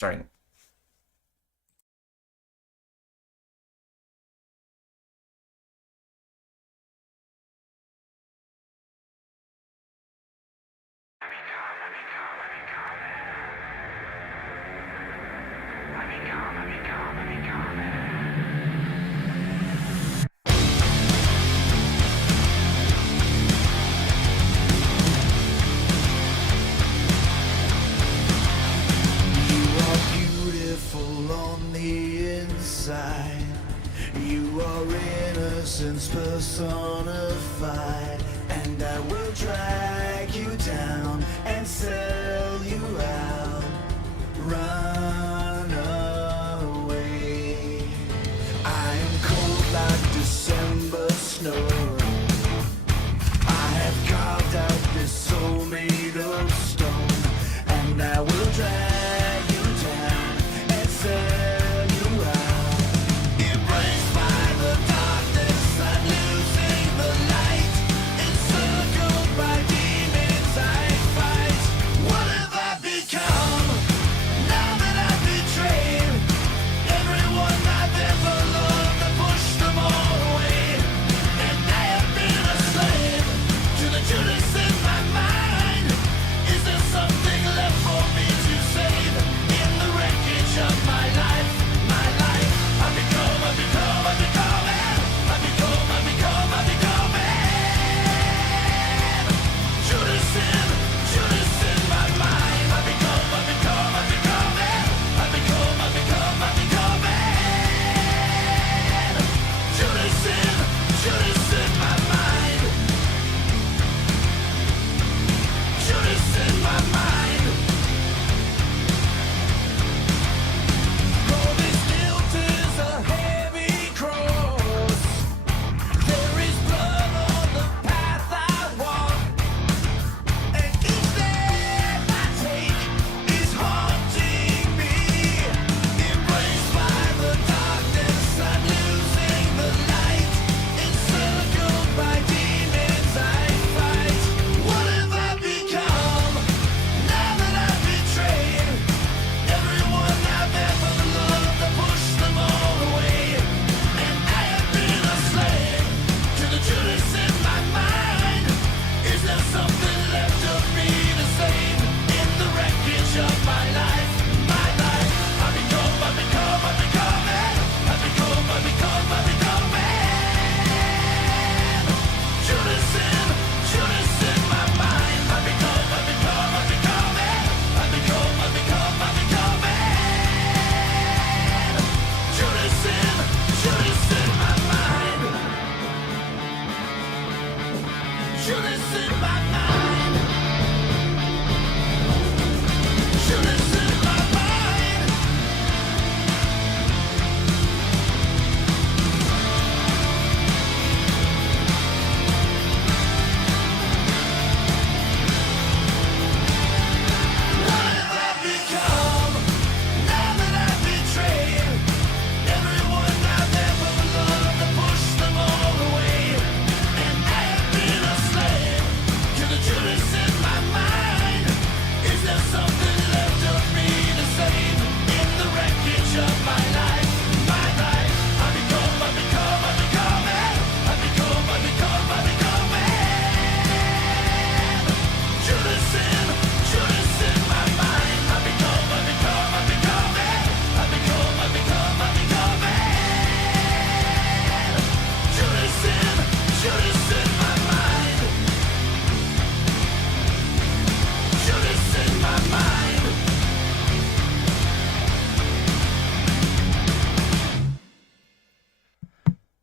Starting. You are innocence personified, and I will drag you down and sell you out. Run away. I am cold like December snow. I have carved out this soul made of stone, and I will drag you down and sell.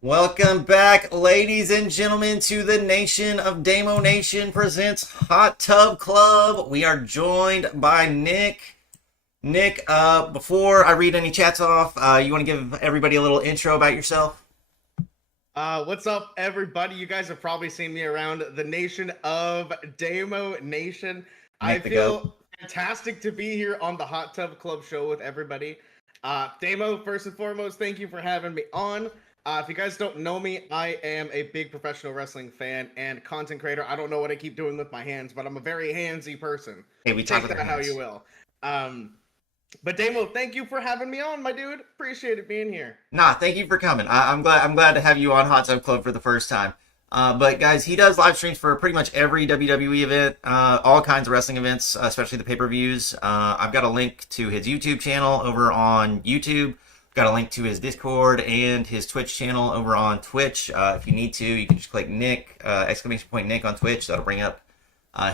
Welcome back, ladies and gentlemen, to the Nation of Damo Nation presents Hot Tub Club. We are joined by Nick. Nick, before I read any chats off, you want to give everybody a little intro about yourself? What's up, everybody? You guys have probably seen me around the Nation of Damo Nation. I feel fantastic to be here on the Hot Tub Club show with everybody. Damo, first and foremost, thank you for having me on. If you guys don't know me, I am a big professional wrestling fan and content creator. I don't know what I keep doing with my hands, but I'm a very handsy person. Hey, we talk Take that how you will. But Damo, thank you for having me on, my dude. Appreciate it being here. Nah, thank you for coming. I'm glad to have you on Hot Tub Club for the first time. But guys, he does live streams for pretty much every WWE event, all kinds of wrestling events, especially the pay-per-views. I've got a link to his YouTube channel over on YouTube. Got a link to his Discord and his Twitch channel over on Twitch. If you need to, you can just click Nick, exclamation point Nick on Twitch. That'll bring up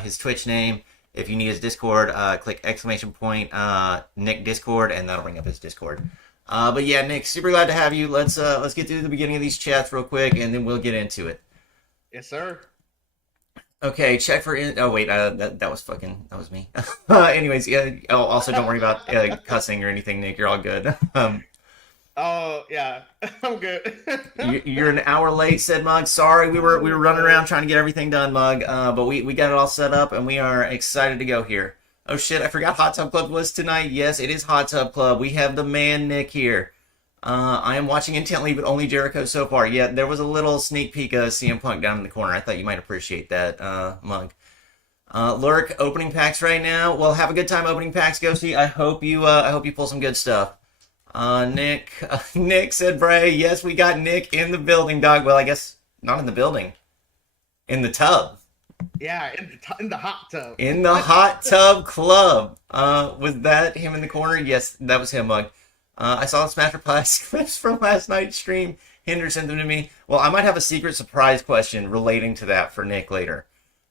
his Twitch name. If you need his Discord, click exclamation point Nick Discord, and that'll bring up his Discord. But yeah, Nick, super glad to have you. Let's get through the beginning of these chats real quick, and then we'll get into it. Yes, sir. Okay, check for oh wait, that was me. Anyways, yeah. Oh, also don't worry about cussing or anything, Nick. You're all good. Oh yeah, I'm good. You're an hour late, said Mug. Sorry, we were running around trying to get everything done, Mug. But we got it all set up, and we are excited to go here. Oh shit, I forgot Hot Tub Club was tonight. Yes, it is Hot Tub Club. We have the man Nick here. I am watching intently, but only Jericho so far. Yeah, there was a little sneak peek of CM Punk down in the corner. I thought you might appreciate that, Mug. Lurk, opening packs right now. Well, have a good time opening packs, Ghosty. I hope you pull some good stuff. Nick said, Bray, yes, we got Nick in the building, dog. Well, I guess not in the building. In the tub. Yeah, in the hot tub. In the Hot Tub Club. Was that him in the corner? Yes, that was him, Mug. I saw the Smash Replies clips from last night's stream. Hinder sent them to me. Well, I might have a secret surprise question relating to that for Nick later.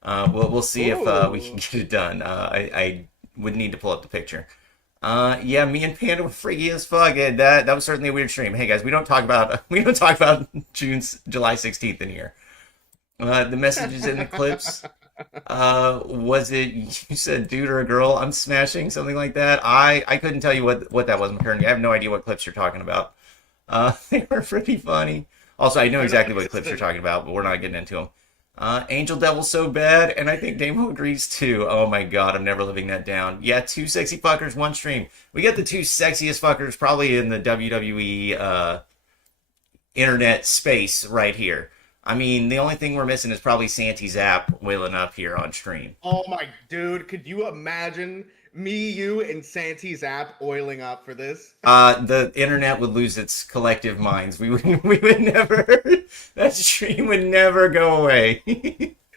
We'll see if we can get it done. I would need to pull up the picture. Yeah, me and Panda were freaky as fuck. And that was certainly a weird stream. Hey guys, we don't talk about July 16th in here. The messages in the clips. Was it you said dude or a girl? I'm smashing something like that. I couldn't tell you what that was, McCurdy. I have no idea what clips you're talking about. They were pretty funny. Also, I know exactly what clips you're talking about, but we're not getting into them. Angel Devil's so bad, and I think Damo agrees too. Oh my god, I'm never living that down. Yeah, two sexy fuckers, one stream. We got the two sexiest fuckers probably in the WWE internet space right here. I mean, the only thing we're missing is probably Santi's app wailing up here on stream. Oh my dude, could you imagine me, you, and Santi's app oiling up for this? The internet would lose its collective minds. We would never, that stream would never go away.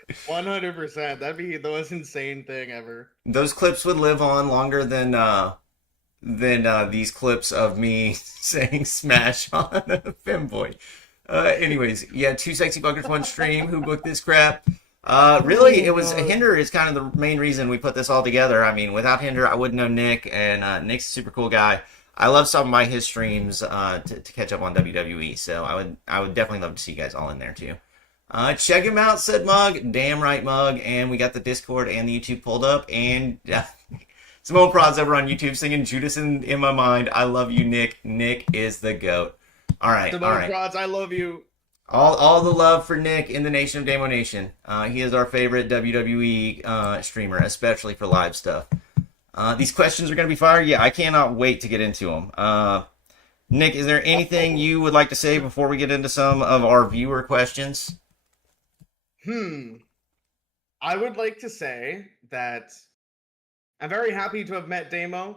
100%. That'd be the most insane thing ever. Those clips would live on longer than these clips of me saying smash on a femboy. Anyways, yeah, two sexy fuckers, one stream. Who booked this crap? Really, it was Hinder is kind of the main reason we put this all together. I mean, without Hinder, I wouldn't know Nick, and Nick's a super cool guy. I love some of his streams to catch up on WWE, so I would definitely love to see you guys all in there too. Check him out, said Mug. Damn right, Mug. And we got the Discord and the YouTube pulled up, and Simone Prod's over on YouTube singing Judas in my mind. I love you, Nick. Nick is the GOAT. All right, Simone all right. Prods, I love you. All the love for Nick in the nation of Damo Nation. He is our favorite WWE streamer, especially for live stuff. These questions are going to be fire. Yeah, I cannot wait to get into them. Nick, is there anything you would like to say before we get into some of our viewer questions? I would like to say that I'm very happy to have met Damo.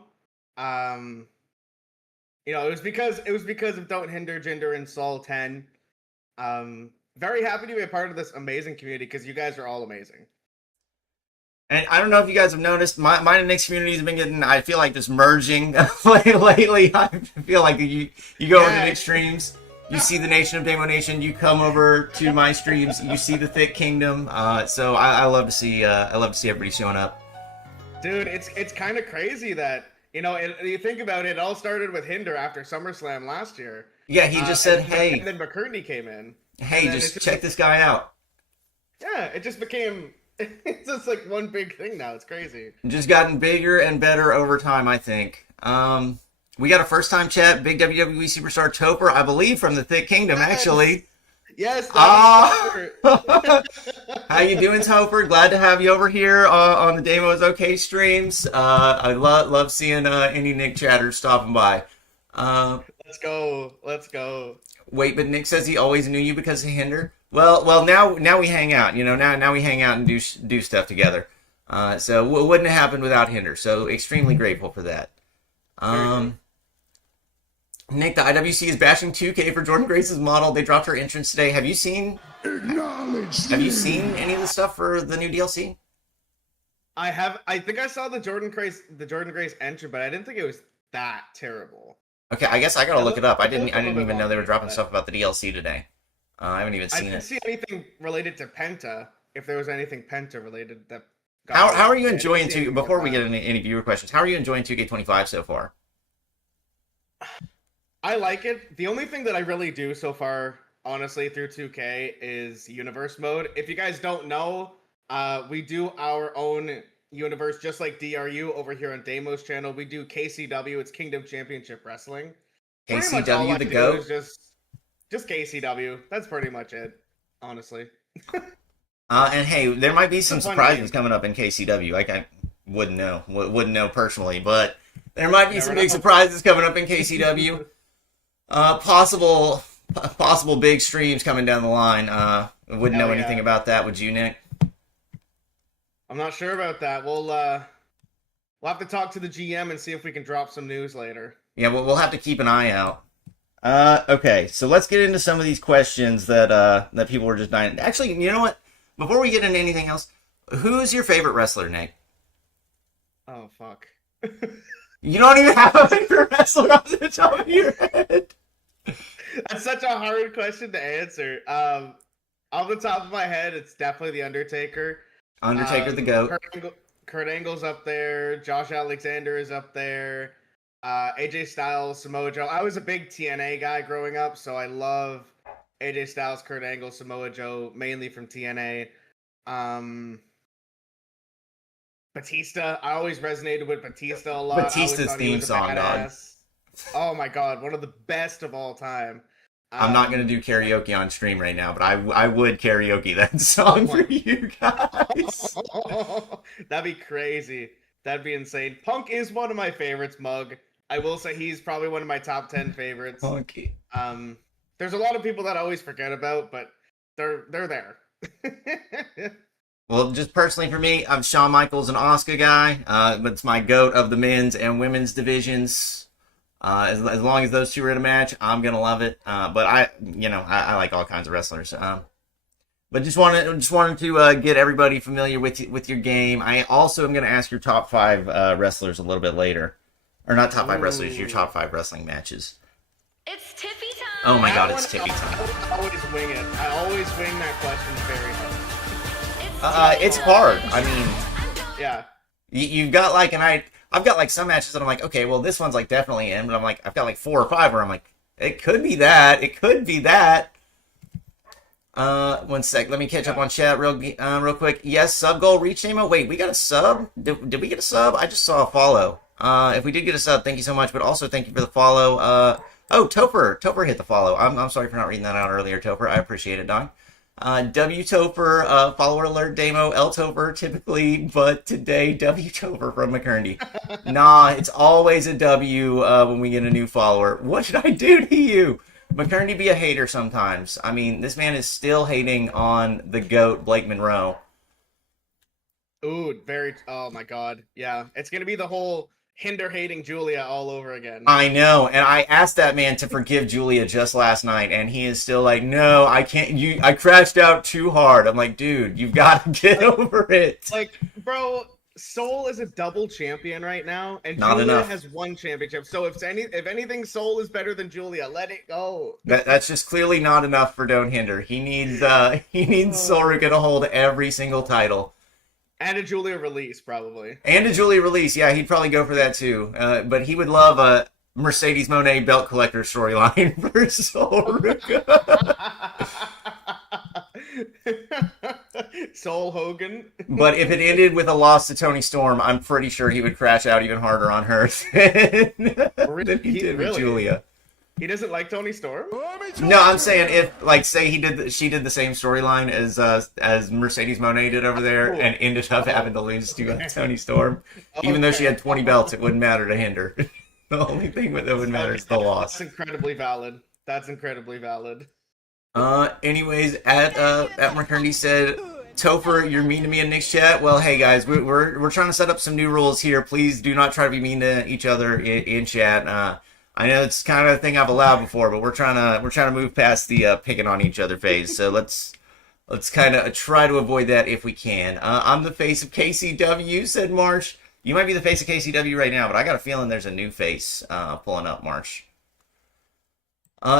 You know, it was because of Don't Hinder, Jinder, and Sol 10. Very happy to be a part of this amazing community because you guys are all amazing. And I don't know if you guys have noticed, mine and Nick's communities have been getting, I feel like, just merging lately. I feel like you go over to Nick's streams, you see the Nation of Damo Nation, you come over to my streams, you see the Thick Kingdom. So I love to see everybody showing up. Dude, it's kind of crazy that, you know, you think about it, it all started with Hinder after SummerSlam last year. Yeah, he just said, hey. And then McCurdy came in. Hey, just check this guy out. Yeah, it just became, it's just like one big thing now. It's crazy. Just gotten bigger and better over time, I think. We got a first-time chat, big WWE superstar Topher, I believe, from the Thick Kingdom, actually. Yes. How you doing, Topher? Glad to have you over here on the Damo's OK streams. I love seeing any Nick chatters stopping by. Let's go. Wait, but Nick says he always knew you because of Hinder. Well, now we hang out. You know, now we hang out and do stuff together. So it wouldn't have happened without Hinder. So extremely grateful for that. Nick, the IWC is bashing 2K for Jordan Grace's model. They dropped her entrance today. Have you seen any of the stuff for the new DLC? I think I saw the Jordan Grace entry, but I didn't think it was that terrible. Okay, I guess I gotta look it up. I didn't even know they were dropping stuff about the DLC today. I haven't even seen it. I didn't see anything related to Penta. If there was anything Penta related that. How are you enjoying before we get any viewer questions? How are you enjoying 2K25 so far? I like it. The only thing that I really do so far, honestly, through 2K is universe mode. If you guys don't know, we do our own universe, just like DRU over here on Damo's channel. We do KCW. It's Kingdom Championship Wrestling. KCW the GOAT? Just KCW. That's pretty much it, honestly. And hey, there might be some surprises coming up in KCW. I wouldn't know personally, but there might be some big surprises coming up in KCW. Possible big streams coming down the line. Wouldn't know anything about that. Would you, Nick? I'm not sure about that. We'll have to talk to the GM and see if we can drop some news later. Yeah, we'll have to keep an eye out. Okay, so let's get into some of these questions that people were just dying. Actually, you know what? Before we get into anything else, who's your favorite wrestler, Nick? Oh, fuck. You don't even have a favorite wrestler off the top of your head. That's such a hard question to answer. Off the top of my head, it's definitely The Undertaker. Undertaker the GOAT. Kurt Angle's up there. Josh Alexander is up there. AJ Styles, Samoa Joe. I was a big TNA guy growing up, so I love AJ Styles, Kurt Angle, Samoa Joe, mainly from TNA. Batista. I always resonated with Batista a lot. Batista's theme song, dog. Oh my god, one of the best of all time. I'm not going to do karaoke on stream right now, but I would karaoke that song for you guys. That'd be crazy. That'd be insane. Punk is one of my favorites, Mug. I will say he's probably one of my top 10 favorites. Punky. There's a lot of people that I always forget about, but they're there. Well, just personally for me, I'm Shawn Michaels and Asuka guy. But it's my GOAT of the men's and women's divisions. As long as those two are in a match, I'm gonna love it. But I like all kinds of wrestlers. But just wanted to get everybody familiar with your game. I also am gonna ask your top 5 wrestlers a little bit later, or not top 5 wrestlers, your top 5 wrestling matches. It's Tiffy time. Oh my god, it's Tiffy time. I always wing it. I always wing that question very hard. It's hard. I mean, yeah. You've got like, I've got like some matches that I'm like, okay, well this one's like definitely in, but I'm like, I've got like 4 or 5 where I'm like, it could be that, it could be that. 1 sec, let me catch up on chat real quick. Yes, sub goal reached, Amo. Wait, we got a sub? Did we get a sub? I just saw a follow. If we did get a sub, thank you so much, but also thank you for the follow. Oh, Topher hit the follow. I'm sorry for not reading that out earlier, Topher. I appreciate it, dog. W Topher, follower alert, Damo, L Topher, typically, but today, W Topher from McKerndy. Nah, it's always a W when we get a new follower. What did I do to you? McKerndy be a hater sometimes. I mean, this man is still hating on the GOAT, Blake Monroe. Ooh, oh my god. Yeah, it's gonna be the whole Hinder hating Julia all over again. I know, and I asked that man to forgive Julia just last night, and he is still like, no, I can't, I crashed out too hard. I'm like, dude, you've got to get over it. Like, bro, Soul is a double champion right now, and Not Julia enough. has 1 championship. So if anything, Soul is better than Julia. Let it go. That's just clearly not enough for Don't Hinder. He needs Soruka to hold every single title. And a Julia release, probably. And a Julia release, yeah, he'd probably go for that too. But he would love a Mercedes Moné belt collector storyline for Soruka. Soul Hogan. But if it ended with a loss to Tony Storm, I'm pretty sure he would crash out even harder on her than he did with Julia. He doesn't like Tony Storm? No, I'm saying if, like, say she did the same storyline as Mercedes Moné did over there, and ended up having to lose to Tony Storm, even though she had 20 belts, it wouldn't matter to Hinder. The only thing that would matter is the loss. That's incredibly valid. That's incredibly valid. Anyways, at McKerndy said, Topher, you're mean to me in Nick's chat. Well, hey guys, we're trying to set up some new rules here. Please do not try to be mean to each other in chat. I know it's kind of a thing I've allowed before, but we're trying to move past the picking on each other phase. So let's kind of try to avoid that if we can. I'm the face of KCW, said Marsh. You might be the face of KCW right now, but I got a feeling there's a new face pulling up, Marsh.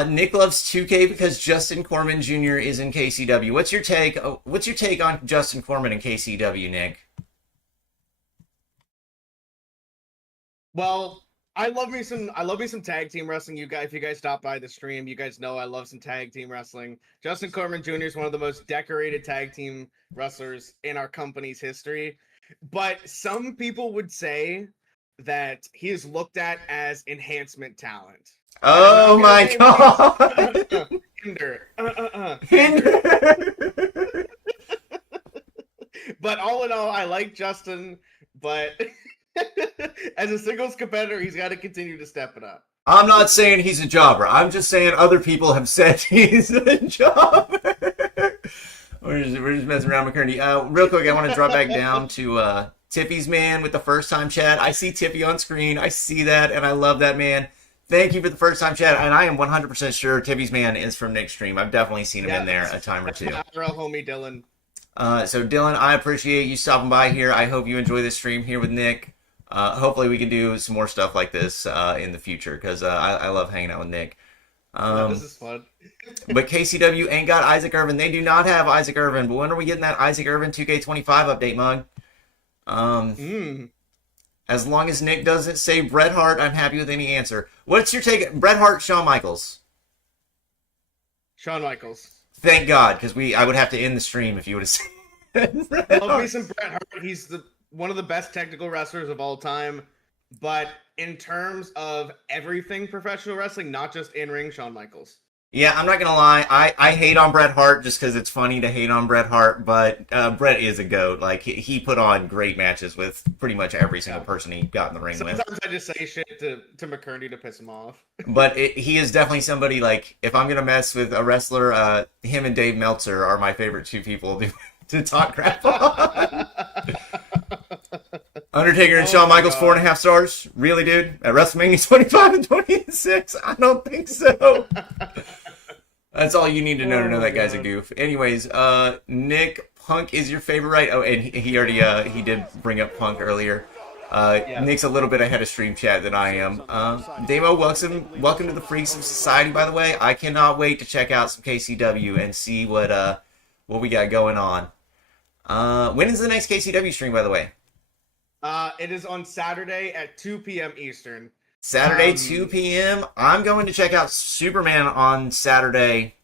Nick loves 2K because Justin Corman Jr. is in KCW. What's your take? What's your take on Justin Corman and KCW, Nick? Well, I love me some tag team wrestling. If you guys stop by the stream, you guys know I love some tag team wrestling. Justin Corman Jr. is one of the most decorated tag team wrestlers in our company's history. But some people would say that he is looked at as enhancement talent. Oh my god! Hinder. Hinder. But all in all, I like Justin, but as a singles competitor, he's got to continue to step it up. I'm not saying he's a jobber. I'm just saying other people have said he's a jobber. We're just messing around, McCurdy. Real quick, I want to drop back down to Tiffy's man with the first time chat. I see Tiffy on screen. I see that, and I love that man. Thank you for the first time chat, and I am 100% sure Tiffy's man is from Nick's stream. I've definitely seen him in there a time or two. My real homie Dylan. So Dylan, I appreciate you stopping by here. I hope you enjoy this stream here with Nick. Hopefully we can do some more stuff like this in the future, because I love hanging out with Nick. This is fun. But KCW ain't got Isaac Irvin. They do not have Isaac Irvin. But when are we getting that Isaac Irvin 2K25 update, Mug? As long as Nick doesn't say Bret Hart, I'm happy with any answer. What's your take? Bret Hart, Shawn Michaels? Shawn Michaels. Thank God, because I would have to end the stream if you would have said Bret Hart. Love me some Bret Hart. He's one of the best technical wrestlers of all time. But in terms of everything professional wrestling, not just in-ring, Shawn Michaels. Yeah, I'm not going to lie. I hate on Bret Hart just because it's funny to hate on Bret Hart, but Bret is a GOAT. Like, he put on great matches with pretty much every single person he got in the ring with. Sometimes I just say shit to McCurdy to piss him off. But he is definitely somebody, like, if I'm going to mess with a wrestler, him and Dave Meltzer are my favorite two people to talk crap on. Undertaker and Shawn Michaels, 4.5 stars? Really, dude? At WrestleMania 25 and 26? I don't think so. That's all you need to know that guy's a goof. Anyways, Nick, Punk is your favorite, right? Oh, and he already he did bring up Punk earlier. Nick's a little bit ahead of stream chat than I am. Damo, welcome to the Freaks of Society, by the way. I cannot wait to check out some KCW and see what we got going on. When is the next KCW stream, by the way? It is on Saturday at 2 p.m. Eastern. Saturday, 2 p.m. I'm going to check out Superman on Saturday,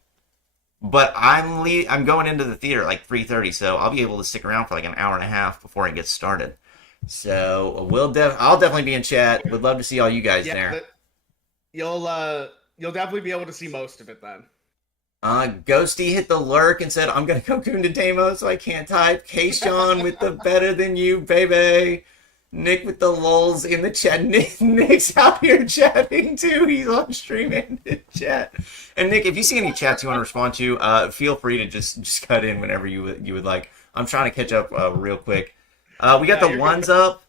but I'm going into the theater at like 3:30, so I'll be able to stick around for like an hour and a half before it gets started. So I'll definitely be in chat. Would love to see all you guys there. You'll definitely be able to see most of it then. Ghosty hit the lurk and said, I'm going to go coon to Damo so I can't type. K-Sean with the better than you, baby. Nick with the lulz in the chat. Nick's out here chatting too. He's on stream and in chat. And Nick, if you see any chats you want to respond to, feel free to just cut in whenever you would like. I'm trying to catch up real quick. We got the ones up.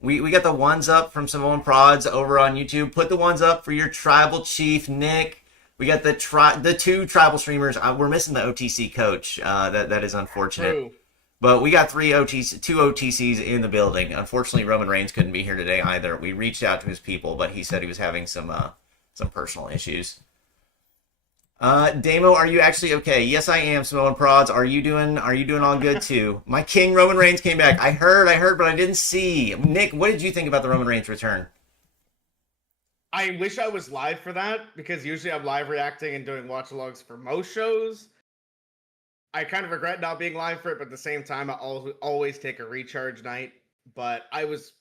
We got the ones up from Samoan Prods over on YouTube. Put the ones up for your tribal chief, Nick. We got the two tribal streamers. We're missing the OTC coach. That is unfortunate. True. But we got two OTCs in the building. Unfortunately, Roman Reigns couldn't be here today either. We reached out to his people, but he said he was having some personal issues. Damo, are you actually okay? Yes, I am. Samoan Prods, are you doing all good too? My king Roman Reigns came back. I heard, but I didn't see. Nick, what did you think about the Roman Reigns return? I wish I was live for that, because usually I'm live reacting and doing watch-alongs for most shows. I kind of regret not being live for it, but at the same time, I always take a recharge night. But it was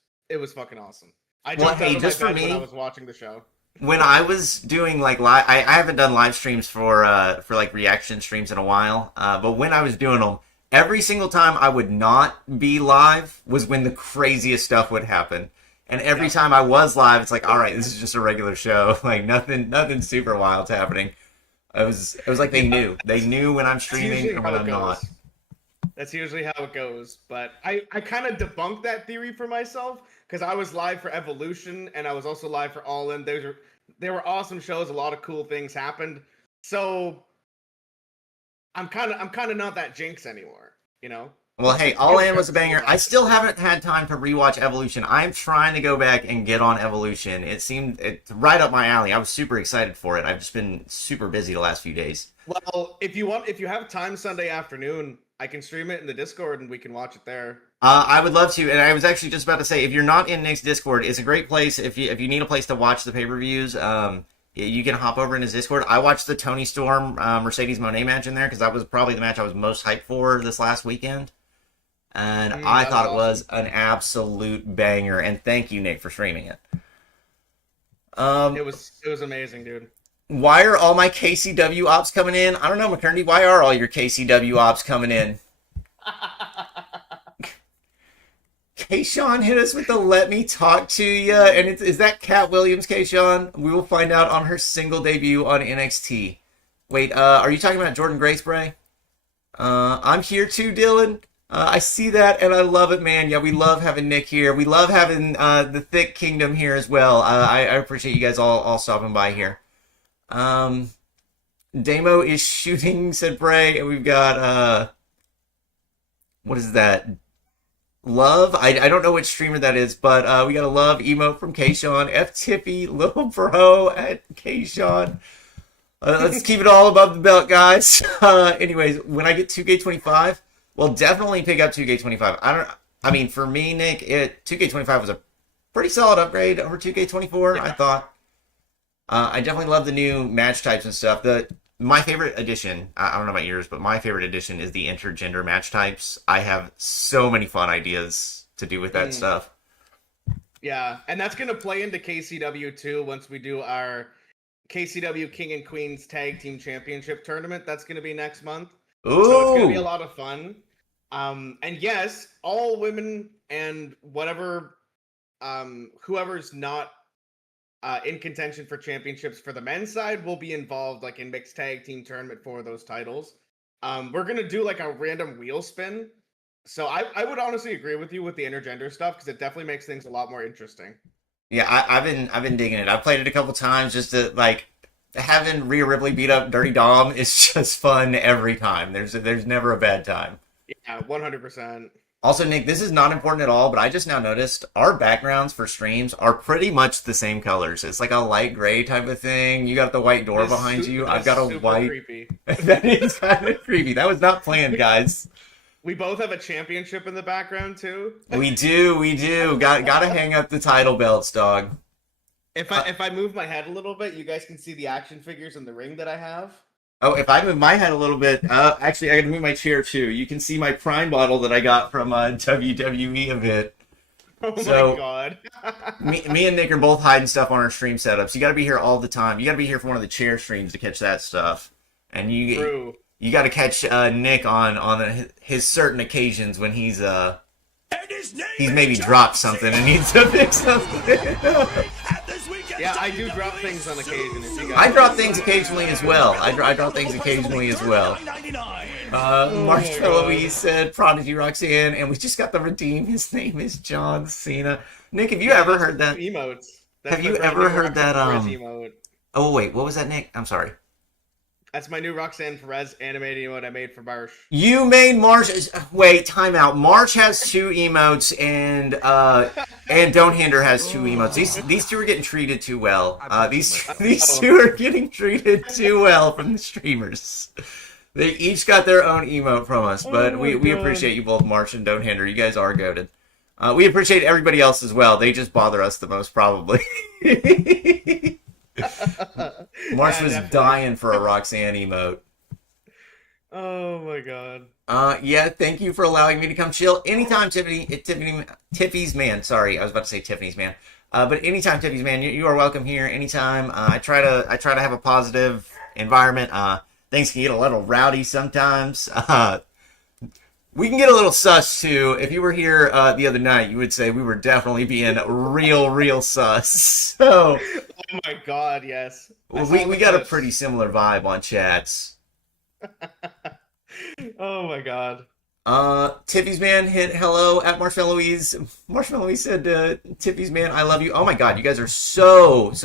fucking awesome. I jumped out of my bed when I was watching the show. When I was doing like live, I haven't done live streams for like reaction streams in a while. But when I was doing them, every single time I would not be live was when the craziest stuff would happen. And every time I was live, it's like, all right, this is just a regular show. Like nothing super wild's happening. It was like they knew when I'm streaming and when I'm not. That's usually how it goes. But I kind of debunked that theory for myself because I was live for Evolution and I was also live for All In. They were awesome shows. A lot of cool things happened. So I'm kind of not that jinx anymore, you know? Well, hey, All In was a banger. I still haven't had time to rewatch Evolution. I'm trying to go back and get on Evolution. It's right up my alley. I was super excited for it. I've just been super busy the last few days. Well, if you have time Sunday afternoon, I can stream it in the Discord and we can watch it there. I would love to, and I was actually just about to say, if you're not in Nick's Discord, it's a great place. If you need a place to watch the pay-per-views, you can hop over in his Discord. I watched the Tony Storm Mercedes Moné match in there because that was probably the match I was most hyped for this last weekend. And I thought it was an absolute banger. And thank you, Nick, for streaming it. It was amazing, dude. Why are all my KCW ops coming in? I don't know, McKernity. Why are all your KCW ops coming in? Kayshawn hit us with the "Let me talk to ya," and is that Kat Williams? Kayshawn, we will find out on her single debut on NXT. Wait, are you talking about Jordan Gracebray? I'm here too, Dylan. I see that, and I love it, man. Yeah, we love having Nick here. We love having the Thick Kingdom here as well. I appreciate you guys all stopping by here. Damo is shooting, said Bray, and we've got, what is that? Love? I don't know which streamer that is, but we got a love emote from Kayshawn. F. Tippy, Little Bro at Kayshawn. Let's keep it all above the belt, guys. Anyways, when I get 2K25, well, definitely pick up 2K25. I mean, for me, Nick, 2K25 was a pretty solid upgrade over 2K24, I thought. I definitely love the new match types and stuff. My favorite addition, I don't know about yours, but my favorite addition is the intergender match types. I have so many fun ideas to do with that stuff. Yeah, and that's going to play into KCW too once we do our KCW King and Queens Tag Team Championship Tournament. That's going to be next month. Ooh. So it's going to be a lot of fun. And yes, all women and whatever, whoever's not in contention for championships for the men's side will be involved like in mixed tag team tournament for those titles. We're going to do like a random wheel spin. So I would honestly agree with you with the intergender stuff because it definitely makes things a lot more interesting. Yeah, I've been digging it. I've played it a couple times just to like having Rhea Ripley beat up Dirty Dom is just fun every time. There's never a bad time. Yeah, 100%. Also, Nick, this is not important at all, but I just now noticed our backgrounds for streams are pretty much the same colors. It's like a light gray type of thing. You got the white door behind you. I've got a white. Creepy. That is kind of creepy. That was not planned, guys. We both have a championship in the background too. We do. Gotta hang up the title belts, dog. If I move my head a little bit, you guys can see the action figures in the ring that I have. Oh, if I move my head a little bit, actually, I gotta move my chair too. You can see my Prime bottle that I got from a WWE event. Oh my god. me and Nick are both hiding stuff on our stream setups. You gotta be here all the time. You gotta be here for one of the chair streams to catch that stuff. And you gotta catch Nick on his certain occasions when he's maybe dropped something and needs to fix something. Yeah, I do drop things on occasion. I drop things occasionally as well. I drop things occasionally as well. Marshmallow Louise said Prodigy Roxanne, and we just got the redeem. His name is John Cena. Nick, have you ever heard that? Emotes. Have you ever heard that? Oh wait, what was that, Nick? I'm sorry. That's my new Roxanne Perez animated emote I made for Marsh. You made Marsh. Wait, time out. Marsh has 2 emotes, and Don't Hinder has 2 emotes. These two are getting treated too well. These two are getting treated too well from the streamers. They each got their own emote from us, but we appreciate you both, Marsh and Don't Hinder. You guys are goated. We appreciate everybody else as well. They just bother us the most, probably. Marsh was dying for a Roxanne emote. Oh my god. Yeah, thank you for allowing me to come chill anytime, Tiffany's man. Sorry, I was about to say Tiffany's man. But anytime, Tiffany's man, you are welcome here anytime. I try to have a positive environment. Things can get a little rowdy sometimes. We can get a little sus too. If you were here the other night, you would say we were definitely being real sus. So, oh my god, yes. We got a pretty similar vibe on chats. Oh my god. Tiffy's man hit hello at Marshmallowies. Marshmallowies said, Tiffy's man, I love you. Oh my god, you guys are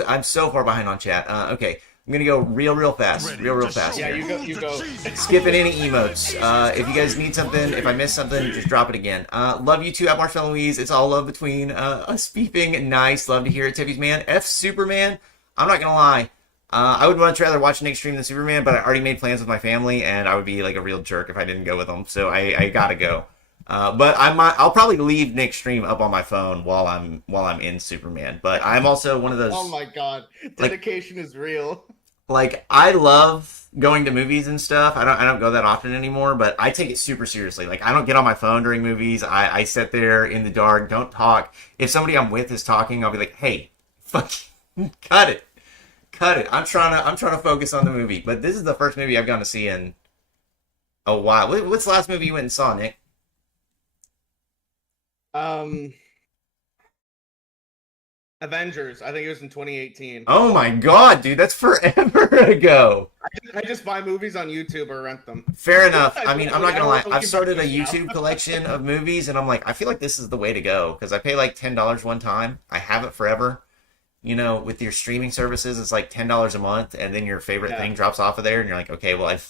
I'm so far behind on chat. Okay, I'm gonna go real fast. Real fast Yeah, here. you go. Skipping any emotes. If you guys need something, if I missed something, just drop it again. Love you too at Marshmallowies. It's all love between us beeping. Nice. Love to hear it, Tiffy's man. F Superman. I'm not gonna lie. I would much rather watch Nick stream than Superman, but I already made plans with my family, and I would be like a real jerk if I didn't go with them. So I gotta go. But I'll probably leave Nick's stream up on my phone while I'm in Superman. But I'm also one of those. Oh my god, dedication is real. Like, I love going to movies and stuff. I don't go that often anymore, but I take it super seriously. Like, I don't get on my phone during movies. I sit there in the dark, don't talk. If somebody I'm with is talking, I'll be like, hey, fuck, cut it. I'm trying to focus on the movie. But this is the first movie I've gone to see in a while. What's the last movie you went and saw, Nick? Avengers. I think it was in 2018. Oh my god, dude, that's forever ago. I just buy movies on YouTube or rent them. Fair enough. I mean, I'm not gonna lie. I've started a YouTube collection of movies, and I'm like, I feel like this is the way to go because I pay like $10 one time. I have it forever. You know, with your streaming services, it's like $10 a month, and then your favorite thing drops off of there, and you're like, okay, well, I'm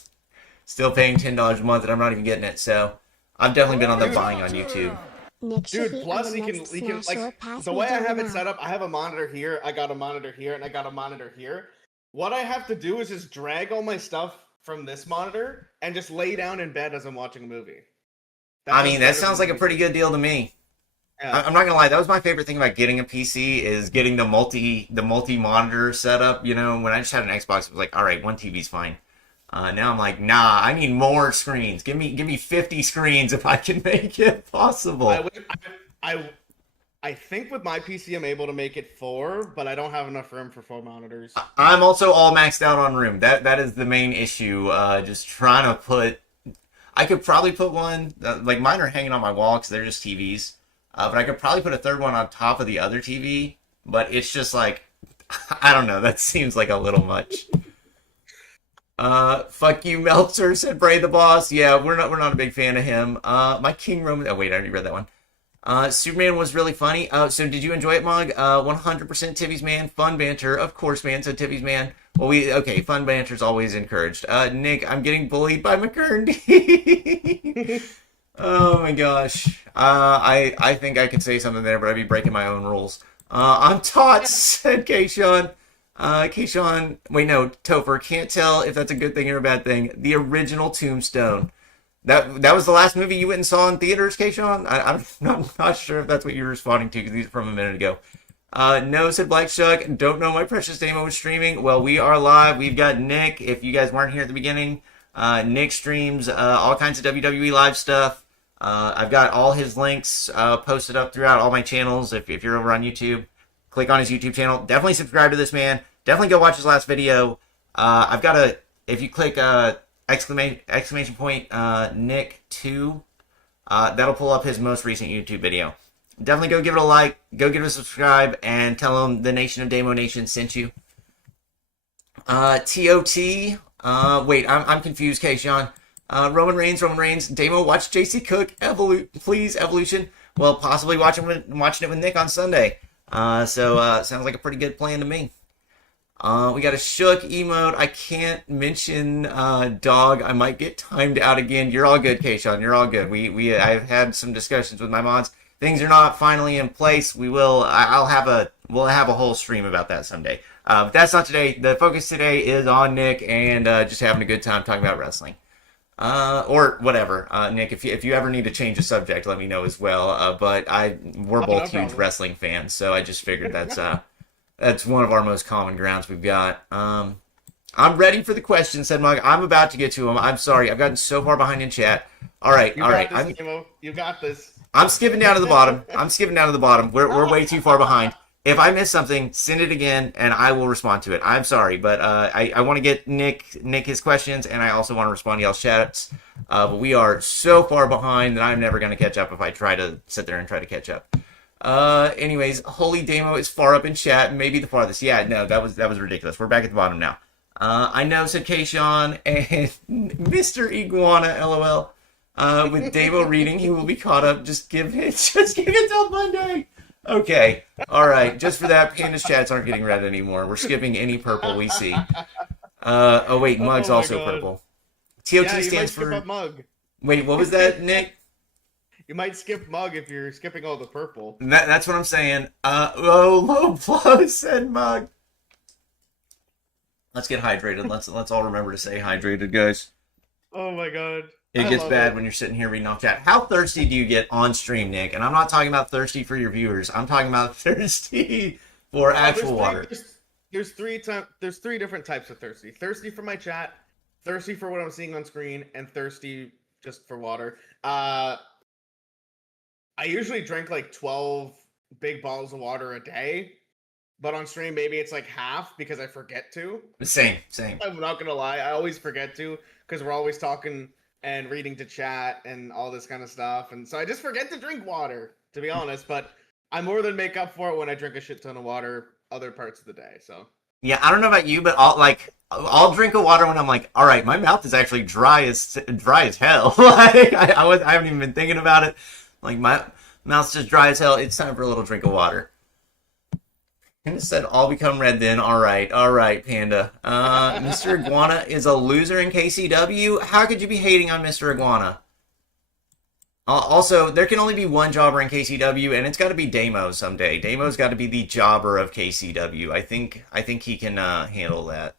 still paying $10 a month, and I'm not even getting it. So I've definitely been on the buying on YouTube. Dude, plus he can like the way I have it set up, I have a monitor here, I got a monitor here, and I got a monitor here. What I have to do is just drag all my stuff from this monitor and just lay down in bed as I'm watching a movie. I mean, that sounds like a pretty good deal to me. Yeah. I'm not gonna lie, that was my favorite thing about getting a PC is getting the multi monitor setup. You know, when I just had an Xbox, it was like, all right, one TV's fine. Now I'm like, nah, I need more screens. Give me 50 screens if I can make it possible. I think with my PC I'm able to make it 4, but I don't have enough room for 4 monitors. I'm also all maxed out on room. That is the main issue. Just trying to put. I could probably put one. Like mine are hanging on my wall because they're just TVs. But I could probably put a third one on top of the other TV. But it's just like, I don't know. That seems like a little much. Fuck you, Meltzer, said Bray the Boss. Yeah, we're not a big fan of him. My King Roman. Oh wait, I already read that one. Superman was really funny. So did you enjoy it, Mug? 100% Tivy's man. Fun banter, of course, man. So Tivy's man. Well, okay. Fun banter is always encouraged. Nick, I'm getting bullied by McCurdy. Oh my gosh. I think I could say something there, but I'd be breaking my own rules. I'm Tots, said Kayshawn. Kayshawn, wait, no, Topher, can't tell if that's a good thing or a bad thing. The original Tombstone. That was the last movie you went and saw in theaters, Kayshawn? I'm not sure if that's what you were responding to, because these are from a minute ago. No, said Black Shuck. Don't know my precious Damo was streaming. Well, we are live. We've got Nick. If you guys weren't here at the beginning, Nick streams all kinds of WWE live stuff. I've got all his links posted up throughout all my channels. If you're over on YouTube, click on his YouTube channel. Definitely subscribe to this man. Definitely go watch his last video. I've got if you click exclamation point Nick 2, that'll pull up his most recent YouTube video. Definitely go give it a like, go give it a subscribe, and tell him the Nation of Damo Nation sent you. TOT, wait, I'm confused, Kayshawn. Roman Reigns, Damo, watch JC Cook, please, Evolution. Well, possibly watching it with Nick on Sunday. So sounds like a pretty good plan to me. We got a Shook emote. I can't mention dog. I might get timed out again. You're all good, Kayshawn. You're all good. I've had some discussions with my mods. Things are not finally in place. We'll have a whole stream about that someday. But that's not today. The focus today is on Nick and just having a good time talking about wrestling. Or whatever, Nick. If you ever need to change the subject, let me know as well. But we're both huge wrestling fans, so I just figured that's one of our most common grounds we've got. I'm ready for the question, said Mug. I'm about to get to them. I'm sorry, I've gotten so far behind in chat. All right. You got this. I'm skipping down to the bottom. We're way too far behind. If I miss something, send it again, and I will respond to it. I'm sorry, but I want to get Nick his questions, and I also want to respond to y'all's chats. But we are so far behind that I'm never going to catch up if I try to sit there and try to catch up. Anyways, Holy Damo is far up in chat, maybe the farthest. Yeah, no, that was ridiculous. We're back at the bottom now. I know, said Kayshawn, and Mr. Iguana, LOL. With Damo reading, he will be caught up. Just give it till Monday. Okay. All right. Just for that, Panda's chats aren't getting read anymore. We're skipping any purple we see. Oh wait, Mug's also God. purple. TOT Yeah, you stands might for. skip up Mug. Wait, what was that, Nick? You might skip Mug if you're skipping all the purple. That's what I'm saying. Low blow said Mug. Let's get hydrated. Let's all remember to stay hydrated, guys. Oh my God. It gets bad when you're sitting here reading off chat. How thirsty do you get on stream, Nick? And I'm not talking about thirsty for your viewers. I'm talking about thirsty for actual water. There's three different types of thirsty. Thirsty for my chat, thirsty for what I'm seeing on screen, and thirsty just for water. I usually drink like 12 big bottles of water a day, but on stream maybe it's like half because I forget to. Same. I'm not gonna lie, I always forget to because we're always talking and reading to chat and all this kind of stuff, and so I just forget to drink water, to be honest. But I more than make up for it when I drink a shit ton of water other parts of the day. So yeah, I don't know about you, but I'll drink a water when I'm like, all right, my mouth is actually dry as hell. Like I haven't even been thinking about it. Like my mouth's just dry as hell. It's time for a little drink of water. And it said, I'll become red then. All right, Panda. Mr. Iguana is a loser in KCW. How could you be hating on Mr. Iguana? Also, there can only be one jobber in KCW, and it's got to be Damo someday. Damo's got to be the jobber of KCW. I think he can handle that.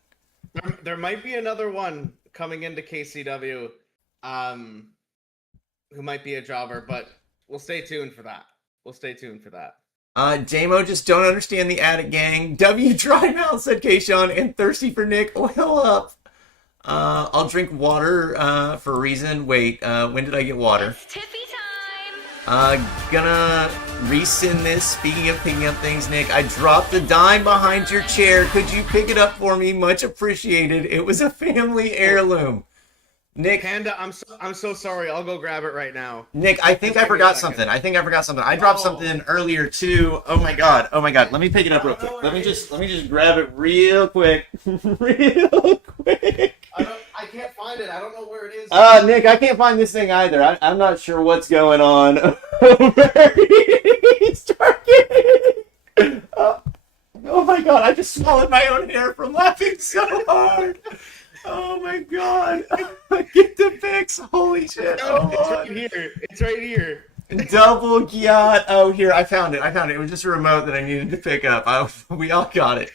There might be another one coming into KCW, who might be a jobber, but we'll stay tuned for that. Damo just don't understand the Attic Gang. W dry mouth, said K-Sean, and thirsty for Nick. Oil up. I'll drink water for a reason. Wait, when did I get water? It's Tiffy time. Gonna resend this. Speaking of picking up things, Nick, I dropped a dime behind your chair. Could you pick it up for me? Much appreciated. It was a family heirloom. Nick, Panda, I'm so sorry. I'll go grab it right now. Nick, I think I forgot something. I dropped something earlier too. Oh my god. Let me pick it up real quick. Let me just grab it real quick. I can't find it. I don't know where it is. Nick, I can't find this thing either. I'm not sure what's going on. It's targeting. Oh my god, I just swallowed my own hair from laughing so hard. Oh my god. Get the fix. Holy shit. It's right here. Double gyat. Oh, here. I found it. It was just a remote that I needed to pick up. We all got it.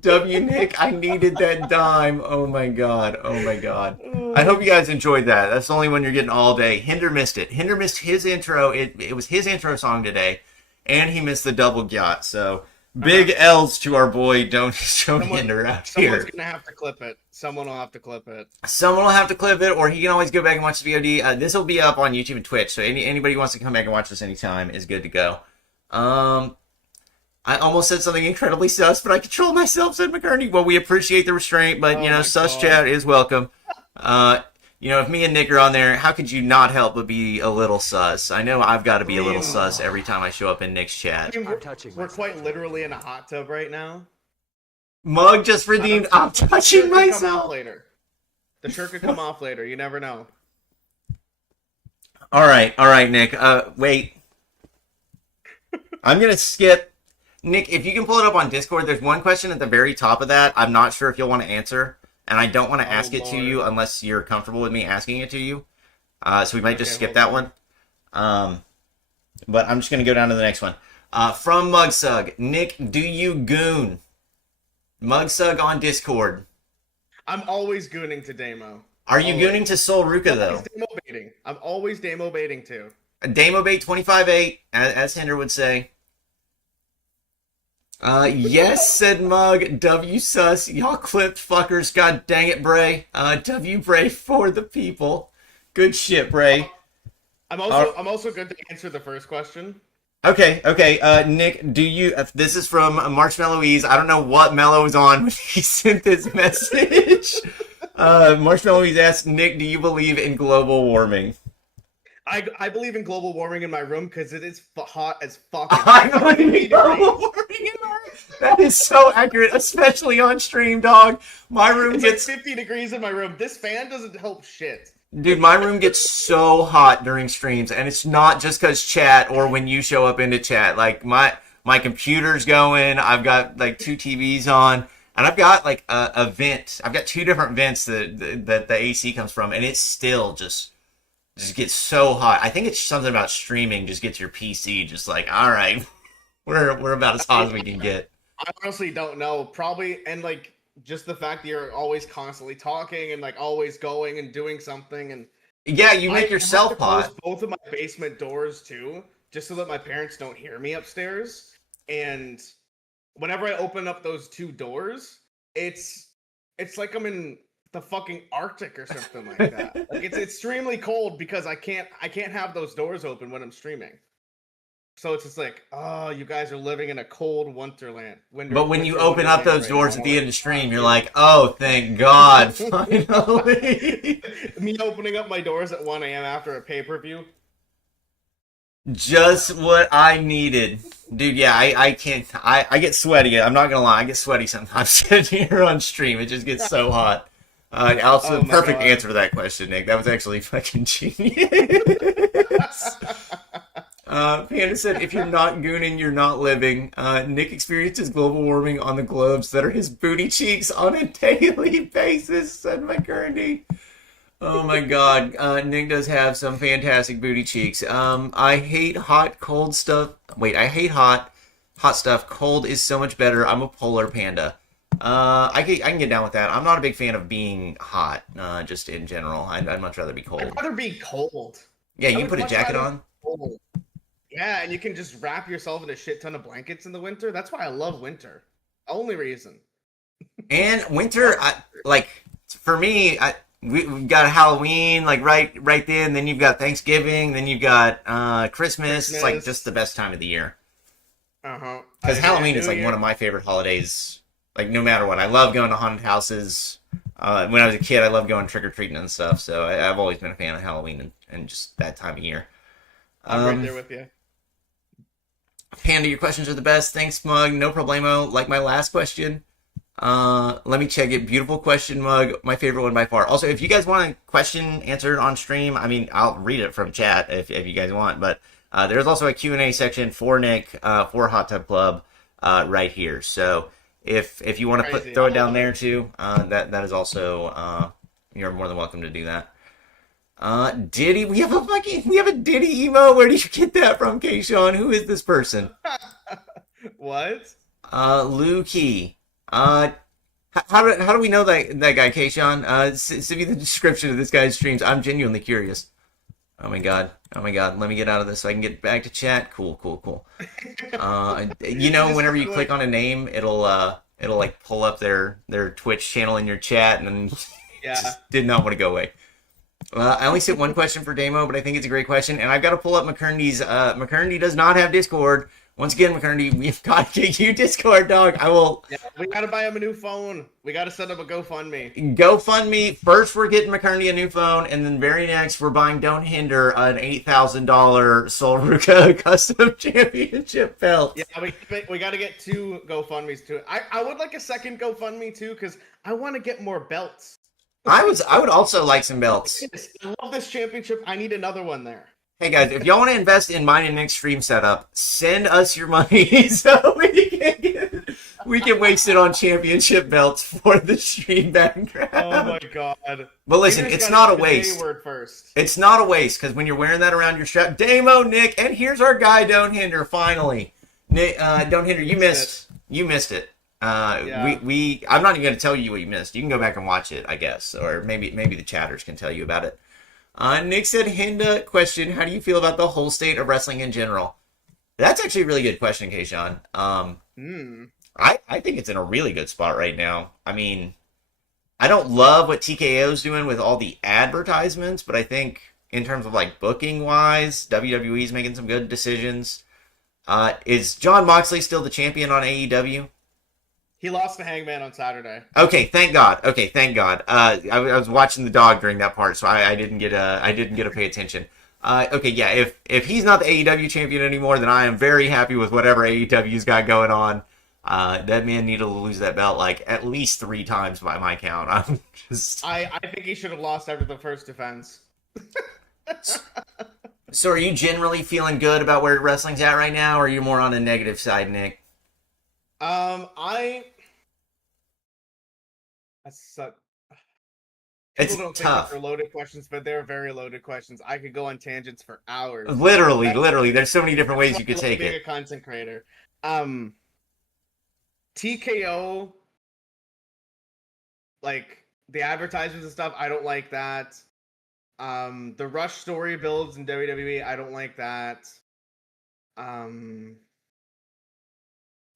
W Nick, I needed that dime. Oh my god. I hope you guys enjoyed that. That's the only one you're getting all day. Hinder missed it. Hinder missed his intro. It was his intro song today. And he missed the double gyat. So big L's to our boy Don't Show Hinder out here. Someone's gonna have to clip it. Someone will have to clip it, or he can always go back and watch the VOD. This will be up on YouTube and Twitch, so anybody who wants to come back and watch this anytime is good to go. I almost said something incredibly sus, but I control myself, said McCurney. Well, we appreciate the restraint, but, sus chat is welcome. If me and Nick are on there, how could you not help but be a little sus? I know I've got to be a little sus every time I show up in Nick's chat. We're quite literally in a hot tub right now. Mug just redeemed, I'm touching myself. The shirt could come off later. You never know. All right, Nick. Wait. I'm going to skip. Nick, if you can pull it up on Discord, there's one question at the very top of that. I'm not sure if you'll want to answer, and I don't want to ask it to you unless you're comfortable with me asking it to you. So we might just skip that one. But I'm just going to go down to the next one. From Mugsug. Nick, do you goon? Mugsug on Discord. I'm always gooning to Damo. Are you gooning to Soul Ruka, though? I'm always Damo baiting too. Damo bait 25-8, as Hinder would say. Yes, said Mug. W sus. Y'all clipped fuckers. God dang it, Bray. W Bray for the people. Good shit, Bray. I'm also good to answer the first question. Okay. Nick, do you? This is from Marshmallow Ease. I don't know what Mellow was on when he sent this message. Marshmallow Ease asked, Nick, do you believe in global warming? I believe in global warming in my room because it is hot as fuck. I believe in global warming in my room. That is so accurate, especially on stream, dog. My room gets like 50 degrees in my room. This fan doesn't help shit. Dude, my room gets so hot during streams, and it's not just because chat or when you show up into chat. Like, my computer's going, I've got, like, 2 TVs on, and I've got, like, a vent. I've got 2 different vents that the AC comes from, and it still just gets so hot. I think it's something about streaming just gets your PC just like, all right, we're about as hot as we can get. I honestly don't know. Probably, and like just the fact that you're always constantly talking and like always going and doing something, and yeah, you make yourself have to close hot. both of my basement doors too, just so that my parents don't hear me upstairs. And whenever I open up those 2 doors, it's like I'm in the fucking Arctic or something like that. Like it's extremely cold because I can't have those doors open when I'm streaming. So it's just like, oh, you guys are living in a cold wonderland. But when you open up those doors at the end of stream, you're like, oh, thank God, finally. Me opening up my doors at 1 a.m. after a pay-per-view. Just what I needed. Dude, yeah, I can't, I get sweaty. I'm not gonna lie, I get sweaty sometimes sitting here on stream. It just gets so hot. Also, perfect answer to that question, Nick. That was actually fucking genius. Panda said, if you're not gooning, you're not living. Nick experiences global warming on the globes that are his booty cheeks on a daily basis, said McCurdy. Oh my God. Nick does have some fantastic booty cheeks. I hate hot, cold stuff. Wait, I hate hot stuff. Cold is so much better. I'm a polar panda. I can get down with that. I'm not a big fan of being hot, just in general. I'd much rather be cold. I'd rather be cold. Yeah, you can put a jacket on. Cold. Yeah, and you can just wrap yourself in a shit ton of blankets in the winter. That's why I love winter. Only reason. And winter, for me, we've got Halloween, like right then you've got Thanksgiving, then you've got Christmas. It's like just the best time of the year. Because Halloween is like one of my favorite holidays. Like no matter what, I love going to haunted houses. When I was a kid, I loved going trick or treating and stuff. So I've always been a fan of Halloween and just that time of year. I'm right there with you. Panda, your questions are the best. Thanks, Mug. No problemo. Like my last question. Let me check it. Beautiful question, Mug. My favorite one by far. Also, if you guys want a question answered on stream, I mean, I'll read it from chat if you guys want. But there's also a Q&A section for Nick, for Hot Tub Club, right here. So if you want to throw it down there too, that is also you're more than welcome to do that. Diddy, we have a Diddy emo. Where did you get that from, Kayshawn? Who is this person? What? Lou Key. How do we know that guy, Kayshawn? Send me the description of this guy's streams. I'm genuinely curious. Oh my god. Let me get out of this so I can get back to chat. Cool. Whenever you click on a name, it'll like pull up their Twitch channel in your chat, and then just did not want to go away. I only sent one question for Damo, but I think it's a great question, and I've got to pull up McCurney's. McCurney does not have Discord. Once again, McCurney, we've got to get you Discord, dog. I will. Yeah, we got to buy him a new phone. We got to set up a GoFundMe. GoFundMe. First, we're getting McCurney a new phone, and then very next, we're buying Don't Hinder an $8,000 Sol Ruka custom championship belt. Yeah, we got to get 2 GoFundMes too. I would like a second GoFundMe too, because I want to get more belts. I would also like some belts. I love this championship. I need another one there. Hey guys, if y'all want to invest in mine and Nick's stream setup, send us your money so we can waste it on championship belts for the stream background. Oh my god! But listen, it's not a waste. It's not a waste because when you're wearing that around your strap, Damo, Nick, and here's our guy, Don't Hinder. Finally, Nick, Don't Hinder, you missed it. I'm not even going to tell you what you missed. You can go back and watch it, I guess, or maybe the chatters can tell you about it. Nick said, Hinda, question, how do you feel about the whole state of wrestling in general? That's actually a really good question, Kayshawn. I think it's in a really good spot right now. I mean, I don't love what TKO's doing with all the advertisements, but I think in terms of like booking wise, WWE's making some good decisions. Is Jon Moxley still the champion on AEW? He lost to Hangman on Saturday. Okay, thank God. I was watching the dog during that part, so I didn't get to pay attention. Okay, yeah. If he's not the AEW champion anymore, then I am very happy with whatever AEW's got going on. That man needed to lose that belt like at least 3 times by my count. I think he should have lost after the first defense. So are you generally feeling good about where wrestling's at right now, or are you more on the negative side, Nick? That's It's People don't think that tough. they're loaded questions, but they're very loaded questions. I could go on tangents for hours. Literally. There's so many different ways you could take being it. a content creator. TKO, like the advertisements and stuff, I don't like that. The Rush story builds in WWE, I don't like that. I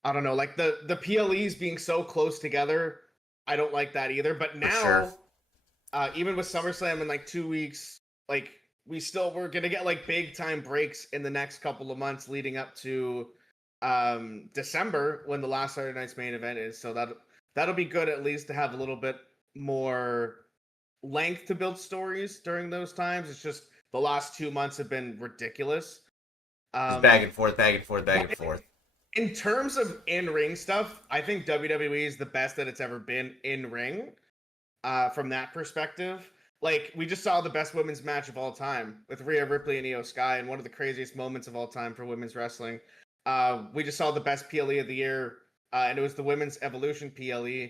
don't know, like the PLEs being so close together, I don't like that either. But now, even with SummerSlam in like 2 weeks, like we're gonna get like big time breaks in the next couple of months leading up to December when the last Saturday night's main event is. So that'll be good at least to have a little bit more length to build stories during those times. It's just the last 2 months have been ridiculous. Just back and forth. In terms of in-ring stuff, I think WWE is the best that it's ever been in-ring. From that perspective, like we just saw the best women's match of all time with Rhea Ripley and Io Sky, and one of the craziest moments of all time for women's wrestling. We just saw the best PLE of the year, and it was the women's Evolution PLE.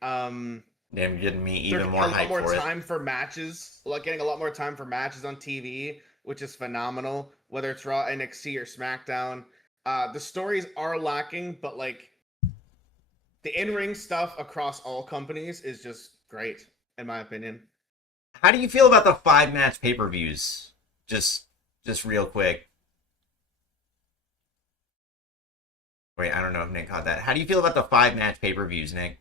Damn, getting me even more hyped for it. A lot more time for matches, like getting a lot more time for matches on TV, which is phenomenal. Whether it's Raw, NXT, or SmackDown, the stories are lacking, but like the in-ring stuff across all companies is just great, in my opinion. How do you feel about the 5-match pay-per-views? Just real quick. Wait, I don't know if Nick caught that. How do you feel about the 5-match pay-per-views, Nick?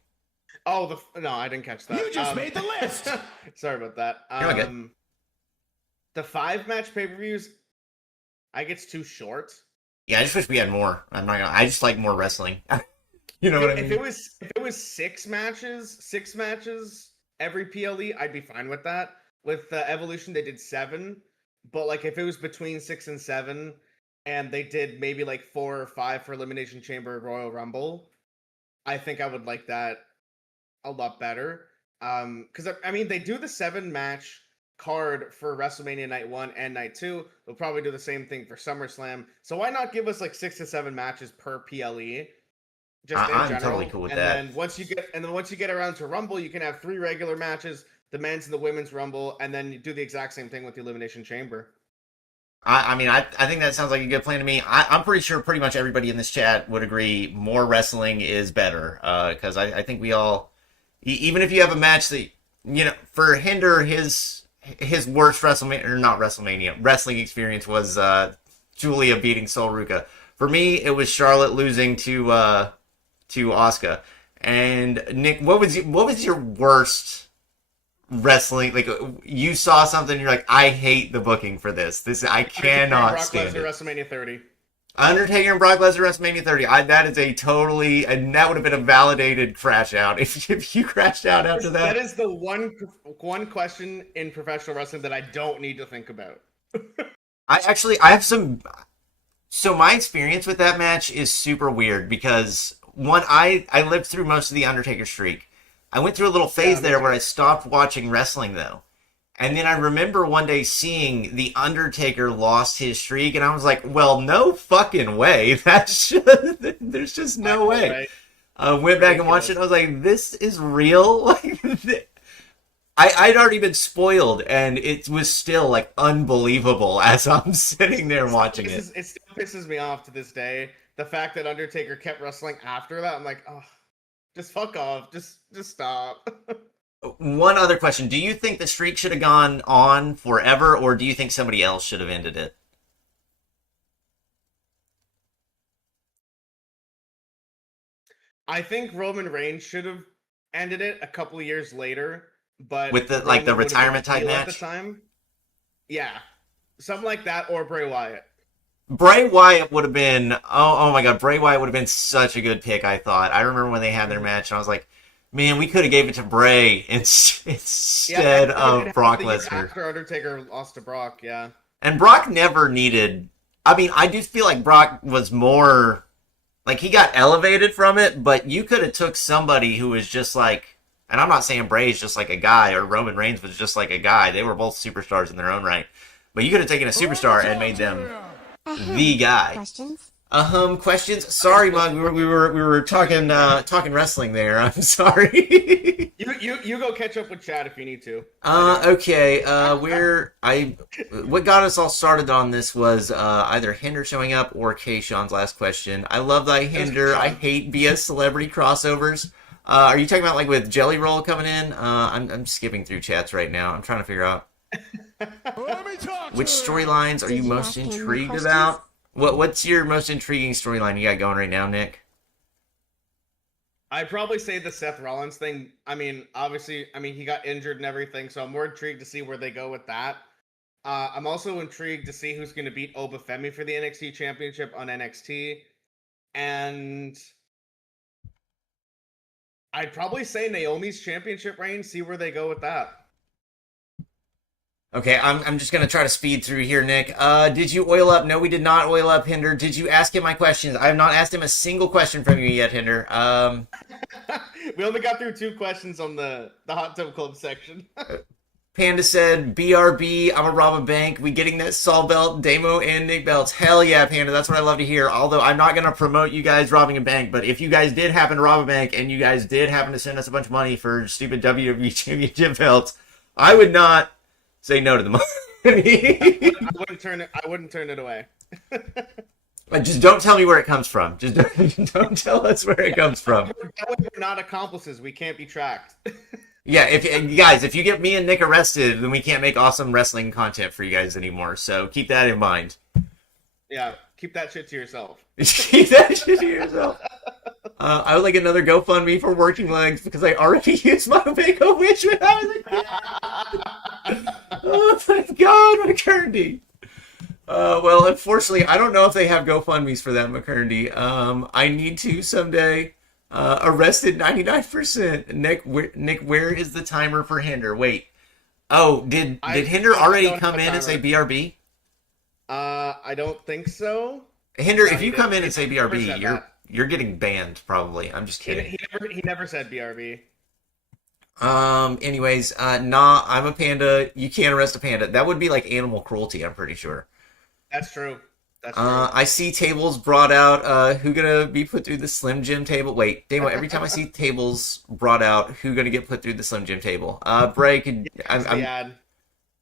Oh, no, I didn't catch that. You just made the list. Sorry about that. You're good. The 5-match pay-per-views, I think it's too short. Yeah, I just wish we had more. I just like more wrestling. You know what I mean? If it was 6 matches every PLE, I'd be fine with that. With Evolution, they did 7, but like if it was between 6 and 7, and they did maybe like 4 or 5 for Elimination Chamber, Royal Rumble, I think I would like that a lot better. Because I mean, they do the 7-match card for WrestleMania Night 1 and Night 2. They'll probably do the same thing for SummerSlam. So why not give us like 6 to 7 matches per PLE? I'm totally cool with that. And once you get around to Rumble, you can have 3 regular matches, the men's and the women's Rumble, and then you do the exact same thing with the Elimination Chamber. I mean, I think that sounds like a good plan to me. I'm pretty sure pretty much everybody in this chat would agree more wrestling is better. Because I think we all, even if you have a match that, you know, for Hinder, his worst wrestling experience was Julia beating Sol Ruka. For me, it was Charlotte losing to Asuka. And Nick, what was your worst wrestling? Like, you saw something, you're like, I hate the booking for this. I cannot stand it. WrestleMania 30. Undertaker and Brock Lesnar WrestleMania 30. That is a totally, and that would have been a validated crash out if you crashed out after that. That is the one question in professional wrestling that I don't need to think about. I have some. So my experience with that match is super weird because I lived through most of the Undertaker streak. I went through a little phase there where I stopped watching wrestling though. And then I remember one day seeing the Undertaker lost his streak, and I was like, well, no fucking way. There's just no way. Right? I went back and watched it, and I was like, this is real? Like, I'd already been spoiled, and it was still, like, unbelievable as I'm sitting there watching it. It still pisses me off to this day. The fact that Undertaker kept wrestling after that, I'm like, oh, just fuck off. Just stop. One other question. Do you think the streak should have gone on forever, or do you think somebody else should have ended it? I think Roman Reigns should have ended it a couple of years later, but with the retirement type match at the time. Yeah, something like that, or Bray Wyatt. Bray Wyatt would have been oh my god, Bray Wyatt would have been such a good pick. I thought. I remember when they had their match, and I was like, man, we could have gave it to Bray instead of Brock Lesnar. After Undertaker lost to Brock, yeah. And Brock never needed. I mean, I do feel like Brock was more like he got elevated from it, but you could have took somebody who was just like, And I'm not saying Bray is just like a guy or Roman Reigns was just like a guy. They were both superstars in their own right. But you could have taken a superstar and made them the guy. Questions? Questions? Sorry, Mug. We were talking wrestling there. I'm sorry. You go catch up with Chad if you need to. Okay. What got us all started on this was either Hinder showing up or Kayshawn's last question. I love thy Hinder. I hate BS celebrity crossovers. Are you talking about like with Jelly Roll coming in? I'm skipping through chats right now. I'm trying to figure out which storylines are you most intrigued about. What's your most intriguing storyline you got going right now, Nick? I'd probably say the Seth Rollins thing. I mean, obviously, he got injured and everything, so I'm more intrigued to see where they go with that. I'm also intrigued to see who's going to beat Obafemi for the NXT Championship on NXT. And I'd probably say Naomi's championship reign, see where they go with that. Okay, I'm just going to try to speed through here, Nick. Did you oil up? No, we did not oil up, Hinder. Did you ask him my questions? I have not asked him a single question from you yet, Hinder. We only got through 2 questions on the Hot Tub Club section. Panda said, BRB, I'm a rob a bank. We getting that Saul belt, Damo, and Nick belts. Hell yeah, Panda. That's what I love to hear. Although I'm not going to promote you guys robbing a bank, but if you guys did happen to rob a bank and you guys did happen to send us a bunch of money for stupid WWE Championship belts, I would not say no to the money. I wouldn't turn it away. But just don't tell me where it comes from. Just don't tell us where it comes from. That way we're not accomplices. We can't be tracked. Yeah, if you get me and Nick arrested, then we can't make awesome wrestling content for you guys anymore. So keep that in mind. Yeah, keep that shit to yourself. Keep that shit to yourself. I would like another GoFundMe for Working Legs because I already used my Make-A-Wish when I was a kid. Oh my God, McCurdy. Well, unfortunately, I don't know if they have GoFundMes for that, McCurdy. I need to someday. Arrested 99%. Nick, where is the timer for Hinder? Wait. Oh, did Hinder already come in and say BRB? I don't think so. Hinder, if you come in and say BRB, you're getting banned probably. I'm just kidding. He never said BRB. Anyways, nah, I'm a panda. You can't arrest a panda. That would be like animal cruelty, I'm pretty sure. That's true. That's true. I see tables brought out. Who gonna be put through the Slim Jim table? Wait, Damo, every time I see tables brought out, who gonna get put through the Slim Jim table? Bray, I'm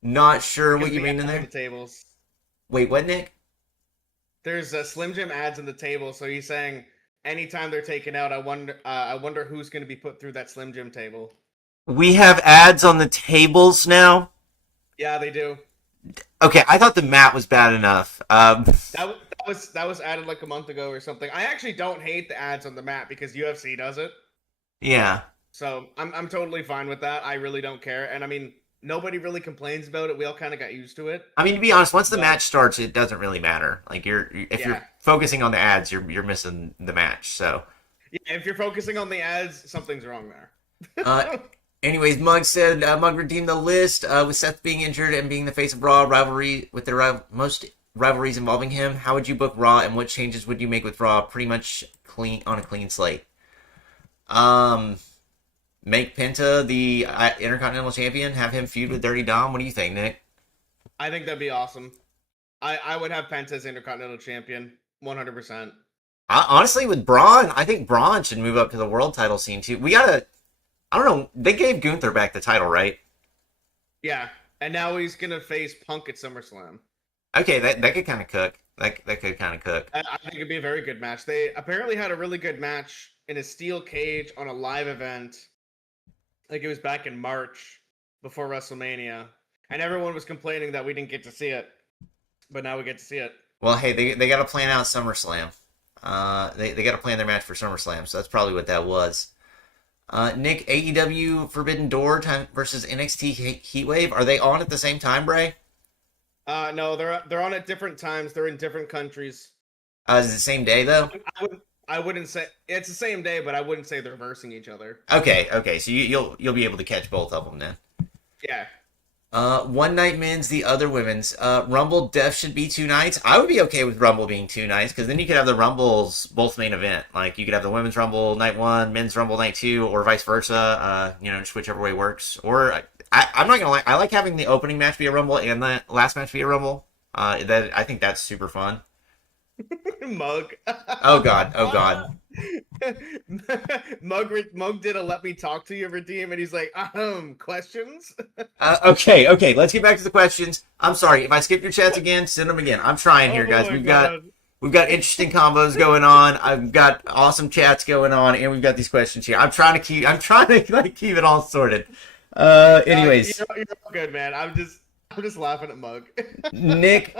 not sure what you mean in there. The tables. Wait, what, Nick? There's Slim Jim ads in the table, so he's saying anytime they're taken out, I wonder who's gonna be put through that Slim Jim table. We have ads on the tables now? Yeah, they do. Okay, I thought the mat was bad enough. That was added like a month ago or something. I actually don't hate the ads on the mat because UFC does it. Yeah. So I'm totally fine with that. I really don't care. And I mean, nobody really complains about it. We all kind of got used to it. I mean, to be honest, once the match starts, it doesn't really matter. Like if you're focusing on the ads, you're missing the match. So. Yeah, if you're focusing on the ads, something's wrong there. Anyways, Mug said Mug redeemed the list with Seth being injured and being the face of Raw rivalry with the most rivalries involving him. How would you book Raw, and what changes would you make with Raw? Pretty much clean on a clean slate. Make Penta the Intercontinental Champion. Have him feud with Dirty Dom. What do you think, Nick? I think that'd be awesome. I would have Penta as Intercontinental Champion, 100%. Honestly, with Braun, I think Braun should move up to the world title scene too. I don't know. They gave Gunther back the title, right? Yeah, and now he's gonna face Punk at SummerSlam. Okay, that could kind of cook. That could kind of cook. I think it'd be a very good match. They apparently had a really good match in a steel cage on a live event. Like it was back in March before WrestleMania, and everyone was complaining that we didn't get to see it, but now we get to see it. Well, hey, they got to plan out SummerSlam. They got to plan their match for SummerSlam, so that's probably what that was. Nick, AEW Forbidden Door time versus NXT Heatwave. Are they on at the same time, Bray? No, they're on at different times. They're in different countries. Is it the same day though? I wouldn't say it's the same day, but I wouldn't say they're versing each other. Okay. So you'll be able to catch both of them then. Yeah. One night men's, the other women's. Rumble def should be 2 nights. I would be okay with Rumble being 2 nights because then you could have the Rumbles both main event. Like you could have the women's Rumble night 1, men's Rumble night 2, or vice versa. Just whichever way works. Or I'm not gonna lie, I like having the opening match be a Rumble and the last match be a Rumble. I think that's super fun. Mug. Oh god. Oh god. Mug did a let me talk to you redeem, and he's like, questions? Okay. Let's get back to the questions. I'm sorry if I skipped your chats again. Send them again. I'm trying here, guys. We've got interesting combos going on. I've got awesome chats going on, and we've got these questions here. I'm trying to keep it all sorted. Anyways, you're all good, man. I'm just laughing at Mug. Nick.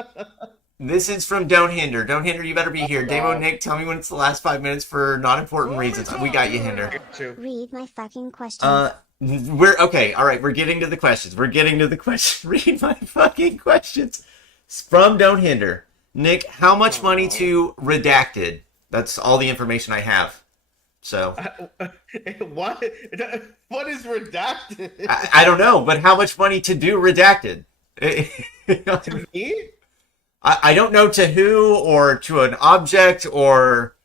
This is from Don't Hinder. Don't Hinder, you better be here. Damo Nick, tell me when it's the last 5 minutes for not important reasons. We got you, Hinder. Read my fucking questions. We're okay. All right, we're getting to the questions. Read my fucking questions. From Don't Hinder. Nick, how much money to Redacted? That's all the information I have. So. What? What is Redacted? I don't know, but how much money to do Redacted? To me? I don't know to who or to an object or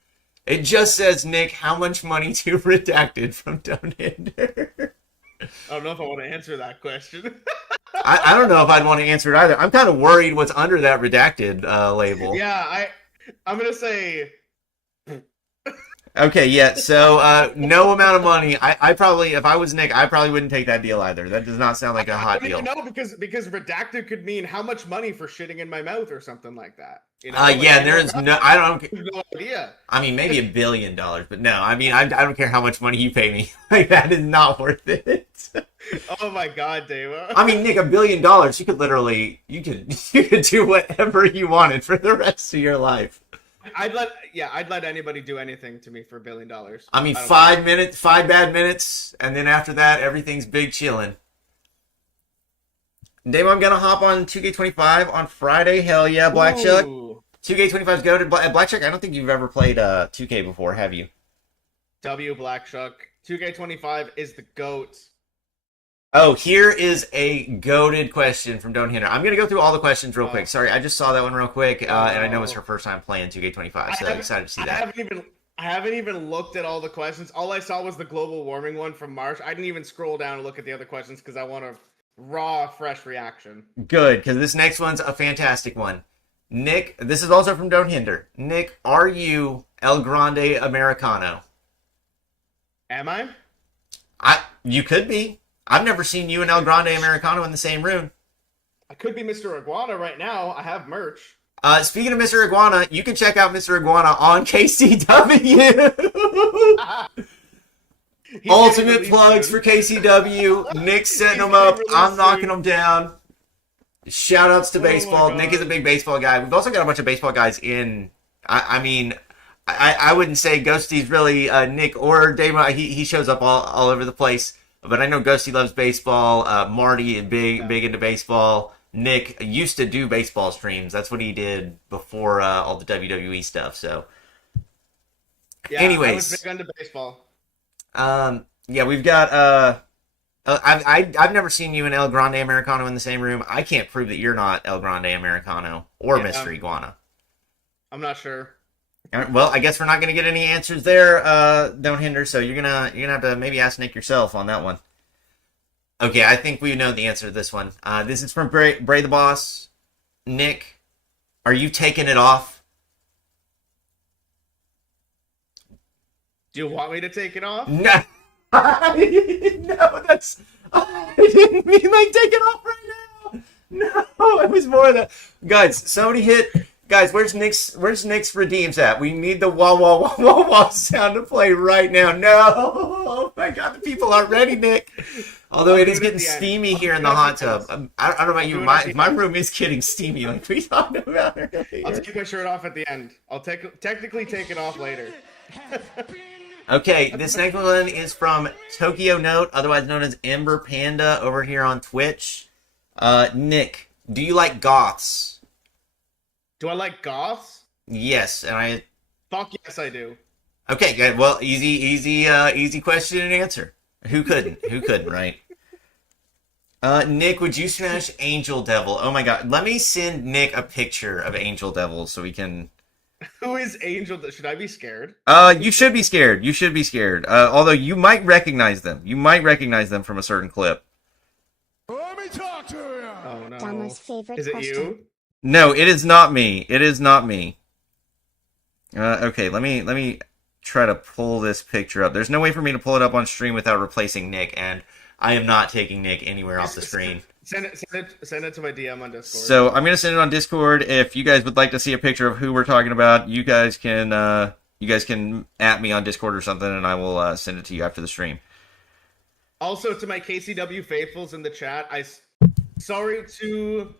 it just says, Nick, how much money to Redacted from Don't Hinder? I don't know if I want to answer that question. I don't know if I'd want to answer it either. I'm kind of worried what's under that Redacted label. Yeah, I'm going to say... Okay, yeah, so no amount of money. I probably, if I was Nick, I probably wouldn't take that deal either. That does not sound like a hot deal. No, because Redacted could mean how much money for shitting in my mouth or something like that. Yeah, there is no, I don't, no idea. I mean, maybe $1 billion, but no, I mean, I don't care how much money you pay me. Like, that is not worth it. Oh my god, Dava. I mean, Nick, $1 billion, you could literally, you could do whatever you wanted for the rest of your life. I'd let anybody do anything to me for $1 billion. I mean, 5 minutes, 5 bad minutes, and then after that, everything's big chillin'. Dave, I'm gonna hop on 2K25 on Friday. Hell yeah, Black Chuck. 2K25's go to Black Chuck. I don't think you've ever played 2K before, have you? Black Chuck. 2K25 is the GOAT. Oh, here is a goated question from Don't Hinder. I'm going to go through all the questions real quick. Sorry, I just saw that one real quick, and I know it's her first time playing 2K25, so I'm excited to see that. I haven't even looked at all the questions. All I saw was the global warming one from March. I didn't even scroll down and look at the other questions because I want a raw, fresh reaction. Good, because this next one's a fantastic one. Nick, this is also from Don't Hinder. Nick, are you El Grande Americano? Am I? You could be. I've never seen you and El Grande Americano in the same room. I could be Mr. Iguana right now. I have merch. Speaking of Mr. Iguana, you can check out Mr. Iguana on KCW. Ultimate plugs for KCW. Nick's setting them up. I'm knocking them down. Shout outs to baseball. Nick is a big baseball guy. We've also got a bunch of baseball guys in. I mean, I wouldn't say Ghosty's really Nick or Dave. He shows up all over the place. But I know Ghosty loves baseball. Marty is big into baseball. Nick used to do baseball streams. That's what he did before all the WWE stuff. So, yeah, anyways, I was big into baseball. Yeah, we've got. I've never seen you and El Grande Americano in the same room. I can't prove that you're not El Grande Americano or Mr. Iguana. I'm not sure. Well, I guess we're not going to get any answers there, Don't Hinder, so you're gonna have to maybe ask Nick yourself on that one. Okay, I think we know the answer to this one. This is from Bray the Boss. Nick, are you taking it off? Do you want me to take it off? No. No, that's... I didn't mean like take it off right now. No, it was more that... Guys, somebody hit... Guys, where's Nick's redeems at? We need the wah wah wah wah wah sound to play right now. No! Oh my god, the people aren't ready, Nick. Although it is getting steamy here in the hot tub. I don't know about you, my room is getting steamy like we talked about earlier. I'll take my shirt off at the end. I'll technically take it off later. Okay, this next one is from Tokyo Note, otherwise known as Ember Panda over here on Twitch. Nick, do you like goths? Do I like goths? Yes, and I... Fuck yes, I do. Okay, good. Well, easy question and answer. Who couldn't? Who couldn't, right? Nick, would you smash Angel Devil? Oh my god. Let me send Nick a picture of Angel Devil so we can... Who is Angel? Should I be scared? You should be scared. You should be scared. Although you might recognize them. You might recognize them from a certain clip. Let me talk to you. Oh no. Dama's favorite Is it question. you? No, it is not me. It is not me. Okay, let me try to pull this picture up. There's no way for me to pull it up on stream without replacing Nick, and I am not taking Nick anywhere off the screen. Send it to my DM on Discord. So I'm gonna send it on Discord. If you guys would like to see a picture of who we're talking about, you guys can at me on Discord or something, and I will send it to you after the stream. Also, to my KCW faithfuls in the chat, sorry to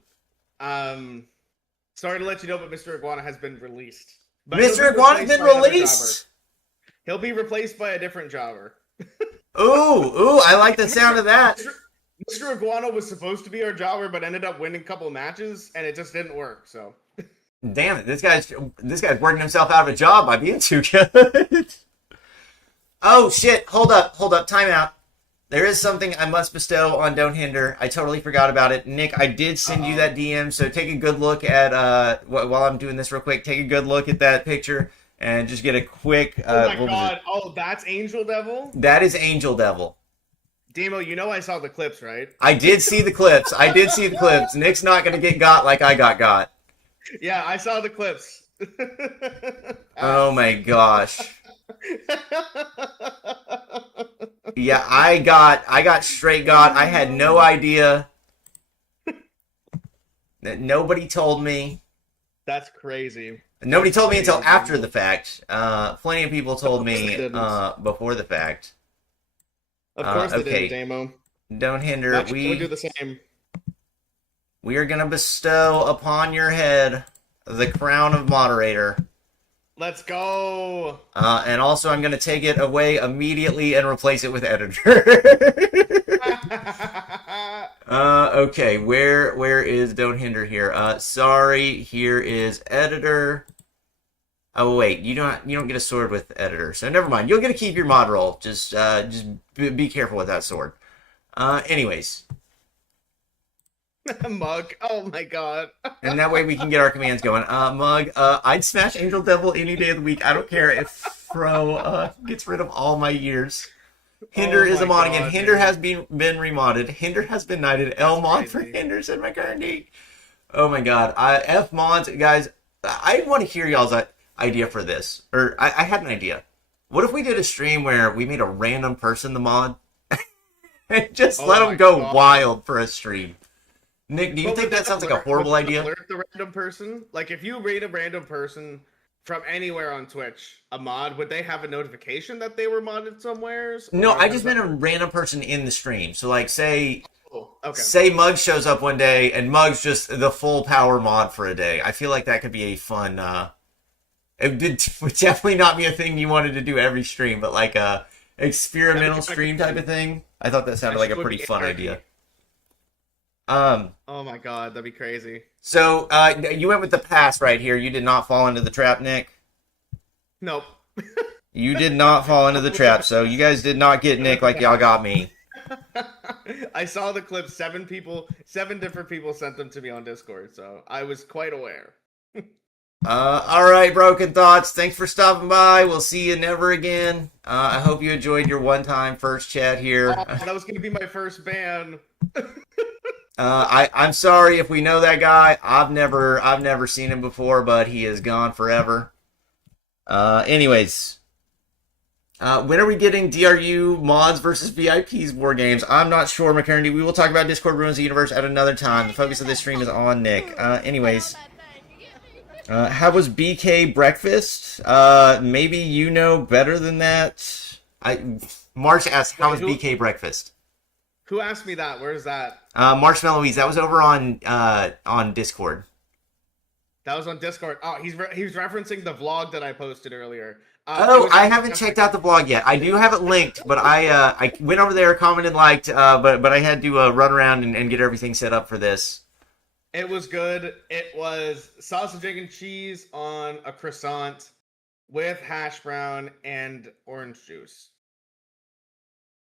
let you know, but Mr. Iguana has been released. But Mr. Iguana's been released? He'll be replaced by a different jobber. Ooh, I like the sound of that. Mr. Iguana was supposed to be our jobber, but ended up winning a couple matches, and it just didn't work. So, damn it, this guy's working himself out of a job by being too good. Oh shit! Hold up, time out. There is something I must bestow on Don't Hinder. I totally forgot about it. Nick, I did send you that DM, so take a good look at, while I'm doing this real quick, take a good look at that picture and just get a quick... oh my god, oh, that's Angel Devil? That is Angel Devil. Demo, you know I saw the clips, right? I did see the clips. Nick's not going to get got like I got. Yeah, I saw the clips. Oh my gosh. Yeah, I got straight got. I had no idea. That nobody told me. That's crazy. Nobody told me until after the fact. Plenty of people told me before the fact. Of course they did, Damo. Don't hinder. We do the same. We are gonna bestow upon your head the crown of moderator. Let's go. And also, I'm gonna take it away immediately and replace it with editor. Okay, where is Don't Hinder here? Sorry, here is editor. Oh wait, you don't get a sword with editor, so never mind. You'll get to keep your mod roll. Just be careful with that sword. Anyways. Mug, oh my god. And that way we can get our commands going. Mug, I'd smash Angel Devil any day of the week. I don't care if Fro gets rid of all my ears. Hinder is a mod again. Hinder has been remodded. Hinder has been knighted. L mod for Hinder, said McCartney. Oh my god. F mods, guys, I want to hear y'all's idea for this. Or, I had an idea. What if we did a stream where we made a random person the mod? And just let them go wild for a stream. Nick, do you think that sounds like a horrible idea? Alert the random person? Like, if you rate a random person from anywhere on Twitch, a mod, would they have a notification that they were modded somewheres? No, I just meant a random person in the stream. So, like, say say Mug shows up one day, and Mug's just the full power mod for a day. I feel like that could be a fun, it would definitely not be a thing you wanted to do every stream, but like a experimental stream type of thing. I thought that sounded like a pretty fun idea. Oh my god, that'd be crazy. So, you went with the pass right here. You did not fall into the trap, Nick? Nope. You did not fall into the trap, so you guys did not get Nick like y'all got me. I saw the clip. 7 different people sent them to me on Discord, so I was quite aware. Alright, Broken Thoughts. Thanks for stopping by. We'll see you never again. I hope you enjoyed your one-time first chat here. Oh, that was going to be my first ban. I'm sorry if we know that guy. I've never seen him before, but he is gone forever. Anyways. When are we getting DRU mods versus VIPs war games? I'm not sure, McCartney. We will talk about Discord Ruins the Universe at another time. The focus of this stream is on Nick. Anyways. How was BK breakfast? Maybe you know better than that. March asked, how was BK breakfast? Who asked me that? Where's that? Marshmallowies. That was over on Discord. That was on Discord. Oh, he's referencing the vlog that I posted earlier. I haven't checked out the vlog yet. I do have it linked, but I went over there, commented, liked, but I had to run around and get everything set up for this. It was good. It was sausage, egg, and cheese on a croissant with hash brown and orange juice.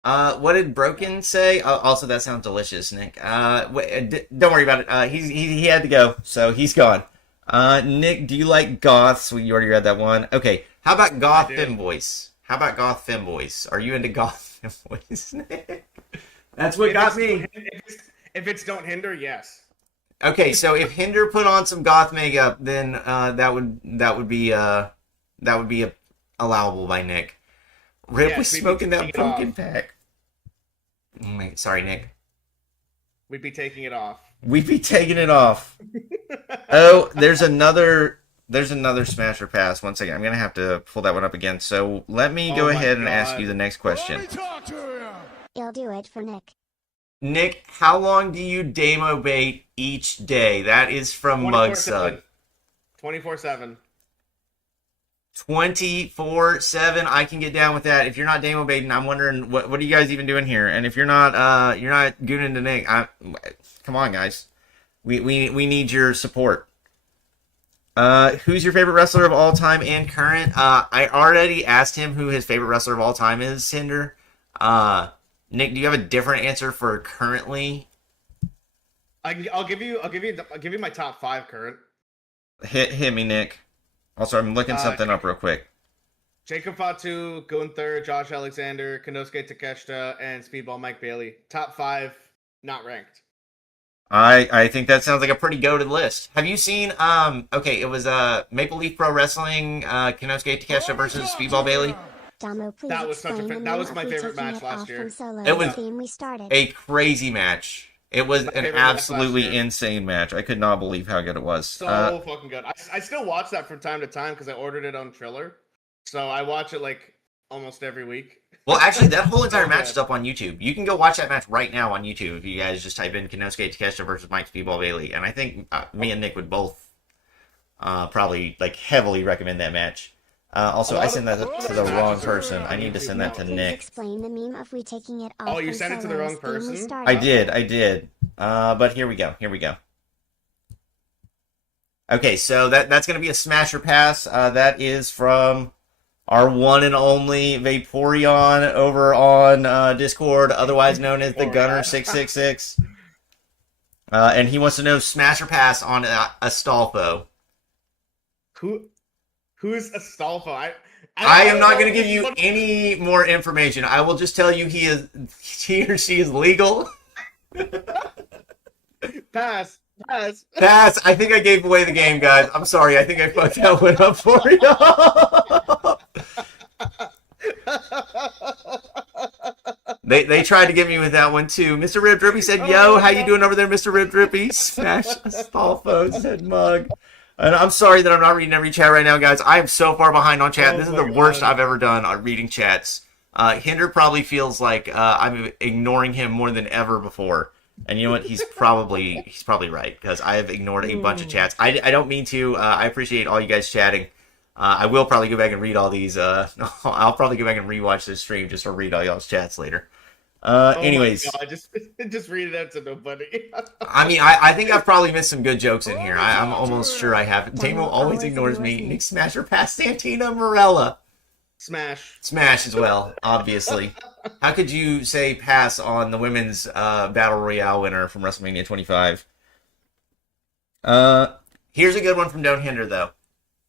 What did Broken say? Also, that sounds delicious, Nick. Don't worry about it. He had to go, so he's gone. Nick, do you like goths? Well, you already read that one. Okay, how about goth femboys? How about goth femboys? Are you into goth femboys, Nick? That's what got me. If it's don't hinder, yes. Okay, so if Hinder put on some goth makeup, then that would be allowable by Nick. Rip Yes, was we'd be smoking that taking it pumpkin off. pack. Sorry, Nick. We'd be taking it off. We'd be taking it off. Oh, there's another smasher pass. One second, I'm gonna have to pull that one up again. So let me go Oh my ahead and ask God. you the next question. You'll do it for Nick. Nick, how long do you demo bait each day? That is from Mugsug. 24/7. 24/7. I can get down with that. If you're not demo baiting, I'm wondering what are you guys even doing here? And if you're not gooning to Nick, come on, guys. We need your support. Who's your favorite wrestler of all time and current? I already asked him who his favorite wrestler of all time is, Cinder. Nick, do you have a different answer for currently? I'll give you my top 5 current. Hit me, Nick. Also, I'm looking something up real quick. Jacob Fatu, Gunther, Josh Alexander, Konosuke Takeshita, and Speedball Mike Bailey. Top 5, not ranked. I think that sounds like a pretty goated list. Have you seen okay, it was Maple Leaf Pro Wrestling, Konosuke Takeshita versus Speedball Bailey? Damo, please That was my favorite match last year. It was theme we started. a crazy match. It was an favorite match last absolutely year. insane match. I could not believe how good it was. So fucking good. I still watch that from time to time because I ordered it on Triller. So I watch it like almost every week. Well, actually, that whole entire So match good. is up on YouTube. You can go watch that match right now on YouTube if you guys just type in Konosuke Takeshita versus Mike Speedball Bailey. And I think me and Nick would both probably like heavily recommend that match. Also, I sent that to the wrong person. I need to send that to Please Nick. explain the meme of we taking it off. Oh, you from sent it to the wrong Solo's theme we person? started. I did. But here we go. Okay, so that's going to be a smasher pass. That is from our one and only Vaporeon over on Discord, otherwise known as the Gunner666. And he wants to know smasher pass on Astolfo. Who's Astolfo? I am not going to give you any more information. I will just tell you he or she is legal. Pass. Pass. I think I gave away the game, guys. I'm sorry. I think I fucked that one up for you. They tried to get me with that one too. Mr. Rib Drippy said, "Yo, how you doing over there, Mr. Rib Drippy?" Smash Astolfo said mug. And I'm sorry that I'm not reading every chat right now, guys. I am so far behind on chat. This is the worst I've ever done on reading chats. Hinder probably feels like I'm ignoring him more than ever before. And you know what? He's probably right, because I have ignored a bunch of chats. I don't mean to. I appreciate all you guys chatting. I will probably go back and read all these. I'll probably go back and rewatch this stream just to read all y'all's chats later. Anyways. Oh my God, just read it out to nobody. I mean, I think I've probably missed some good jokes in here. I'm almost sure I have. Damo always ignores me. Nick Smasher past Santina Morella. Smash as well, obviously. How could you say pass on the women's Battle Royale winner from WrestleMania 25? Here's a good one from Don't Hinder, though.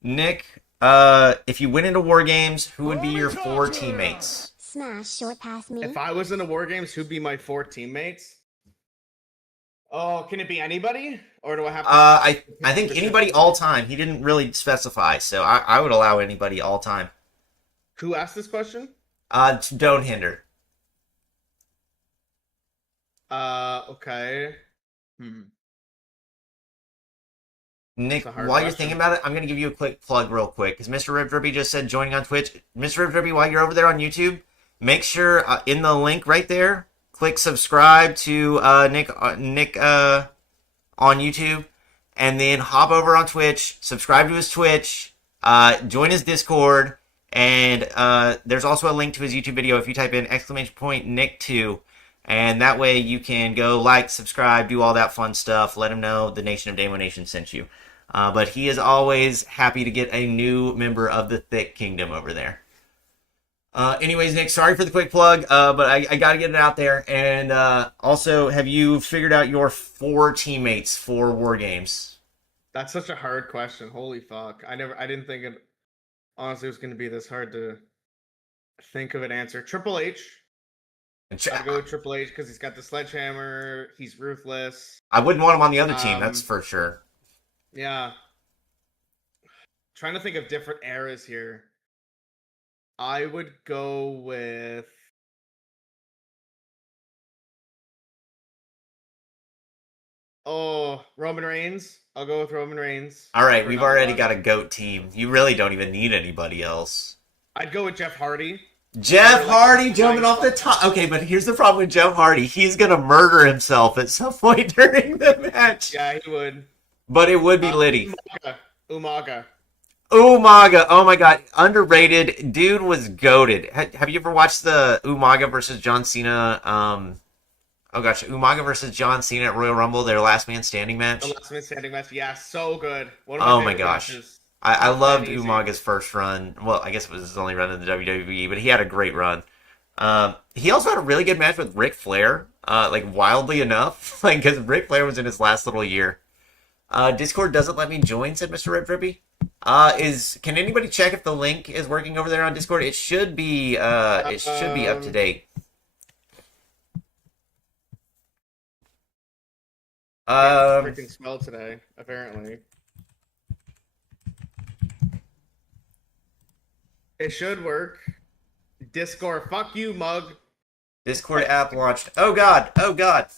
Nick, if you went into War Games, who would be your 4 teammates? Smash short pass me. If I was in a War Games, who'd be my 4 teammates? Oh, can it be anybody? Or do I have to... I think anybody all time. He didn't really specify, so I would allow anybody all time. Who asked this question? Don't Hinder. Okay. Nick, That's a hard while you're question. thinking about it, I'm going to give you a quick plug real quick, because Mr. Rib Drippy just said joining on Twitch. Mr. Rib Drippy, while you're over there on YouTube, make sure in the link right there, click subscribe to Nick on YouTube, and then hop over on Twitch, subscribe to his Twitch, join his Discord, and there's also a link to his YouTube video if you type in !Nick2, and that way you can go like, subscribe, do all that fun stuff, let him know the Nation of Damo Nation sent you. But he is always happy to get a new member of the Thick Kingdom over there. Anyways, Nick, sorry for the quick plug, but I got to get it out there. And also, have you figured out your 4 teammates for War Games? That's such a hard question. Holy fuck. I didn't think it, honestly, was going to be this hard to think of an answer. Triple H. I'd go with Triple H because he's got the sledgehammer. He's ruthless. I wouldn't want him on the other team, that's for sure. Yeah. Trying to think of different eras here. I would go with... Oh, Roman Reigns. I'll go with Roman Reigns. All right, we've already got a GOAT team. You really don't even need anybody else. I'd go with Jeff Hardy. Jeff Hardy jumping off the top. Okay, but here's the problem with Jeff Hardy. He's going to murder himself at some point during the match. Yeah, he would. But it would be litty. Umaga. Umaga. Oh my god. Underrated. Dude was goated. Have you ever watched the Umaga versus John Cena? Oh gosh. Umaga versus John Cena at Royal Rumble, their last man standing match? The last man standing match. Yeah, so good. One of my gosh. Matches. I loved Umaga's first run. Well, I guess it was his only run in the WWE, but he had a great run. He also had a really good match with Ric Flair, like wildly enough, like because Ric Flair was in his last little year. Discord doesn't let me join, said Mr. Rip Drippy. Can anybody check if the link is working over there on Discord? It should be up to date. Freaking smell today, apparently. It should work. Discord, fuck you, mug. Discord app launched. Oh god, oh god.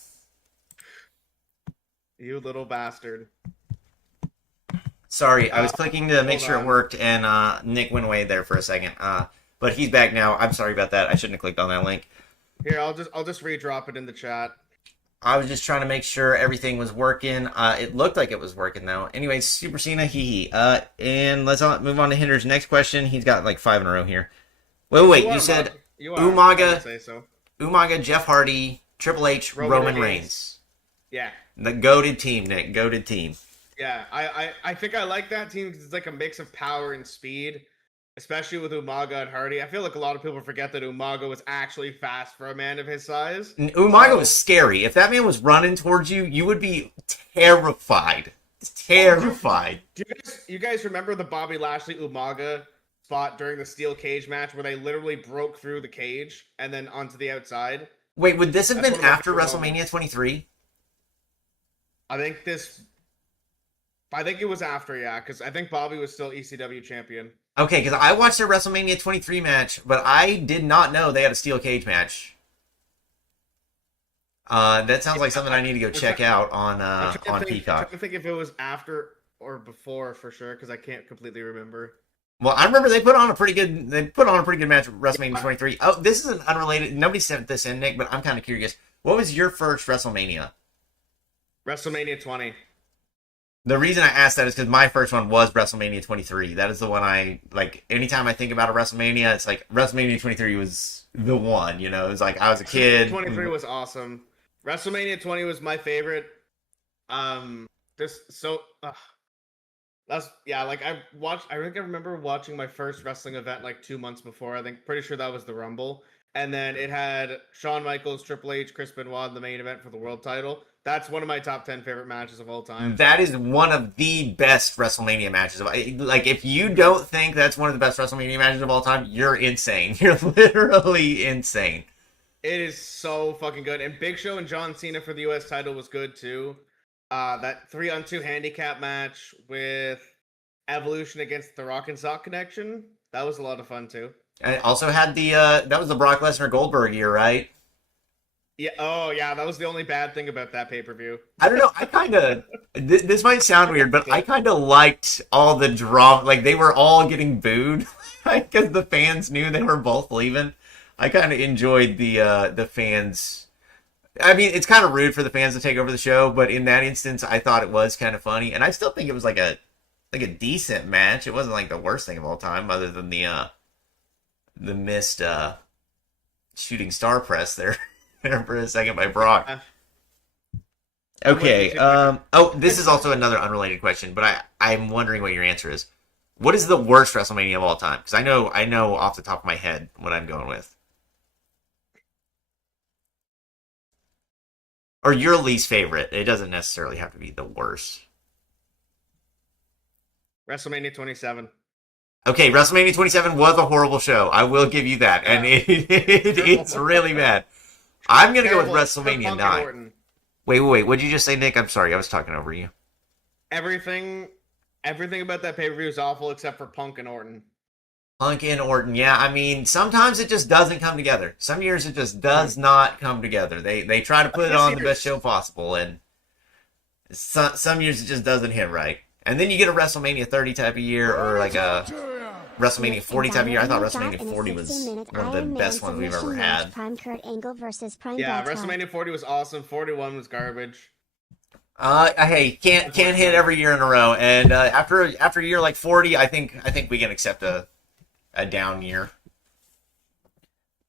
You little bastard. Sorry, I was clicking to make sure it worked, and Nick went away there for a second. But he's back now. I'm sorry about that. I shouldn't have clicked on that link. Here, I'll just re-drop it in the chat. I was just trying to make sure everything was working. It looked like it was working, though. Anyways, Super Cena, hee. And let's move on to Hinder's next question. He's got like 5 in a row here. Wait. You said Umaga, so. Umaga, Jeff Hardy, Triple H, Roman Reigns. Yeah. The goated team, Nick. Goated team. Yeah, I think I like that team because it's like a mix of power and speed, especially with Umaga and Hardy. I feel like a lot of people forget that Umaga was actually fast for a man of his size. Umaga was scary. If that man was running towards you, you would be terrified. Terrified. Do you guys remember the Bobby Lashley Umaga spot during the steel cage match where they literally broke through the cage and then onto the outside? Wait, would this have been after WrestleMania 23? I think it was after, yeah, because I think Bobby was still ECW champion. Okay, because I watched their WrestleMania 23 match, but I did not know they had a steel cage match. That sounds like something I need to go check out on Peacock. I think if it was after or before for sure, because I can't completely remember. Well, I remember they put on a pretty good match at WrestleMania 23. Oh, this is an unrelated. Nobody sent this in, Nick, but I'm kind of curious. What was your first WrestleMania? WrestleMania 20. The reason I asked that is because my first one was WrestleMania 23. That is the one I, like, anytime I think about a WrestleMania, it's like WrestleMania 23 was the one, you know? It was like, I was a kid. 23 was awesome. WrestleMania 20 was my favorite. I think I remember watching my first wrestling event like 2 months before. Pretty sure that was the Rumble. And then it had Shawn Michaels, Triple H, Chris Benoit in the main event for the world title. That's one of my top 10 favorite matches of all time. That is one of the best WrestleMania matches. Like, if you don't think that's one of the best WrestleMania matches of all time, you're insane. You're literally insane. It is so fucking good. And Big Show and John Cena for the U.S. title was good, too. That 3-on-2 handicap match with Evolution against the Rock and Sock Connection, that was a lot of fun, too. And it also had that was the Brock Lesnar Goldberg year, right? Yeah. Oh, yeah. That was the only bad thing about that pay-per-view. I don't know. I kind of... This might sound weird, but I kind of liked all the drama. Like, they were all getting booed because the fans knew they were both leaving. I kind of enjoyed the fans. I mean, it's kind of rude for the fans to take over the show, but in that instance, I thought it was kind of funny. And I still think it was like a decent match. It wasn't like the worst thing of all time, other than the missed shooting star press there. For a second by Brock. Okay. This is also another unrelated question, but I'm wondering what your answer is. What is the worst WrestleMania of all time? Because I know off the top of my head what I'm going with. Or your least favorite. It doesn't necessarily have to be the worst. WrestleMania 27. Okay, WrestleMania 27 was a horrible show. I will give you that. And it's really bad. I'm going to go with WrestleMania 9. Wait. What did you just say, Nick? I'm sorry. I was talking over you. Everything about that pay-per-view is awful except for Punk and Orton. Punk and Orton, yeah. I mean, sometimes it just doesn't come together. Some years it just does not come together. They try to put it on the best show possible, and some years it just doesn't hit right. And then you get a WrestleMania 30 type of year, or like a WrestleMania 40 type of year. I thought WrestleMania 40 was one of the best ones we've ever had. Yeah, WrestleMania 40 was awesome. 41 was garbage. Hey, can't hit every year in a row. And after a year like 40, I think we can accept a down year.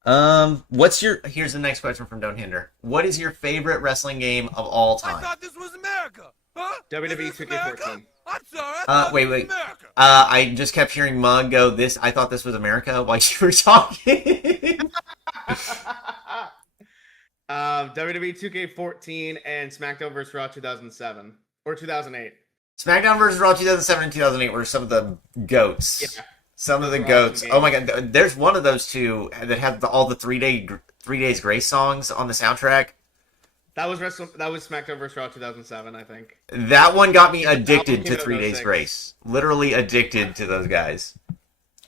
Here's the next question from Don't Hinder. What is your favorite wrestling game of all time? I thought this was America. Huh? WWE 2K14. I'm sorry. Wait. I just kept hearing Mug go, I thought this was America while you were talking. WWE 2K14 and SmackDown vs. Raw 2007 or 2008. SmackDown vs. Raw 2007 and 2008 were some of the goats. Yeah. Some of the goats. Oh my god, there's one of those two that had all the 3 Days Grace songs on the soundtrack. That was SmackDown vs. Raw 2007, I think. That one got me addicted to 3 Days Grace. Literally addicted to those guys.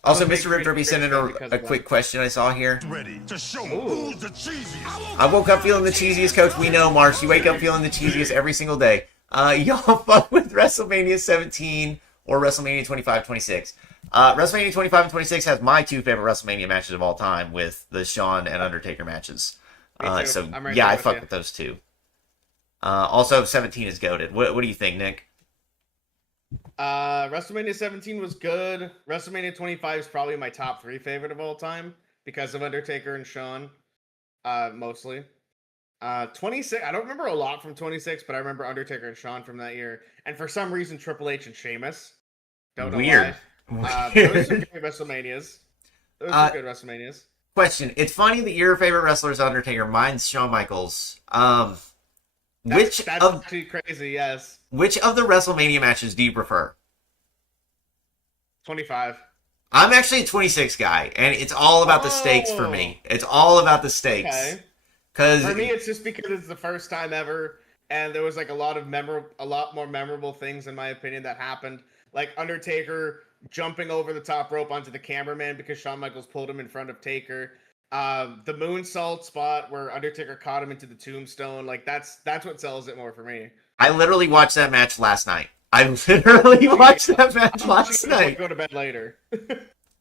Also, Mr. Rip Derby sent in a quick question I saw here. Ready to show who's the cheesiest. I woke up feeling the cheesiest, Coach. We know, Marsh. You wake up feeling the cheesiest every single day. Y'all fuck with WrestleMania 17 or WrestleMania 25, 26. WrestleMania 25 and 26 has my two favorite WrestleMania matches of all time with the Shawn and Undertaker matches. So, yeah, I fuck with those two. Also, 17 is goated. What do you think, Nick? WrestleMania 17 was good. WrestleMania 25 is probably my top 3 favorite of all time because of Undertaker and Shawn, mostly. 26, I don't remember a lot from 26, but I remember Undertaker and Shawn from that year. And for some reason, Triple H and Sheamus. Don't know Weird. why. Those are good WrestleManias. Those are good WrestleManias. Question. It's funny that your favorite wrestler is Undertaker. Mine's Shawn Michaels. That's actually crazy, yes. Which of the WrestleMania matches do you prefer? 25. I'm actually a 26 guy, and it's all about the stakes for me. It's all about the stakes. Okay. Cause for me, it's just because it's the first time ever, and there was like a lot more memorable things, in my opinion, that happened. Like Undertaker jumping over the top rope onto the cameraman because Shawn Michaels pulled him in front of Taker. The moonsault spot where Undertaker caught him into the tombstone. Like that's what sells it more for me. I literally watched that match last night. Go to bed later.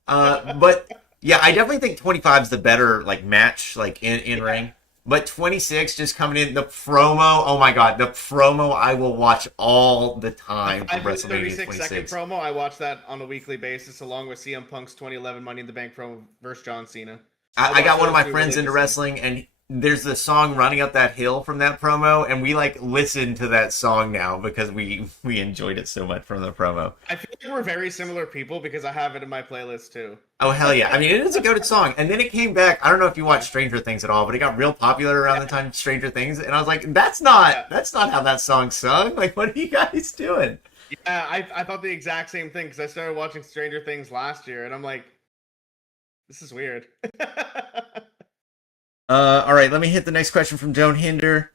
But yeah, I definitely think 25 is the better like match, like in ring. But 26 just coming in, the promo, oh my god, the promo I will watch all the time from WrestleMania 26. 36-second promo, I watch that on a weekly basis along with CM Punk's 2011 Money in the Bank promo versus John Cena. I got one of my friends into wrestling, and there's the song Running Up That Hill from that promo, and we like listen to that song now because we enjoyed it so much from the promo. I feel like we're very similar people because I have it in my playlist too. Oh hell yeah. I mean, it is a goated song. And then it came back, I don't know if you watched Stranger Things at all, but it got real popular around the time Stranger Things, and I was like, that's not how that song sung. Like, what are you guys doing? Yeah, I thought the exact same thing because I started watching Stranger Things last year, and I'm like, this is weird. All right, let me hit the next question from Don't Hinder.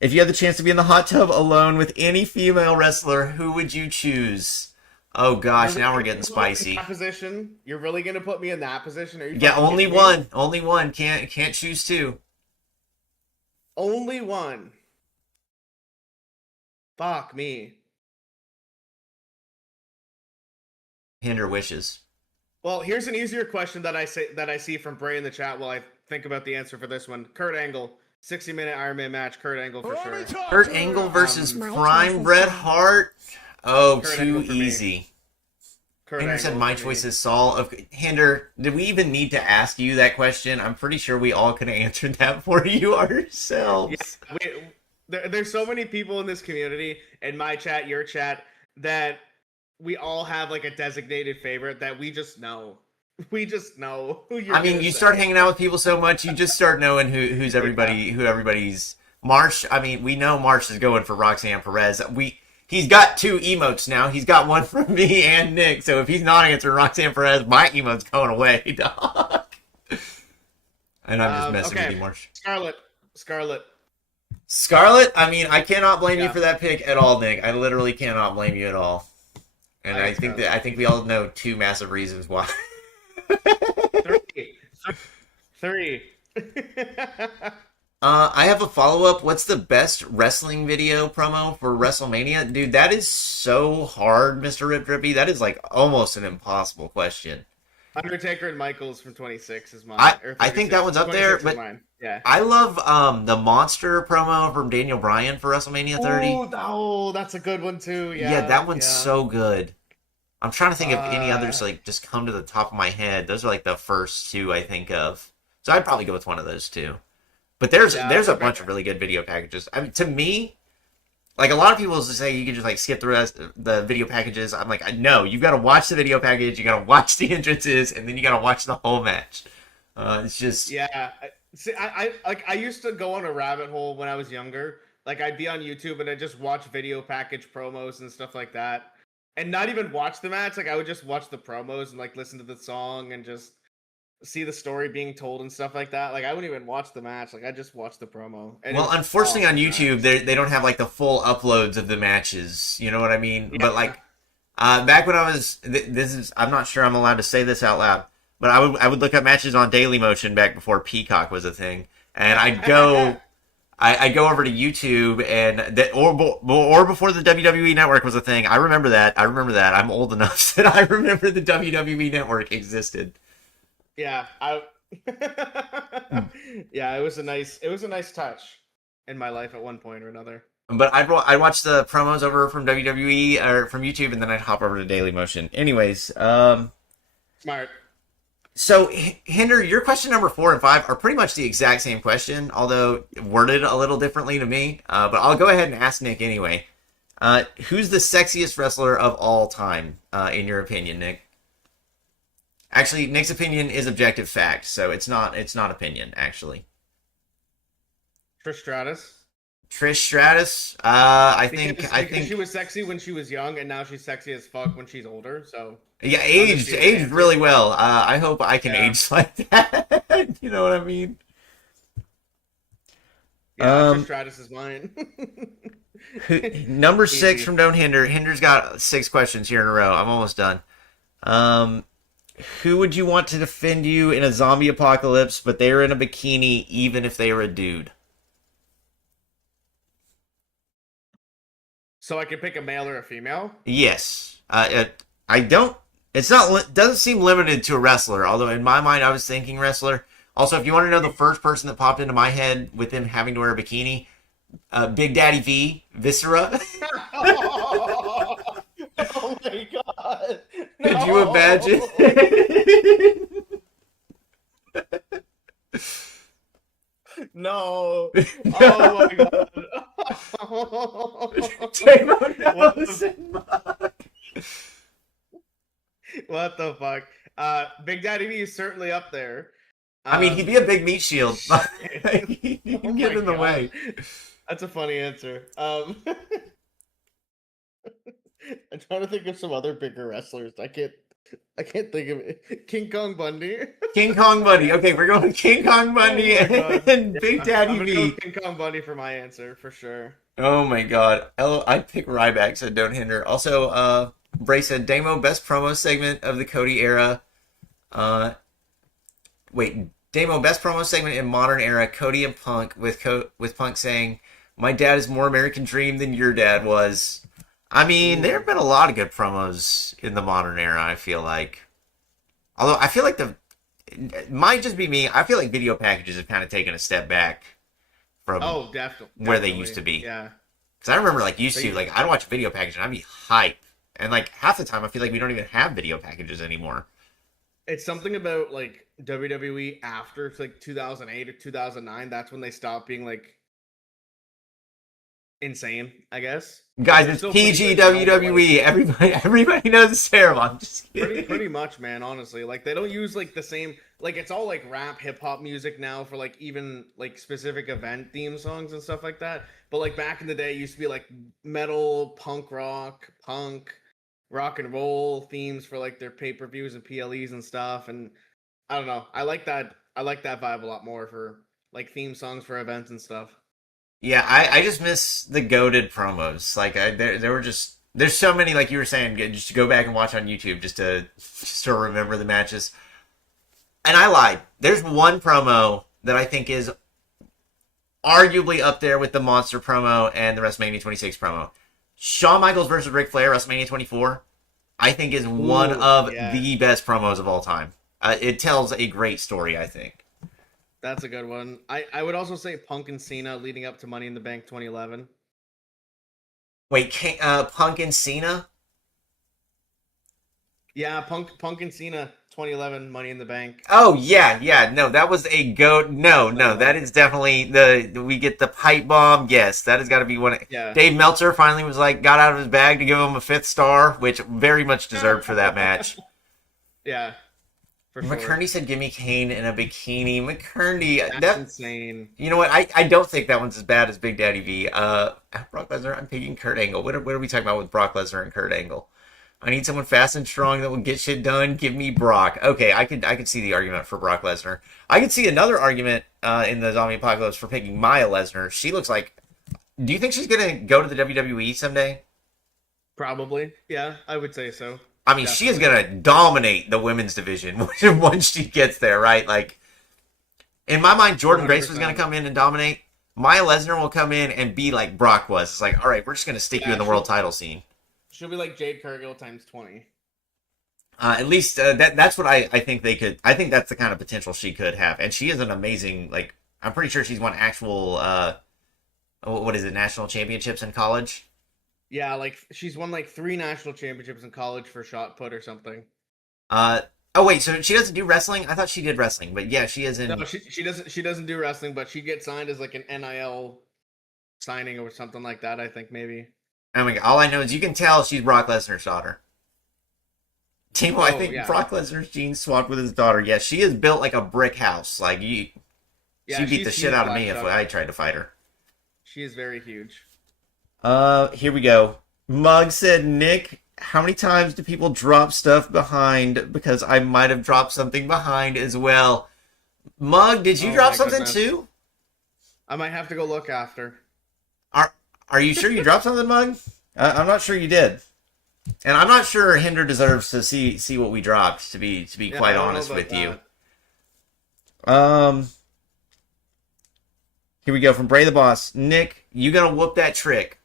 If you had the chance to be in the hot tub alone with any female wrestler, who would you choose? Oh gosh, now we're getting spicy. That position? You're really gonna put me in that position? Are you only one. Me? Only one. Can't choose two. Only one. Fuck me. Hinder wishes. Well, here's an easier question that I see from Bray in the chat while I think about the answer for this one. Kurt Angle, 60-minute Iron Man match. Kurt Angle for sure. Kurt Angle versus Prime Bret Hart. Oh, Kurt too easy. Hinder said my choice is Saul. Hinder, did we even need to ask you that question? I'm pretty sure we all could have answered that for you ourselves. Yeah, there's so many people in this community, in my chat, your chat, that we all have like a designated favorite that we just know. We just know who you're. I mean, you start hanging out with people so much, you just start knowing who's everybody, who everybody's. Marsh. I mean, we know Marsh is going for Roxanne Perez. He's got 2 emotes now. He's got one from me and Nick. So if he's not answering Roxanne Perez, my emote's going away, dog. And I'm just messing with you, Marsh. Scarlet. I mean, I cannot blame you for that pick at all, Nick. I literally cannot blame you at all. And I think we all know 2 massive reasons why. 3. I have a follow-up. What's the best wrestling video promo for WrestleMania? Dude, that is so hard, Mr. Rip Drippy. That is like almost an impossible question. Undertaker and Michaels from 26 is mine. I think that one's up there, but yeah. I love the Monster promo from Daniel Bryan for WrestleMania 30. Oh, that's a good one too. Yeah, that one's so good. I'm trying to think of any others like just come to the top of my head. Those are like the first 2 I think of. So I'd probably go with one of those 2. But there's a bunch of really good video packages. I mean, to me, like a lot of people say you can just like skip the video packages. I'm like, no, you got to watch the video package, you got to watch the entrances, and then you got to watch the whole match. It's just I used to go on a rabbit hole when I was younger. Like I'd be on YouTube and I'd just watch video package promos and stuff like that, and not even watch the match. Like I would just watch the promos and like listen to the song and just see the story being told and stuff like that. Like I wouldn't even watch the match. Like I just watch the promo. And well, unfortunately on YouTube they don't have like the full uploads of the matches. You know what I mean? Yeah. But like back when I was I'm not sure I'm allowed to say this out loud, but I would look up matches on Dailymotion back before Peacock was a thing, and I'd go I go over to YouTube and or before the WWE Network was a thing. I remember that. I'm old enough that I remember the WWE Network existed. Yeah, yeah, it was a nice touch in my life at one point or another. But I'd watch the promos over from WWE or from YouTube, and then I'd hop over to Dailymotion. Anyways, smart. So Hinder, your question number 4 and 5 are pretty much the exact same question, although worded a little differently to me. But I'll go ahead and ask Nick anyway. Who's the sexiest wrestler of all time, in your opinion, Nick? Actually, Nick's opinion is objective fact, so it's not opinion, actually. Trish Stratus. I think she was sexy when she was young, and now she's sexy as fuck when she's older. So yeah, aged really well. I hope I can age like that. You know what I mean? Yeah, Trish Stratus is mine. Number 6 from Don't Hinder. Hinder's got 6 questions here in a row. I'm almost done. Who would you want to defend you in a zombie apocalypse, but they're in a bikini even if they were a dude? So I can pick a male or a female? Yes. Doesn't seem limited to a wrestler, although in my mind I was thinking wrestler. Also, if you want to know the first person that popped into my head with him having to wear a bikini, Big Daddy V, Viscera. Oh my god. No. Could you imagine? No. Oh my god. What the fuck? Big Daddy V is certainly up there. I mean, he'd be a big meat shield. He can get in the way. That's a funny answer. I'm trying to think of some other bigger wrestlers. I can't think of it. King Kong Bundy. King Kong Bundy. Okay, we're going with King Kong Bundy and Big Daddy V. Go King Kong Bundy for my answer for sure. Oh my god. I'd pick Ryback, so don't hinder. Also, Bray said Damo best promo segment of the Cody era. Damo best promo segment in modern era. Cody and Punk with Punk saying, "My dad is more American Dream than your dad was." I mean, there have been a lot of good promos in the modern era, I feel like. Although, I feel like it might just be me, I feel like video packages have kind of taken a step back from definitely where they used to be. Yeah. Because I remember, I'd watch a video package and I'd be hyped. And, half the time, I feel like we don't even have video packages anymore. It's something about, WWE after, 2008 or 2009, that's when they stopped being, insane, I guess. Guys, They're it's still pretty PG good now, but, like, WWE. Everybody knows it's terrible. I'm just kidding. pretty much, man. Honestly, like they don't use like the same, like it's all like rap, hip hop music now for like even like specific event theme songs and stuff like that. But like back in the day, it used to be like metal, punk rock, rock and roll themes for like their pay-per-views and PLEs and stuff. And I don't know, I like that vibe a lot more for like theme songs for events and stuff. Yeah, I just miss the goated promos. Like there were just there's so many, like you were saying, just to go back and watch on YouTube just to remember the matches. And I lied. There's one promo that I think is arguably up there with the Monster promo and the WrestleMania 26 promo. Shawn Michaels versus Ric Flair, WrestleMania 24, I think is one of the best promos of all time. It tells a great story, I think. That's a good one. I would also say Punk and Cena leading up to Money in the Bank 2011. Wait, Punk and Cena? Yeah, Punk and Cena 2011 Money in the Bank. Oh, yeah. No, that was a goat. No, that is definitely we get the pipe bomb. Yes, that has got to be one. Yeah. Dave Meltzer finally was like, got out of his bag to give him a 5th star, which very much deserved for that match. Yeah. For sure. McCurney said, "Give me Kane in a bikini." McCurney, That's insane. You know what? I don't think that one's as bad as Big Daddy V. Brock Lesnar. I'm picking Kurt Angle. What are we talking about with Brock Lesnar and Kurt Angle? I need someone fast and strong that will get shit done. Give me Brock. Okay, I could see the argument for Brock Lesnar. I could see another argument in the Zombie Apocalypse for picking Maya Lesnar. She looks like. Do you think she's gonna go to the WWE someday? Probably. Yeah, I would say so. I mean, She is going to dominate the women's division once she gets there, right? Like, in my mind, Jordan 100%. Grace was going to come in and dominate. Maya Lesnar will come in and be like Brock was. It's like, all right, we're just going to stick you in the world title scene. She'll be like Jade Cargill times 20. At least that's what I think they could. I think that's the kind of potential she could have. And she is an amazing, like, I'm pretty sure she's won actual, what is it, national championships in college? Yeah, like she's won like 3 national championships in college for shot put or something. Oh wait, so she doesn't do wrestling? I thought she did wrestling, but yeah, she is in. No, she doesn't do wrestling, but she gets signed as like an NIL signing or something like that. I think maybe. Oh my God, all I know is you can tell she's Brock Lesnar's daughter. Timo, I think Brock Lesnar's genes swapped with his daughter. Yeah, she is built like a brick house. Like she beat the shit out of me if I tried to fight her. She is very huge. Here we go. Mug said, Nick, how many times do people drop stuff behind? Because I might have dropped something behind as well. Mug, did you drop something too? I might have to go look after. Are you sure you dropped something, Mug? I'm not sure you did. And I'm not sure Hinder deserves to see what we dropped, to be quite honest with you. Here we go from Bray the Boss. Nick, you gotta whoop that trick.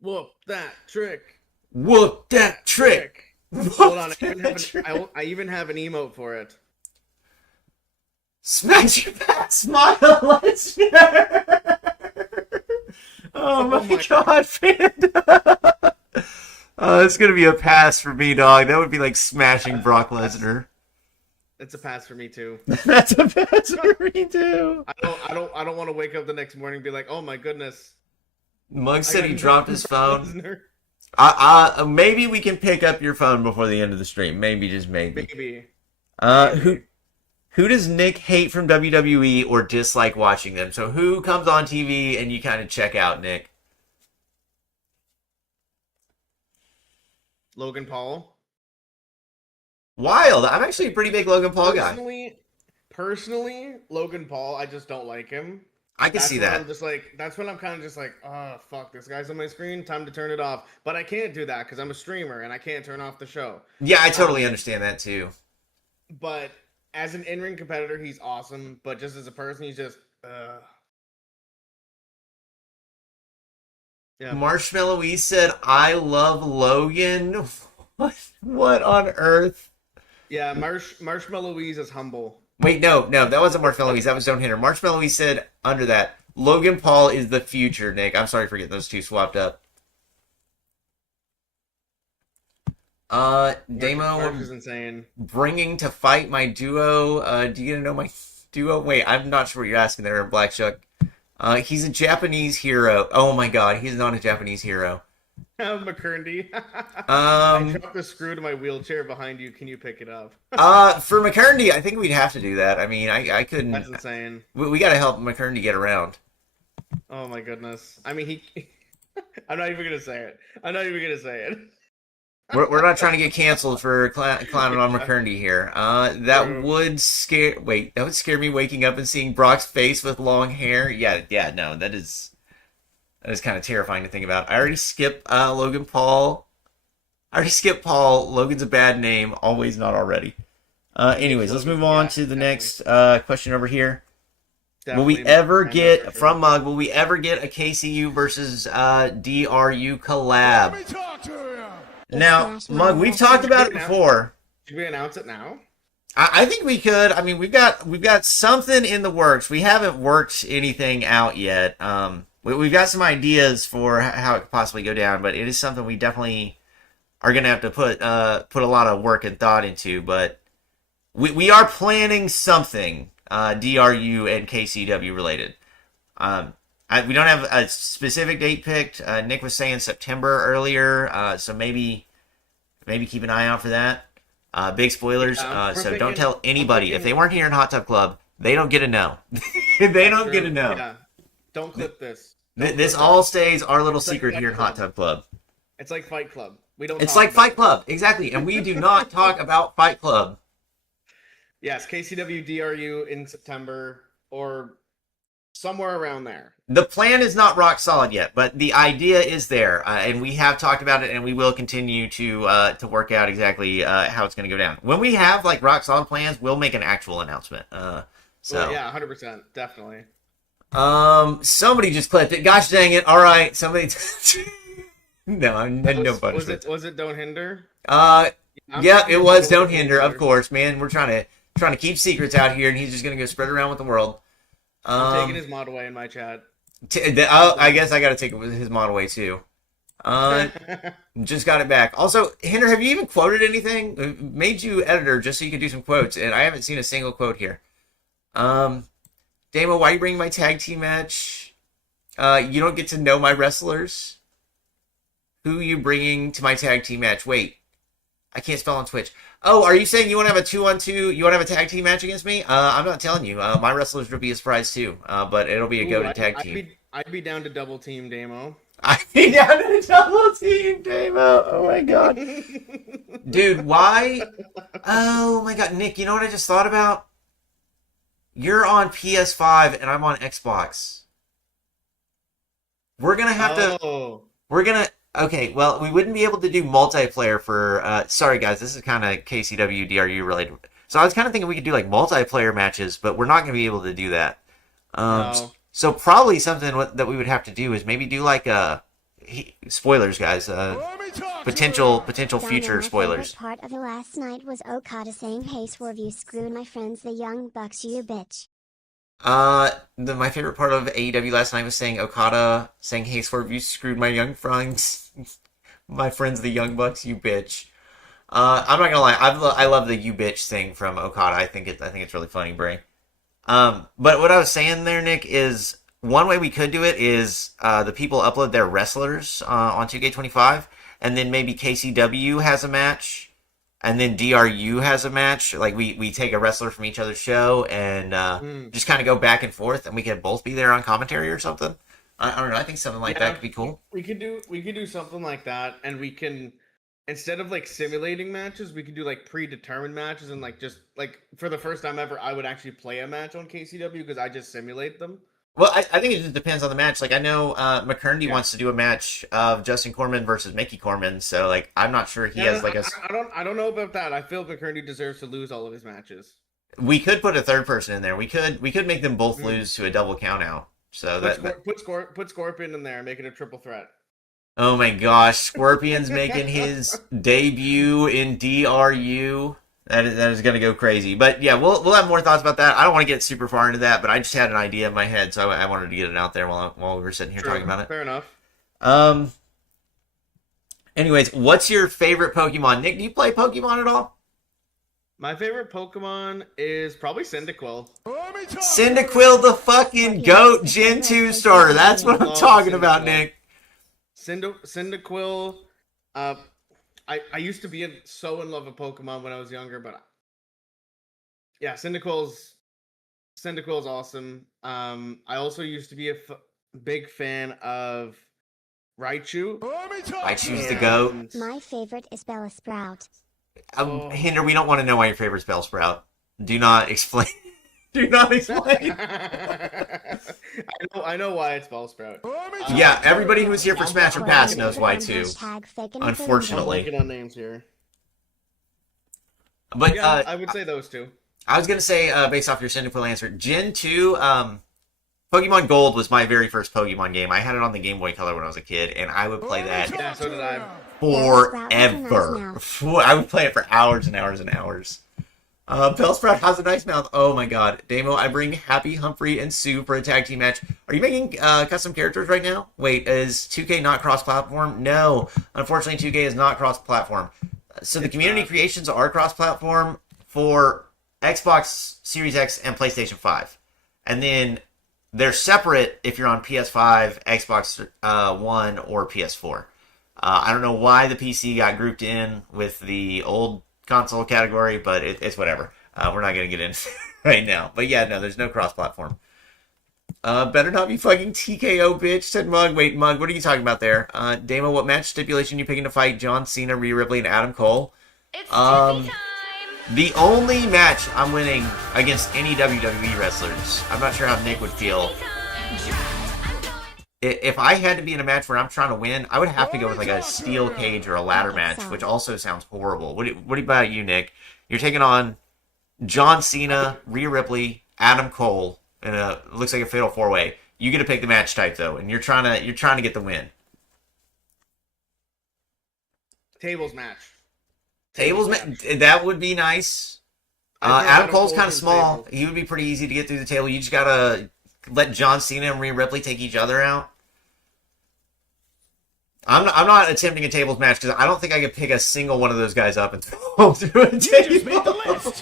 Whoop that trick. Whoop that trick. Hold on, I even have an emote for it. Smash your back, smile, Lesnar. Oh my God, Panda. It's gonna be a pass for me, dog. That would be like smashing Brock Lesnar. It's a pass for me too. That's a pass for me too. I don't want to wake up the next morning and be like, oh my goodness. Mug said he dropped his phone. Maybe we can pick up your phone before the end of the stream. Maybe, just maybe. Maybe. Who does Nick hate from WWE or dislike watching them? So who comes on TV and you kind of check out, Nick? Logan Paul. Wild. I'm actually a pretty big Logan Paul guy. Personally, Logan Paul, I just don't like him. I can see that. That's when I'm kind of just like, oh, fuck, this guy's on my screen, time to turn it off. But I can't do that because I'm a streamer and I can't turn off the show. Yeah, I totally understand that too. But as an in-ring competitor, he's awesome. But just as a person, he's just, yeah. Marshmallow said, I love Logan. What on earth? Yeah, Marshmallow Louise is humble. Wait, no, that wasn't Marshmallow Louise. That was Don't Hinder. Marshmallow Louise said under that, Logan Paul is the future, Nick. I'm sorry for getting those two swapped up. Damo is insane. Bringing to fight my duo. Do you know my duo? Wait, I'm not sure what you're asking there, Black Shuck. He's a Japanese hero. Oh my god, he's not a Japanese hero. McCurndy. Um, I dropped a screw to my wheelchair behind you. Can you pick it up? For McCurndy, I think we'd have to do that. I mean, I couldn't. That's insane. We got to help McCurndy get around. Oh my goodness. I mean, he. I'm not even gonna say it. I'm not even gonna say it. We're not trying to get canceled for clowning on McCurndy here. That would scare. Wait, that would scare me waking up and seeing Brock's face with long hair. Yeah. No, that is kind of terrifying to think about. I already skipped Logan Paul. Logan's a bad name. Always, not already. Anyways, let's move on to the next question over here. Will we ever get, from Mug, will we ever get a KCU versus DRU collab? Let me talk to you. Now, Mug, we've talked about it before. Should we announce it now? I think we could. I mean, we've got something in the works. We haven't worked anything out yet. We've got some ideas for how it could possibly go down, but it is something we definitely are going to have to put a lot of work and thought into. But we are planning something DRU and KCW related. We don't have a specific date picked. Nick was saying September earlier, so maybe keep an eye out for that. Big spoilers, so don't tell anybody. If they weren't here in Hot Tub Club, they don't get to know. They don't get to know. Yeah. Don't clip this. This all stays our little secret here in Hot Tub Club. It's like Fight Club. We don't. It's like Fight Club, exactly, and we do not talk about Fight Club. Yes, KCW DRU in September or somewhere around there. The plan is not rock solid yet, but the idea is there, and we have talked about it, and we will continue to work out exactly how it's going to go down. When we have like rock solid plans, we'll make an actual announcment. Well, yeah, 100%, definitely. Somebody just clipped it. Gosh dang it! All right, somebody. No, I'm no punishment. Was it Don't Hinder? Yeah, it was Don't Hinder, of course, man. We're trying to keep secrets out here, and he's just gonna go spread around with the world. I'm taking his mod away in my chat. I guess I gotta take his mod away too. Just got it back. Also, Hinder, have you even quoted anything? Made you editor just so you could do some quotes, and I haven't seen a single quote here. Damo, why are you bringing my tag team match? You don't get to know my wrestlers. Who are you bringing to my tag team match? Wait, I can't spell on Twitch. Oh, are you saying you want to have a 2-on-2? You want to have a tag team match against me? I'm not telling you. My wrestlers will be a surprise too. But it'll be a go-to tag team. I'd be down to double team Damo. I'd be down to double team Damo. Oh my god, dude, why? Oh my god, Nick, you know what I just thought about? You're on PS5 and I'm on Xbox. We're gonna have to. We're gonna. Okay, well, we wouldn't be able to do multiplayer for... sorry, guys, this is kind of KCW, DRU related. So I was kind of thinking we could do, like, multiplayer matches, but we're not going to be able to do that. No. So probably something that we would have to do is maybe do, like, spoilers, guys. Potential future spoilers. My favorite part of the last night was Okada saying, "Hey, Swerve, you screwed my friends, the Young Bucks, you bitch." My favorite part of AEW last night was saying Okada saying, "Hey, Swerve, you screwed my young friends." My friends, the Young Bucks, you bitch. I'm not gonna lie, I love the "you bitch" thing from Okada. I think it's really funny, Bray. But what I was saying there, Nick, is one way we could do it is the people upload their wrestlers on 2K25, and then maybe KCW has a match, and then DRU has a match. Like we take a wrestler from each other's show and just kind of go back and forth, and we can both be there on commentary or something. I don't know. I think something like that could be cool. We could do something like that, and we can, instead of like simulating matches, we could do like predetermined matches, and like just like for the first time ever, I would actually play a match on KCW because I just simulate them. Well, I think it just depends on the match. Like I know McCurndy wants to do a match of Justin Corman versus Mickey Corman, so like I'm not sure he has like a. I don't know about that. I feel McCurndy deserves to lose all of his matches. We could put a third person in there. We could make them both lose to a double count out. So put Scorpion in there, make it a triple threat. Oh my gosh, Scorpion's making his debut in DRU. That is going to go crazy. But yeah, we'll have more thoughts about that. I don't want to get super far into that, but I just had an idea in my head, so I wanted to get it out there while we were sitting here talking about it. Fair enough. Anyways, what's your favorite Pokemon? Nick, do you play Pokemon at all? My favorite Pokemon is probably Cyndaquil. Cyndaquil the fucking GOAT Gen 2 starter. That's what I'm talking about, Nick. Cyndaquil. I used to be so in love with Pokemon when I was younger, but yeah, Cyndaquil's awesome. I also used to be a big fan of Raichu. Raichu's the GOAT. My favorite is Bellsprout. Hinder, we don't want to know why your favorite is Bellsprout. Do not explain. Do not explain. I know why it's Bellsprout. Yeah, everybody who's here for Smash or Pass knows why too. Unfortunately. I'm looking on names here. But yeah, I would say those two. I was gonna say, based off your Cyndaquil answer, Gen 2, Pokemon Gold was my very first Pokemon game. I had it on the Game Boy Color when I was a kid, and I would play that Yeah, so did I. forever. I would play it for hours and hours and hours. Bellsprout has a nice mouth. Oh my god. Damo, I bring Happy, Humphrey, and Sue for a tag team match. Are you making custom characters right now? Wait, is 2K not cross-platform? No. Unfortunately, 2K is not cross-platform. So the community creations are cross-platform for Xbox Series X and PlayStation 5. And then they're separate if you're on PS5, Xbox One, or PS4. I don't know why the PC got grouped in with the old console category, but it's whatever. We're not going to get into right now. But yeah, no, there's no cross-platform. Better not be fucking TKO, bitch, said Mug. Wait, Mug, what are you talking about there? Damo, what match stipulation are you picking to fight John Cena, Rhea Ripley, and Adam Cole? It's time. The only match I'm winning against any WWE wrestlers. I'm not sure how Nick would feel. If I had to be in a match where I'm trying to win, I would have to go with like a steel cage or a ladder match, which also sounds horrible. What about you, Nick? You're taking on John Cena, Rhea Ripley, Adam Cole, and looks like a fatal 4-way. You get to pick the match type though, and you're trying to get the win. Tables match. That would be nice. Adam Cole's kind of small. Tables. He would be pretty easy to get through the table. You just gotta let John Cena and Rhea Ripley take each other out. I'm not attempting a tables match because I don't think I could pick a single one of those guys up and throw them through a table.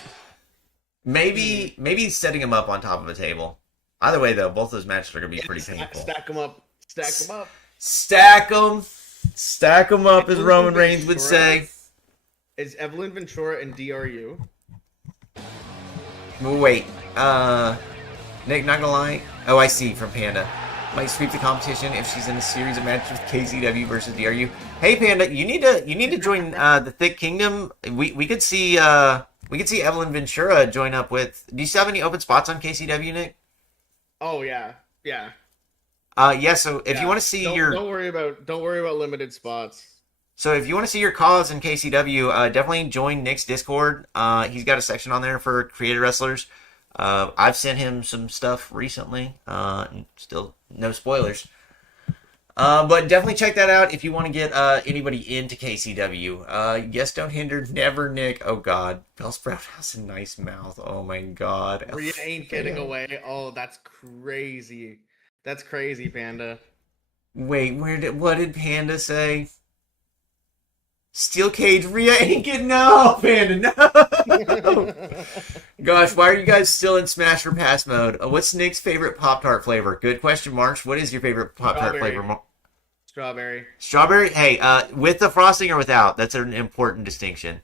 Maybe setting them up on top of a table. Either way, though, both those matches are going to be pretty painful. Stack them up. Stack them up. Stack them. Stack them up, as Roman Reigns would say. Is Evelyn Ventura and DRU? Wait. Nick, not gonna lie. Oh, I see, from Panda. Might sweep the competition if she's in a series of matches with KCW versus DRU. Hey, Panda, you need to join the Thick Kingdom. We could see Evelyn Ventura join up with. Do you still have any open spots on KCW, Nick? Oh yeah. Yeah. So if you want to see don't worry about limited spots. So if you want to see your cause in KCW, definitely join Nick's Discord. He's got a section on there for creator wrestlers. I've sent him some stuff recently. Still no spoilers. But definitely check that out if you want to get anybody into KCW. Yes, don't hinder, never, Nick. Oh God, Bellsprout has a nice mouth. Oh my God, Rhea ain't getting away. Oh, that's crazy. That's crazy, Panda. Wait, what did Panda say? Steel cage, Rhea ain't getting no, Panda, no. Gosh, why are you guys still in Smash or Pass mode? What's Nick's favorite Pop-Tart flavor? Good question, Marsh. What is your favorite Pop-Tart flavor? Strawberry. Strawberry? Hey, with the frosting or without? That's an important distinction.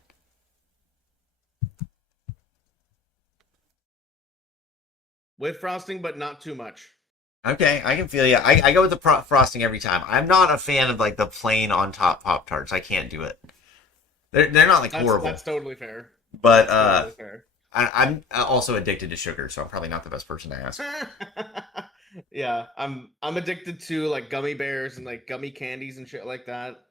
With frosting, but not too much. Okay, I can feel you. I go with the frosting every time. I'm not a fan of like the plain on top Pop-Tarts. I can't do it. They're not like horrible. That's totally fair. But totally fair. I'm also addicted to sugar, so I'm probably not the best person to ask. Yeah, I'm addicted to like gummy bears and like gummy candies and shit like that.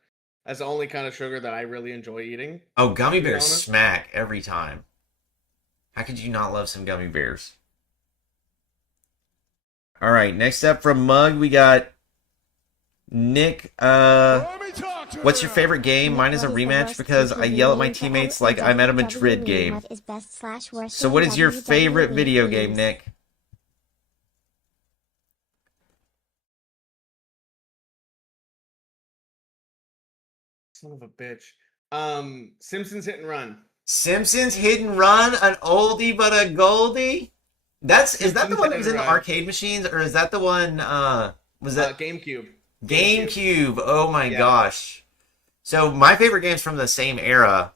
That's the only kind of sugar that I really enjoy eating. Oh, gummy bears smack every time. How could you not love some gummy bears? All right, next up from Mug, we got Nick. What's your favorite game? Mine is a rematch because I yell at my teammates like I'm at a Madrid game. So what is your favorite video game, Nick? Son of a bitch. Simpsons Hit and Run. Simpsons Hit and Run, an oldie but a goldie? Is that the one that was in the arcade machines, or is that the one? Was that GameCube? GameCube? Oh my gosh! So my favorite games from the same era.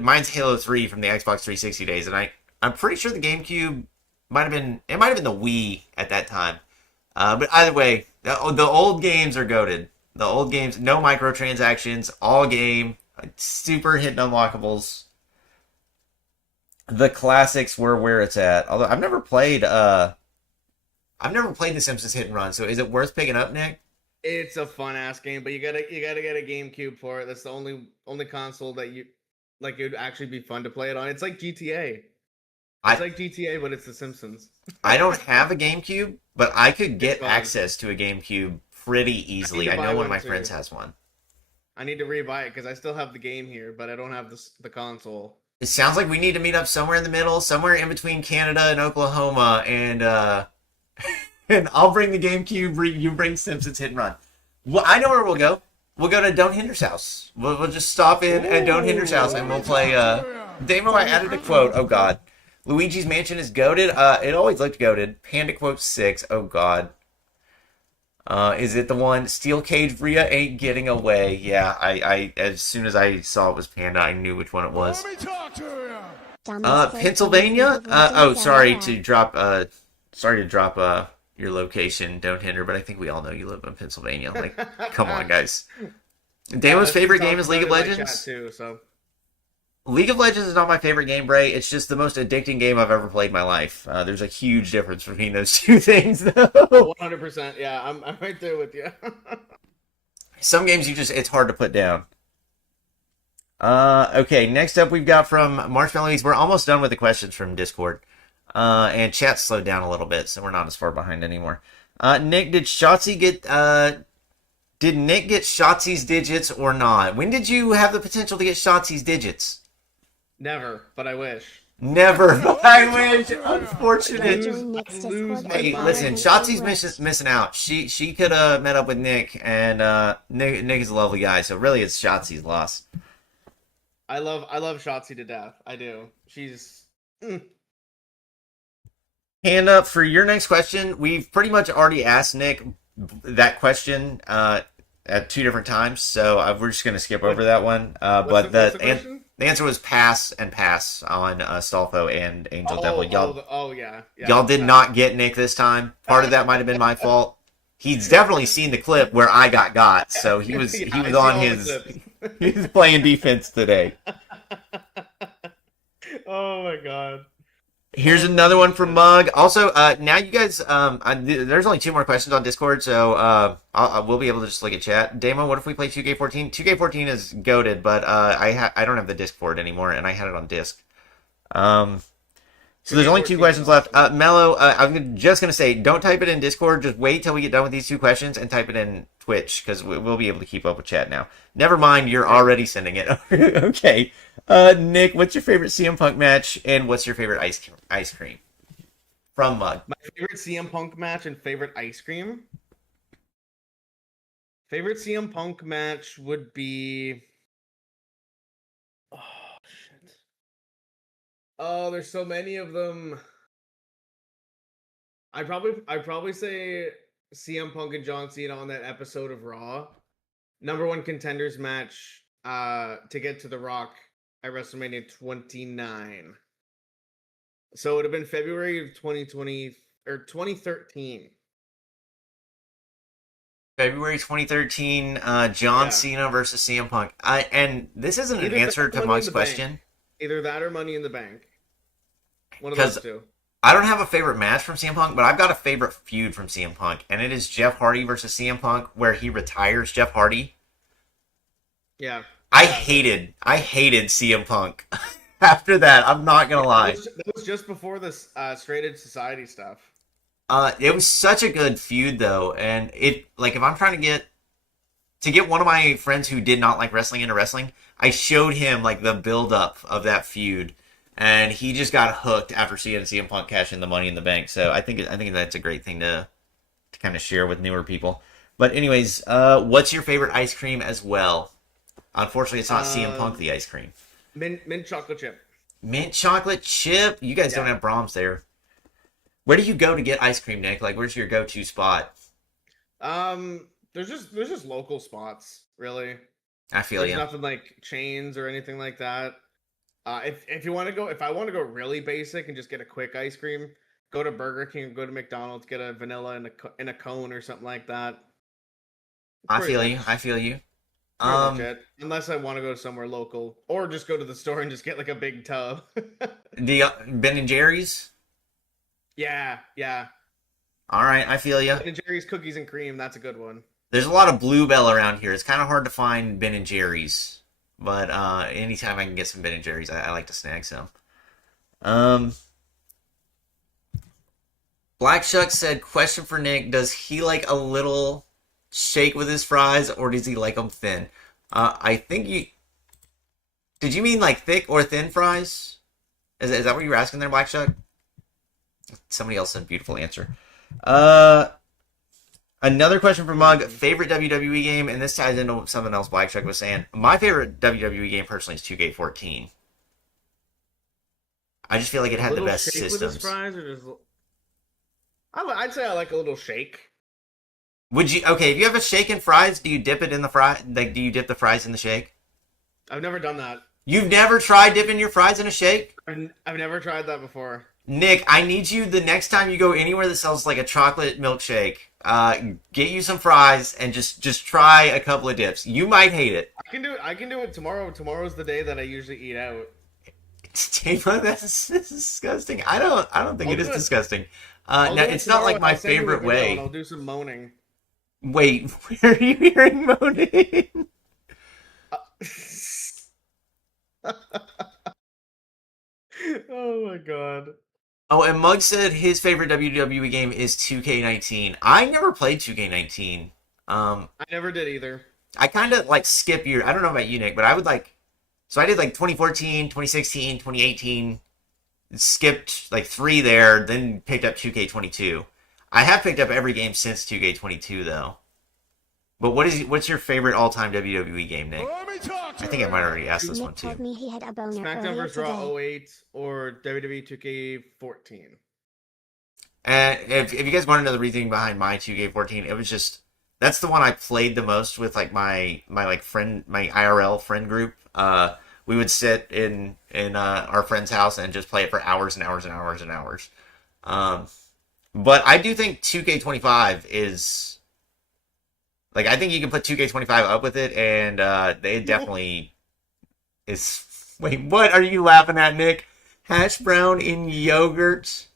Mine's Halo 3 from the Xbox 360 days, and I'm pretty sure the GameCube might have been the Wii at that time. But either way, the old games are goated. The old games, no microtransactions, all game, super hidden unlockables. The classics were where it's at. Although I've never played The Simpsons Hit and Run. So is it worth picking up, Nick? It's a fun ass game, but you gotta get a GameCube for it. That's the only console that you like. It would actually be fun to play it on. It's like GTA. It's like GTA, but it's The Simpsons. I don't have a GameCube, but I could get access to a GameCube pretty easily. I know one of my friends has one. I need to rebuy it because I still have the game here, but I don't have the console. It sounds like we need to meet up somewhere in the middle, somewhere in between Canada and Oklahoma, and and I'll bring the GameCube, you bring Simpsons Hit and Run. Well, I know where we'll go. We'll go to Don't Hinder's house. We'll just stop in at Don't Hinder's house, and we'll play, Damo, I added a quote. Oh, God. Luigi's Mansion is goated. It always looked goated. Panda Quote 6. Oh, God. Is it the one? Steel Cage Rhea ain't getting away. Yeah, I as soon as I saw it was Panda, I knew which one it was. Let me talk to you. Pennsylvania? Sorry to drop your location, Don't Hinder, but I think we all know you live in Pennsylvania. Like, come on, guys. Damo's favorite game is League of Legends. Too, so. League of Legends is not my favorite game, Bray. It's just the most addicting game I've ever played in my life. There's a huge difference between those two things, though. 100%. Yeah, I'm right there with you. Some games it's hard to put down. Okay, next up we've got from Marshmallows. We're almost done with the questions from Discord. And chat slowed down a little bit, so we're not as far behind anymore. Nick, did Nick get Shotzi's digits or not? When did you have the potential to get Shotzi's digits? Never, but I wish. Never, but I wish. Unfortunate. Hey, Hey, listen, Shotzi's missing out. She could have met up with Nick, and Nick is a lovely guy, so really it's Shotzi's loss. I love Shotzi to death. I do. She's. Hand up for your next question. We've pretty much already asked Nick that question at 2 different times, so we're just going to skip over that one. But the answer was pass and pass on Stolfo and Angel Devil. Y'all did not get Nick this time. Part of that might have been my fault. He's definitely seen the clip where I got, so he was on his he was playing defense today. Oh my god. Here's another one from Mug. Also, now you guys, there's only 2 more questions on Discord, so we'll be able to just look at chat. Damon, what if we play 2K14? 2K14 is goated, but I don't have the disc for it anymore, and I had it on disc. So there's only 2 questions left. Mello, I'm just going to say, don't type it in Discord. Just wait till we get done with these 2 questions and type it in Twitch, because we'll be able to keep up with chat now. Never mind, you're already sending it. Okay. Nick, what's your favorite CM Punk match, and what's your favorite ice cream? From Mug. My favorite CM Punk match and favorite ice cream? Favorite CM Punk match would be... Oh, shit. Oh, there's so many of them. I'd probably say CM Punk and John Cena on that episode of Raw. #1 contenders match to get to The Rock at WrestleMania 29. So it would have been February of 2020 or 2013. February 2013, John Cena versus CM Punk. And this isn't an answer to Mug's question. Either that or Money in the Bank. One of those 2. I don't have a favorite match from CM Punk, but I've got a favorite feud from CM Punk, and it is Jeff Hardy versus CM Punk, where he retires Jeff Hardy. Yeah. I hated CM Punk. After that, I'm not gonna lie. That was just before this Straight Edge Society stuff. It was such a good feud though, and if I'm trying to get one of my friends who did not like wrestling into wrestling, I showed him like the build up of that feud, and he just got hooked after seeing CM Punk cash in the Money in the Bank. So I think that's a great thing to kind of share with newer people. But anyways, what's your favorite ice cream as well? Unfortunately, it's not CM Punk the ice cream. Mint chocolate chip. Mint chocolate chip. You guys don't have Brahms there. Where do you go to get ice cream, Nick? Like, where's your go-to spot? There's just local spots, really. I feel There's you. nothing like chains or anything like that. If you want to go, if I want to go really basic and just get a quick ice cream, go to Burger King or go to McDonald's, get a vanilla in a cone or something like that. I feel you. I feel you. Pretty much it. Unless I want to go somewhere local, or just go to the store and just get like a big tub. The Ben and Jerry's. Yeah. All right, I feel you. Ben and Jerry's cookies and cream. That's a good one. There's a lot of Bluebell around here. It's kind of hard to find Ben and Jerry's, but anytime I can get some Ben and Jerry's, I like to snag some. Black Shuck said, question for Nick, does he like a little shake with his fries, or does he like them thin? I think you... Did you mean like thick or thin fries? Is that what you were asking there, Black Shuck? Somebody else said beautiful answer. Another question from Mug. Favorite WWE game, and this ties into something else Black Shuck was saying. My favorite WWE game personally is 2K14. I just feel like it had the best shake systems. With his fries or just... I'd say I like a little shake. Would you? Okay, if you have a shake and fries, do you dip it in the fry? Like, do you dip the fries in the shake? I've never done that. You've never tried dipping your fries in a shake? I've never tried that before. Nick, I need you the next time you go anywhere that sells like a chocolate milkshake, get you some fries and just try a couple of dips. You might hate it. I can do it tomorrow. Tomorrow's the day that I usually eat out. That's disgusting. I don't think it is disgusting. No, it's not like my favorite way. I'll do some moaning. Wait, where are you hearing moaning? Oh my god. Oh, and Mug said his favorite WWE game is 2K19. I never played 2K19. I never did either. I kind of like skip year. I don't know about you, Nick, but I would like... So I did like 2014, 2016, 2018. Skipped like 3 there, then picked up 2K22. I have picked up every game since 2K22, though. But what's your favorite all-time WWE game, Nick? I think I might already ask this Nick one, too. told me he had a boner SmackDown earlier vs. Raw today. 08 or WWE 2K14. And if you guys want to know the reasoning behind my 2K14, it was just... That's the one I played the most with like my IRL friend group. We would sit in our friend's house and just play it for hours and hours and hours and hours. But I do think 2K25 is... Like, I think you can put 2K25 up with it, and it definitely is... Wait, what are you laughing at, Nick? Hash brown in yogurt?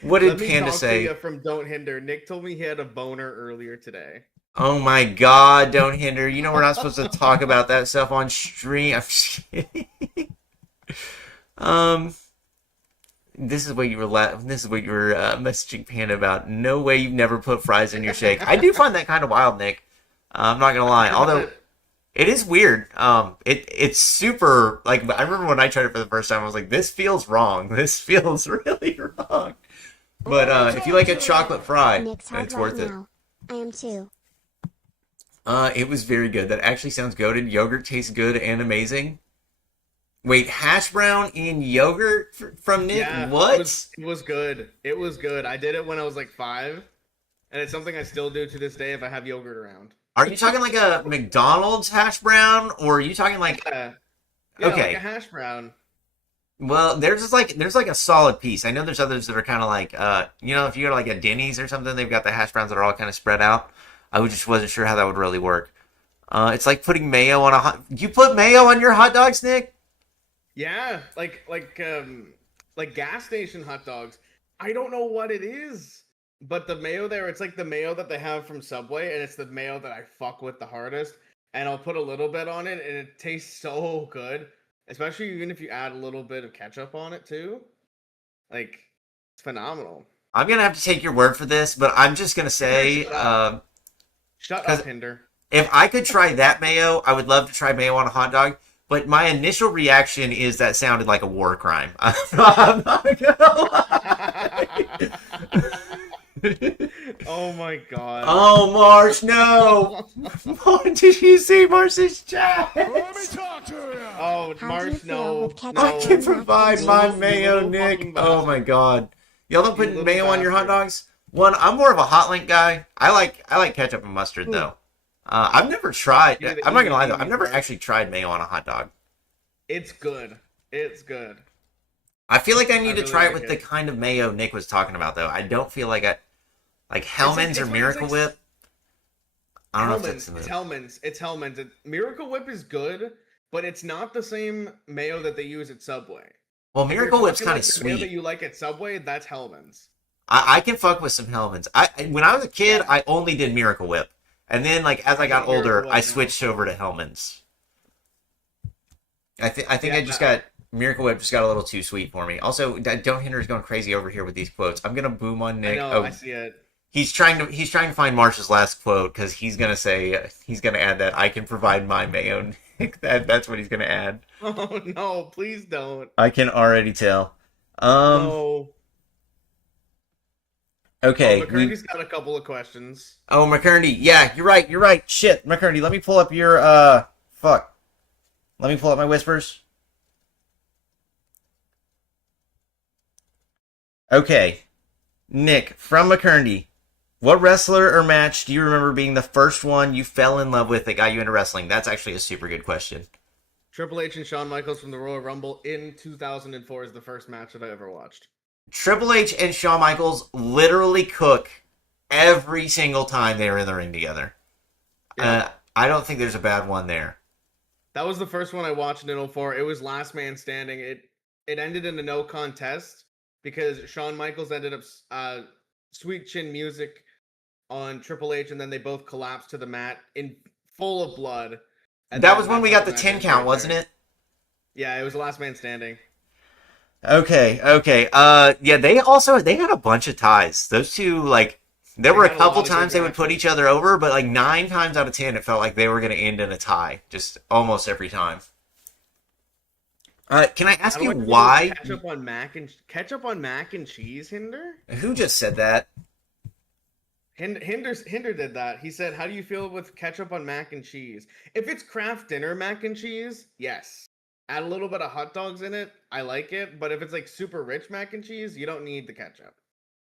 What did Panda say? Let me talk to you from Don't Hinder. Nick told me he had a boner earlier today. Oh my god, Don't Hinder. You know we're not supposed to talk about that stuff on stream. I'm just kidding. This is what you were messaging Panda about. No way you've never put fries in your shake. I do find that kind of wild, Nick. I'm not gonna lie. Although it is weird. It's super like I remember when I tried it for the first time, I was like, this feels wrong. This feels really wrong. But if you like a chocolate fry, Nick's hard it's right worth it. now. I am too. It was very good. That actually sounds goated. Yogurt tastes good and amazing. Wait, hash brown in yogurt from Nick? Yeah, what? It was good. It was good. I did it when I was like 5, and it's something I still do to this day if I have yogurt around. Are you talking like a McDonald's hash brown, or are you talking like... Yeah, okay. like a hash brown. Well, there's like a solid piece. I know there's others that are kind of like, if you go to like a Denny's or something, they've got the hash browns that are all kind of spread out. I just wasn't sure how that would really work. It's like putting mayo on a hot... You put mayo on your hot dogs, Nick? Yeah, like gas station hot dogs. I don't know what it is, but the mayo there, it's like the mayo that they have from Subway, and it's the mayo that I fuck with the hardest. And I'll put a little bit on it, and it tastes so good. Especially even if you add a little bit of ketchup on it too. Like, it's phenomenal. I'm gonna have to take your word for this, but I'm just gonna say, Shut up, Hinder. If I could try that mayo, I would love to try mayo on a hot dog. But my initial reaction is that sounded like a war crime. I'm not gonna lie. Oh my god. Oh, Marsh, no! Did you see Marsh's chat? Let me talk to you. Oh, How do you Marsh, feel no. with ketchup I can and provide mac my and cheese? mayo, Nick. Oh my god. Y'all don't put little mayo on your hot bastard. dogs? One, I'm more of a hot link guy. I like ketchup and mustard though. I've never tried. You're the I'm not gonna lie though. easy I've never part. actually tried mayo on a hot dog. It's good. It's good. I feel like I need to really try it like with the it. kind of mayo Nick was talking about though. I don't feel like Hellman's or it's Miracle like- Whip. I don't know if that's Hellman's. the It's Hellman's. Miracle Whip is good, but it's not the same mayo that they use at Subway. Well, If you're Miracle Whip's talking kind of like the mayo that sweet. you like at Subway, that's Hellman's. I can fuck with some Hellman's. When I was a kid, I only did Miracle Whip, and then like as I got Miracle older, Whip I now. switched over to Hellman's. I think Yeah, I just got Miracle Whip just got a little too sweet for me. Also, Don't Hinder is going crazy over here with these quotes. I'm gonna boom on Nick. I know. I see it. He's trying to find Marsh's last quote because he's gonna add that I can provide my mayo. That's what he's gonna add. Oh no! Please don't. I can already tell. No. Okay. McCurdy's got a couple of questions. Oh, McCurdy. Yeah, you're right. You're right. Shit, McCurdy. Let me pull up your fuck. Let me pull up my whispers. Okay, Nick from McCurdy. What wrestler or match do you remember being the first one you fell in love with that got you into wrestling? That's actually a super good question. Triple H and Shawn Michaels from the Royal Rumble in 2004 is the first match that I ever watched. Triple H and Shawn Michaels literally cook every single time they're in the ring together. Yeah. I don't think there's a bad one there. That was the first one I watched in 04. It was Last Man Standing. It ended in a no contest because Shawn Michaels ended up sweet chin music on Triple H, and then they both collapsed to the mat in full of blood. And That then was when we that's got the how 10 match count, ended wasn't there. it? Yeah, it was Last Man Standing. Okay. Yeah, they had a bunch of ties. Those two, like, there They were a had a couple lot of good times they would put matches. each other over, but like 9 times out of 10, it felt like they were going to end in a tie, just almost every time. Can I ask I you don't like why? ketchup on mac and cheese, Hinder? Who just said that? Hinder did that. He said, "How do you feel with ketchup on mac and cheese? If it's Kraft Dinner mac and cheese, yes. Add a little bit of hot dogs in it. I like it. But if it's like super rich mac and cheese, you don't need the ketchup.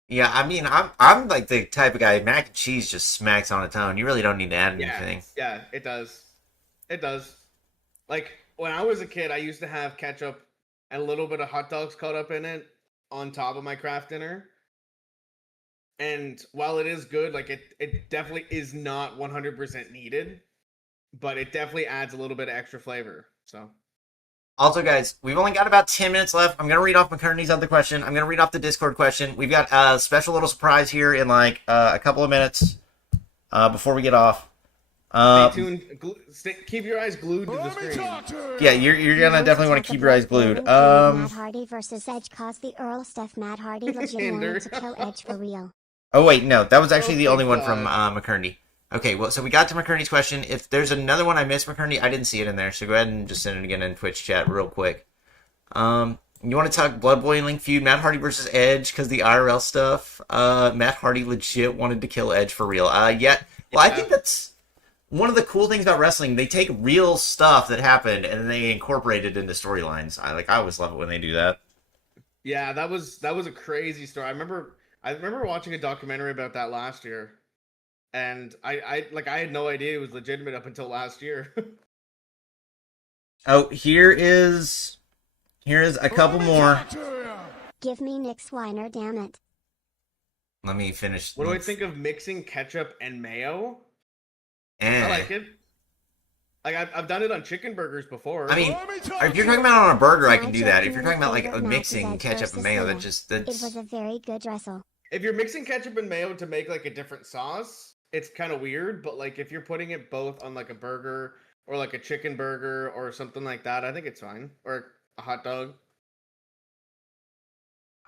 Yeah, I mean, I'm like the type of guy. Mac and cheese just smacks on its own. You really don't need to add anything. Yeah, it does. It does. Like when I was a kid, I used to have ketchup and a little bit of hot dogs cut up in it on top of my Kraft Dinner. And while it is good, like it definitely is not 100% needed, but it definitely adds a little bit of extra flavor. So Also, guys, we've only got about 10 minutes left. I'm going to read off McCartney's other question. I'm going to read off the Discord question. We've got a special little surprise here in like a couple of minutes before we get off. stay tuned. Keep your eyes glued to the screen. Yeah, you're going to definitely want to keep your eyes glued. Matt Hardy versus Edge caused the Earl Stuff. Matt Hardy legit Hinder. wanted to kill Edge for real. Oh, wait, no. That was actually the my only one God. from McCurdy. Okay, well, so we got to McCurdy's question. If there's another one I missed, McCurdy, I didn't see it in there, so go ahead and just send it again in Twitch chat real quick. You want to talk Blood Boiling feud, Matt Hardy versus Edge, because the IRL stuff? Matt Hardy legit wanted to kill Edge for real. Yeah. Well, I think that's one of the cool things about wrestling. They take real stuff that happened and they incorporate it into storylines. I always love it when they do that. Yeah, that was a crazy story. I remember watching a documentary about that last year. And I had no idea it was legitimate up until last year. Oh, here is a couple more. Give me Nick Swiner, damn it. Let me finish. What do I think of mixing ketchup and mayo? I Eh. like it. Like I've done it on chicken burgers before. I mean, if you're talking about on a burger, I can do that. If you're talking about like mixing ketchup and mayo, It was that's a very good wrestle. if you're mixing ketchup and mayo to make like a different sauce, it's kind of weird. But like if you're putting it both on like a burger or like a chicken burger or something like that, I think it's fine. Or a hot dog.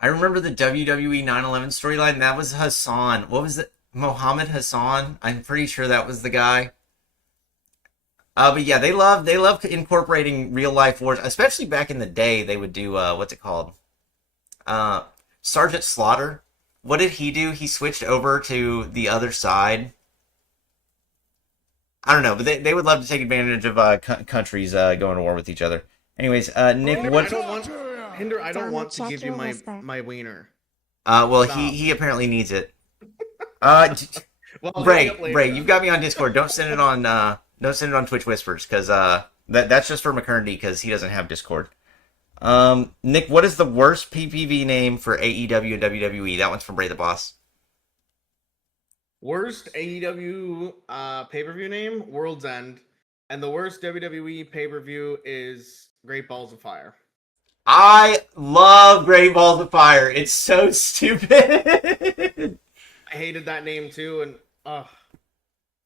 I remember the WWE 9/11 storyline. That was Hassan. What was it? Mohammed Hassan. I'm pretty sure that was the guy. But yeah, they love incorporating real life wars, especially back in the day. They would do what's it called? Sergeant Slaughter. What did he do? He switched over to the other side. I don't know, but they would love to take advantage of countries going to war with each other. Anyways, Nick, Hinder, what? I don't want Donald, to check give you your my whisper. my wiener. Well, Stop. he apparently needs it. Well, Bray, you've got me on Discord. Don't send it on Twitch Whispers, because that's just for McCurdy, because he doesn't have Discord. Nick, what is the worst PPV name for AEW and WWE? That one's from Bray the Boss. Worst AEW pay-per-view name, World's End. And the worst WWE pay-per-view is Great Balls of Fire. I love Great Balls of Fire. It's so stupid. I hated that name too, and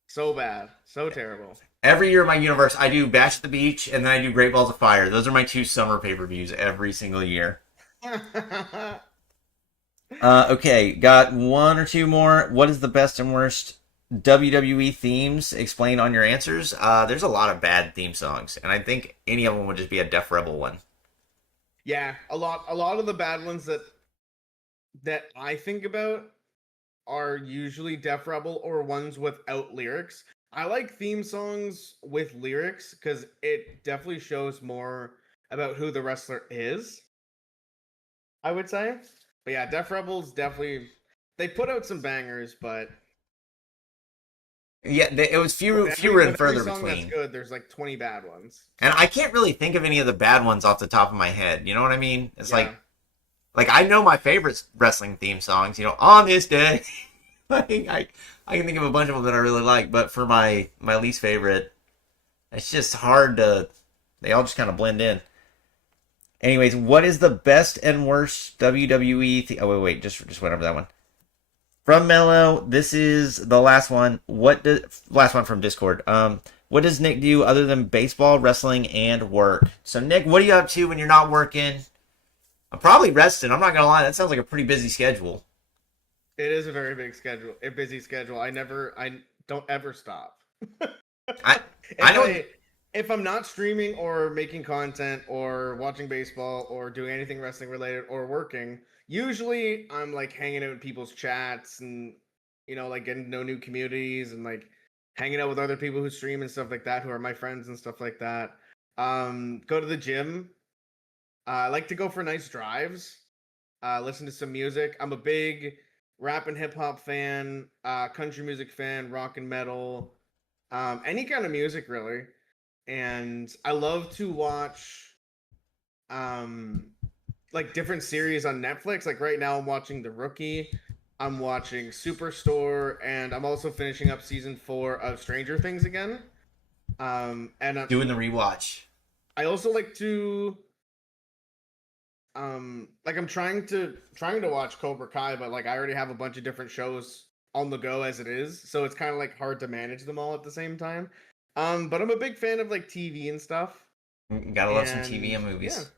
so bad. So terrible. Every year in my universe, I do Bash at the Beach, and then I do Great Balls of Fire. Those are my 2 summer pay-per-views every single year. Okay, got 1 or 2 more. What is the best and worst WWE themes? Explain on your answers. There's a lot of bad theme songs, and I think any of them would just be a Def Rebel one. Yeah, a lot of the bad ones that I think about are usually Def Rebel or ones without lyrics. I like theme songs with lyrics because it definitely shows more about who the wrestler is, I would say. But yeah, Def Rebels definitely, they put out some bangers, but yeah, it was fewer and further song between. That's good. There's like 20 bad ones, and I can't really think of any of the bad ones off the top of my head. You know what I mean? It's like I know my favorite wrestling theme songs. You know, On This Day. I can think of a bunch of them that I really like, but for my least favorite, it's just hard to. They all just kind of blend in. Anyways, what is the best and worst WWE? Oh wait, just went over that one. From Mello, this is the last one. Last one from Discord. What does Nick do other than baseball, wrestling, and work? So Nick, what are you up to when you're not working? I'm probably resting. I'm not gonna lie. That sounds like a pretty busy schedule. It is a very busy schedule. I don't ever stop. I know. If I'm not streaming or making content or watching baseball or doing anything wrestling related or working, usually I'm like hanging out in people's chats and, you know, like getting to know new communities and like hanging out with other people who stream and stuff like that, who are my friends and stuff like that. Go to the gym. I like to go for nice drives. Listen to some music. I'm a big rap and hip hop fan, country music fan, rock and metal, any kind of music really. And I love to watch like different series on Netflix. Like right now I'm watching The Rookie, I'm watching Superstore, and I'm also finishing up season 4 of Stranger Things again. And I'm doing the rewatch. I also like to like I'm trying to watch Cobra Kai, but like I already have a bunch of different shows on the go as it is, so it's kind of like hard to manage them all at the same time. But I'm a big fan of like TV and stuff. Gotta love some TV and movies.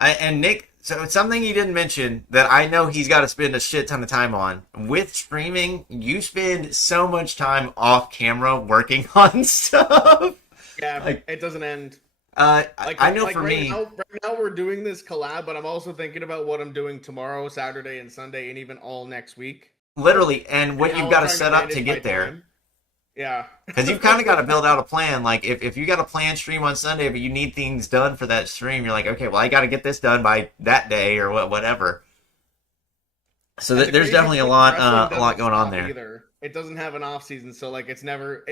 Yeah. And Nick, so it's something you didn't mention that I know he's got to spend a shit ton of time on. With streaming, you spend so much time off camera working on stuff. Yeah, like, it doesn't end. I know for me. Right now we're doing this collab, but I'm also thinking about what I'm doing tomorrow, Saturday and Sunday, and even all next week. Literally, and what you've got to set up to get there. Time. Yeah. Because you've kind of got to build out a plan. Like, if you got a planned stream on Sunday, but you need things done for that stream, you're like, okay, well, I got to get this done by that day or whatever. So there's definitely a lot going on there. Either. It doesn't have an off season, so like it's never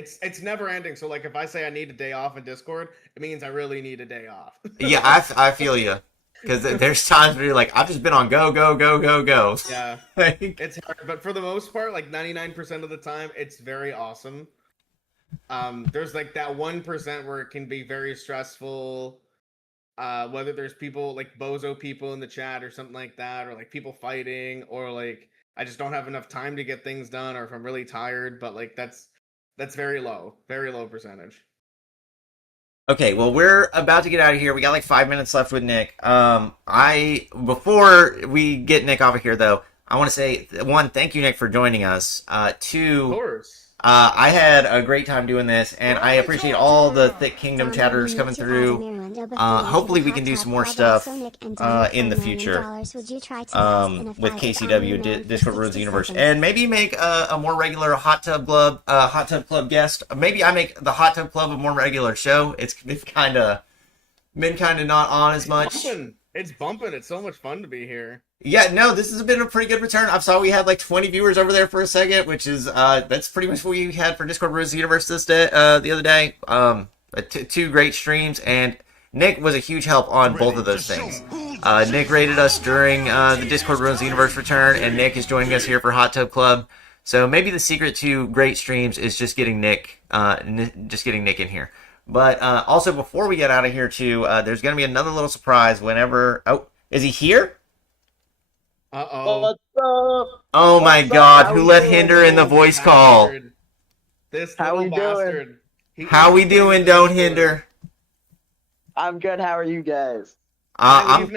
ending. So like if I say I need a day off in Discord, it means I really need a day off. Yeah, I feel you. Because there's times where you're like, I've just been on go. Yeah, like, it's hard, but for the most part, like 99% of the time, it's very awesome. There's like that 1% where it can be very stressful. Whether there's people like bozo people in the chat or something like that, or like people fighting, or like I just don't have enough time to get things done, or if I'm really tired. But like that's very low percentage. Okay, well, we're about to get out of here. We got like 5 minutes left with Nick. Before we get Nick off of here, though, I want to say, 1, thank you, Nick, for joining us. 2, Of course. I had a great time doing this, and I appreciate all the Thick Kingdom chatters coming through. Hopefully we can do some more stuff in the future with KCW and Discord Ruins the Universe, and maybe make a more regular Hot Tub Club guest. Maybe I make the Hot Tub Club a more regular show. It's kind of been not on as much. It's bumping. It's so much fun to be here. Yeah, no, this has been a pretty good return. I saw we had like 20 viewers over there for a second, which is that's pretty much what we had for Discord Ruins the Universe this day, the other day. Two great streams, and Nick was a huge help on both of those things. Nick rated us during the Discord Ruins the Universe return, and Nick is joining us here for Hot Tub Club. So maybe the secret to great streams is just getting Nick in here. But also, before we get out of here, too, there's going to be another little surprise whenever... Oh, is he here? Uh-oh. What's up? Oh, my God. Who let Hinder in the voice call? This How little we doing? bastard. How we doing, Don't Hinder? I'm good. How are you guys? I'm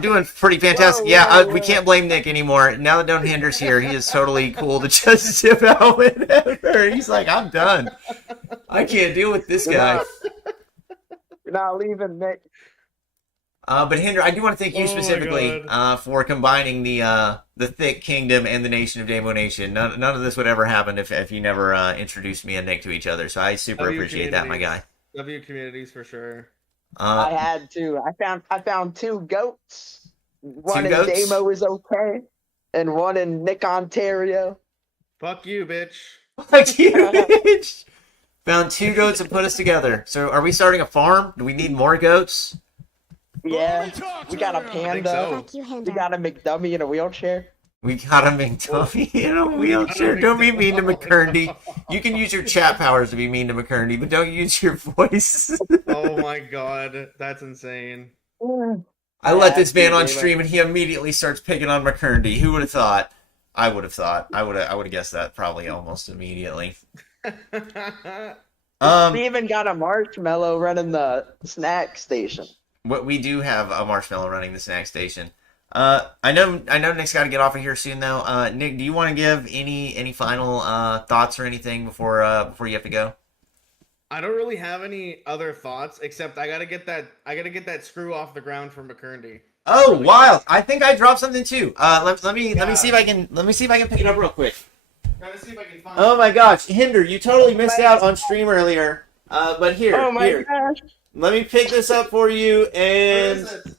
doing pretty fantastic. Whoa, Yeah, whoa. we can't blame Nick anymore. Now that Don't Hinder's here, he is totally cool to just zip out whenever. He's like, I'm done. I can't deal with this guy. You're not leaving, Nick. But Hinder, I do want to thank you Oh my specifically for combining the Thick Kingdom and the Nation of Damo Nation. None of this would ever happen if you never introduced me and Nick to each other. So I super appreciate that, my guy. W communities for sure. I had to. I found two goats. One in goats? Damo is okay, and one in Nick, Ontario. Fuck you, bitch. Fuck you, bitch. Found two goats and put us together. So are we starting a farm? Do we need more goats? Yeah, we got a panda. so. Fuck you, Hinder. We got a McDummy in a wheelchair. We got a McDuffie in a wheelchair. Don't be mean to McCurndy. You can use your chat powers to be mean to McCurndy, but don't use your voice. Oh my god, that's insane. I let this man on stream and he immediately starts picking on McCurndy. Who would have thought? I would have thought. I would have guessed that probably almost immediately. We even got a marshmallow running the snack station. What we do have a marshmallow running the snack station. I know Nick's got to get off of here soon though. Nick, do you want to give any final thoughts or anything before you have to go? I don't really have any other thoughts except I gotta get that screw off the ground from McCurndy. Oh, wild! I think I dropped something too. Let me see if I can pick it up real quick. Trying to see if I can find Oh my gosh, Hinder, you totally missed out on stream earlier. But here, Oh my here. gosh! Let me pick this up for you, Where and is it?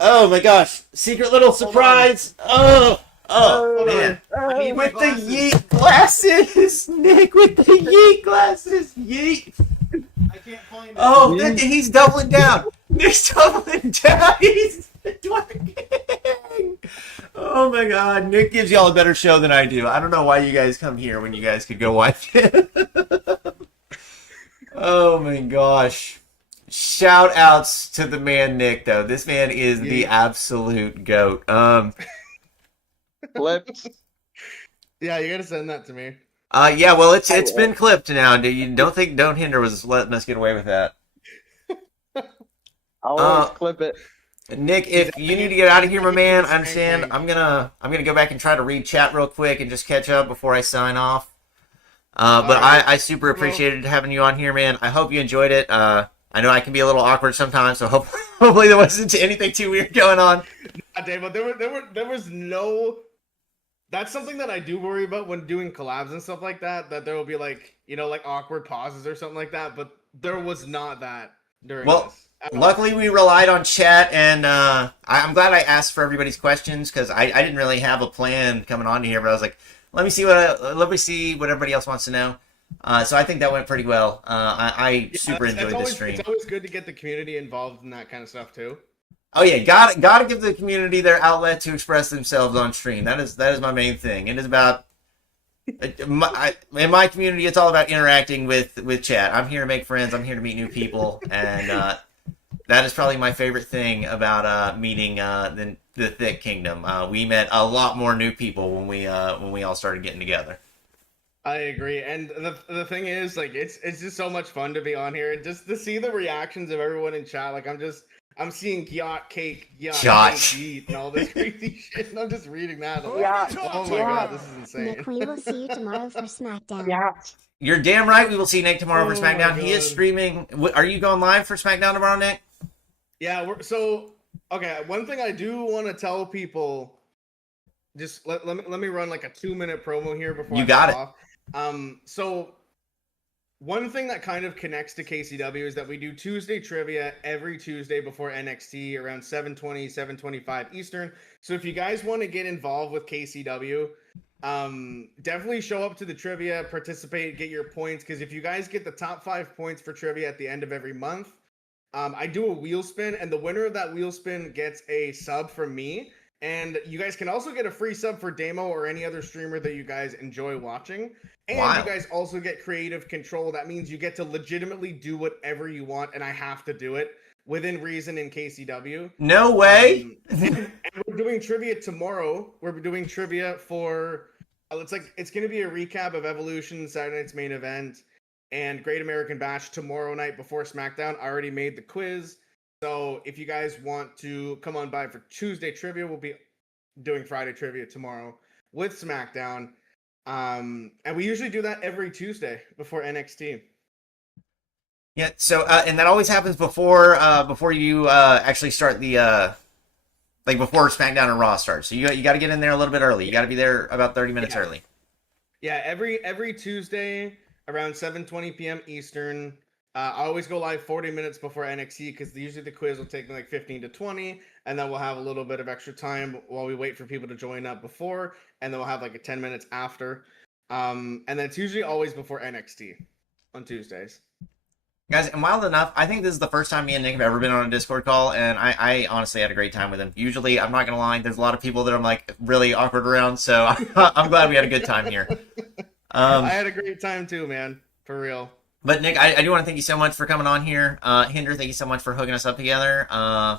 oh my gosh, secret little surprise! Oh Oh, man, I need my with the glasses. yeet glasses, Nick, with the yeet glasses, yeet. I can't find it. Oh, he's doubling down. Nick's doubling down. He's twerking. Oh my God, Nick gives y'all a better show than I do. I don't know why you guys come here when you guys could go watch it. Oh my gosh. Shout outs to the man Nick though. This man is the absolute goat. Flips. Yeah, you gotta send that to me. Yeah, well it's been clipped now. Do you don't think Don't Hinder was letting us get away with that? I'll always clip it. Nick, if you need to get out of here, my man, I understand. I'm gonna go back and try to read chat real quick and just catch up before I sign off. But I super appreciated having you on here, man. I hope you enjoyed it. I know I can be a little awkward sometimes, so hopefully there wasn't anything too weird going on. Dave, but there was no. That's something that I do worry about when doing collabs and stuff like that. That there will be like like awkward pauses or something like that. But there was not that during this. Luckily we relied on chat, and I'm glad I asked for everybody's questions because I didn't really have a plan coming on here, but I was like, let me see what everybody else wants to know. So I think that went pretty well. I super enjoyed this stream. It's always good to get the community involved in that kind of stuff too. Oh yeah, gotta give the community their outlet to express themselves on stream. That is my main thing. It is about in my community. It's all about interacting with chat. I'm here to make friends. I'm here to meet new people, and that is probably my favorite thing about meeting the Thick Kingdom. We met a lot more new people when we all started getting together. I agree, and the thing is, like, it's just so much fun to be on here and just to see the reactions of everyone in chat. Like, I'm seeing yacht cake, yeet, and all this crazy shit, and I'm just reading that. I'm like, oh my god, this is insane. Nick, we will see you tomorrow for SmackDown. Yeah. You're damn right. We will see Nick tomorrow for Oh my SmackDown. He is God. streaming. Are you going live for SmackDown tomorrow, Nick? Yeah, okay. One thing I do want to tell people, just let me run like a 2-minute promo here before You I got hop off. So one thing that kind of connects to KCW is that we do Tuesday trivia every Tuesday before NXT around 7:20, 7:25 Eastern. So if you guys want to get involved with KCW, definitely show up to the trivia, participate, get your points. Because if you guys get the top 5 points for trivia at the end of every month, I do a wheel spin, and the winner of that wheel spin gets a sub from me. And you guys can also get a free sub for Damo or any other streamer that you guys enjoy watching. And Wow. you guys also get creative control. That means you get to legitimately do whatever you want, and I have to do it within reason in KCW. No way. And we're doing trivia tomorrow. We're doing trivia for it's going to be a recap of Evolution, Saturday night's main event, and Great American Bash tomorrow night before SmackDown. I already made the quiz. So if you guys want to come on by for Tuesday trivia, we'll be doing Friday trivia tomorrow with SmackDown. And we usually do that every Tuesday before NXT. Yeah, so and that always happens before you actually start the like before SmackDown and Raw starts. So you got to get in there a little bit early. You got to be there about 30 minutes early. Yeah, every Tuesday around 7:20 p.m. Eastern. I always go live 40 minutes before NXT because usually the quiz will take me like 15 to 20, and then we'll have a little bit of extra time while we wait for people to join up before, and then we'll have like a 10 minutes after. And then it's usually always before NXT on Tuesdays. Guys, and wild enough, I think this is the first time me and Nick have ever been on a Discord call, and I honestly had a great time with him. Usually, I'm not going to lie, there's a lot of people that I'm like really awkward around, so I'm glad we had a good time here. I had a great time too, man. For real. But Nick, I do want to thank you so much for coming on here. Hinder, thank you so much for hooking us up together. I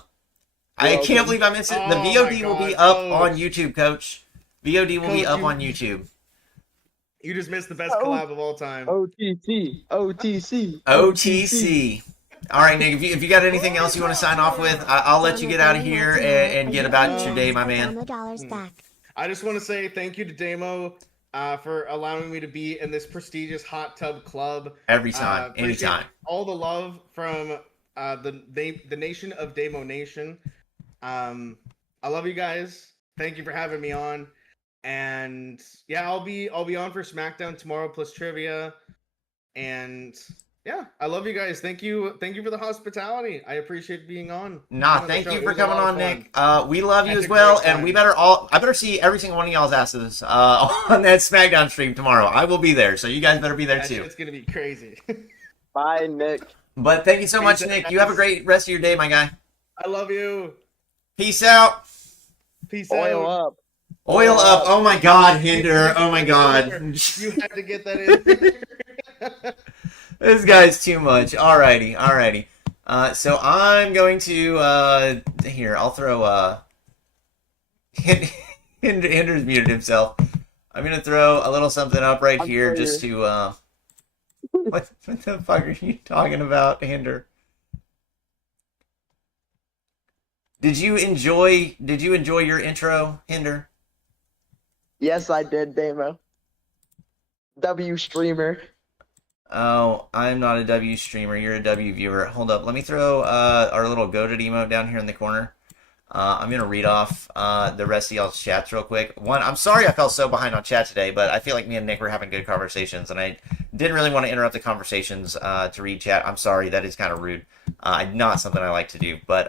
can't believe I missed it. The VOD will be up on YouTube, Coach. VOD will be up on YouTube. You just missed the best collab of all time. OTC. All right, Nick, if you got anything else you want to sign off with, I'll let you get out of here and get about your day, my man. I just want to say thank you to Damo for allowing me to be in this prestigious hot tub club. Every time, anytime. All the love from the nation of Damo Nation. I love you guys. Thank you for having me on. And yeah, I'll be on for SmackDown tomorrow plus trivia. And yeah, I love you guys. Thank you for the hospitality. I appreciate being on. Thank you for coming on, Nick. We love you as well, and I better see every single one of y'all's asses on that SmackDown stream tomorrow. I will be there, so you guys better be there too. It's gonna be crazy. Bye, Nick. But thank you so much, Nick. You have a great rest of your day, my guy. I love you. Peace out. Peace Oil out. up. Oil up. Oh my God, Hinder. Oh my God. You had to get that in. This guy's too much. Alrighty. So I'm going to here. I'll throw Hinder's muted himself. I'm gonna throw a little something up right here just to what the fuck are you talking about, Hinder? Did you enjoy your intro, Hinder? Yes, I did, Damo. W streamer. Oh, I'm not a W streamer. You're a W viewer. Hold up. Let me throw our little goated emote down here in the corner. I'm going to read off the rest of y'all's chats real quick. One, I'm sorry I fell so behind on chat today, but I feel like me and Nick were having good conversations, and I didn't really want to interrupt the conversations to read chat. I'm sorry. That is kind of rude. Not something I like to do, but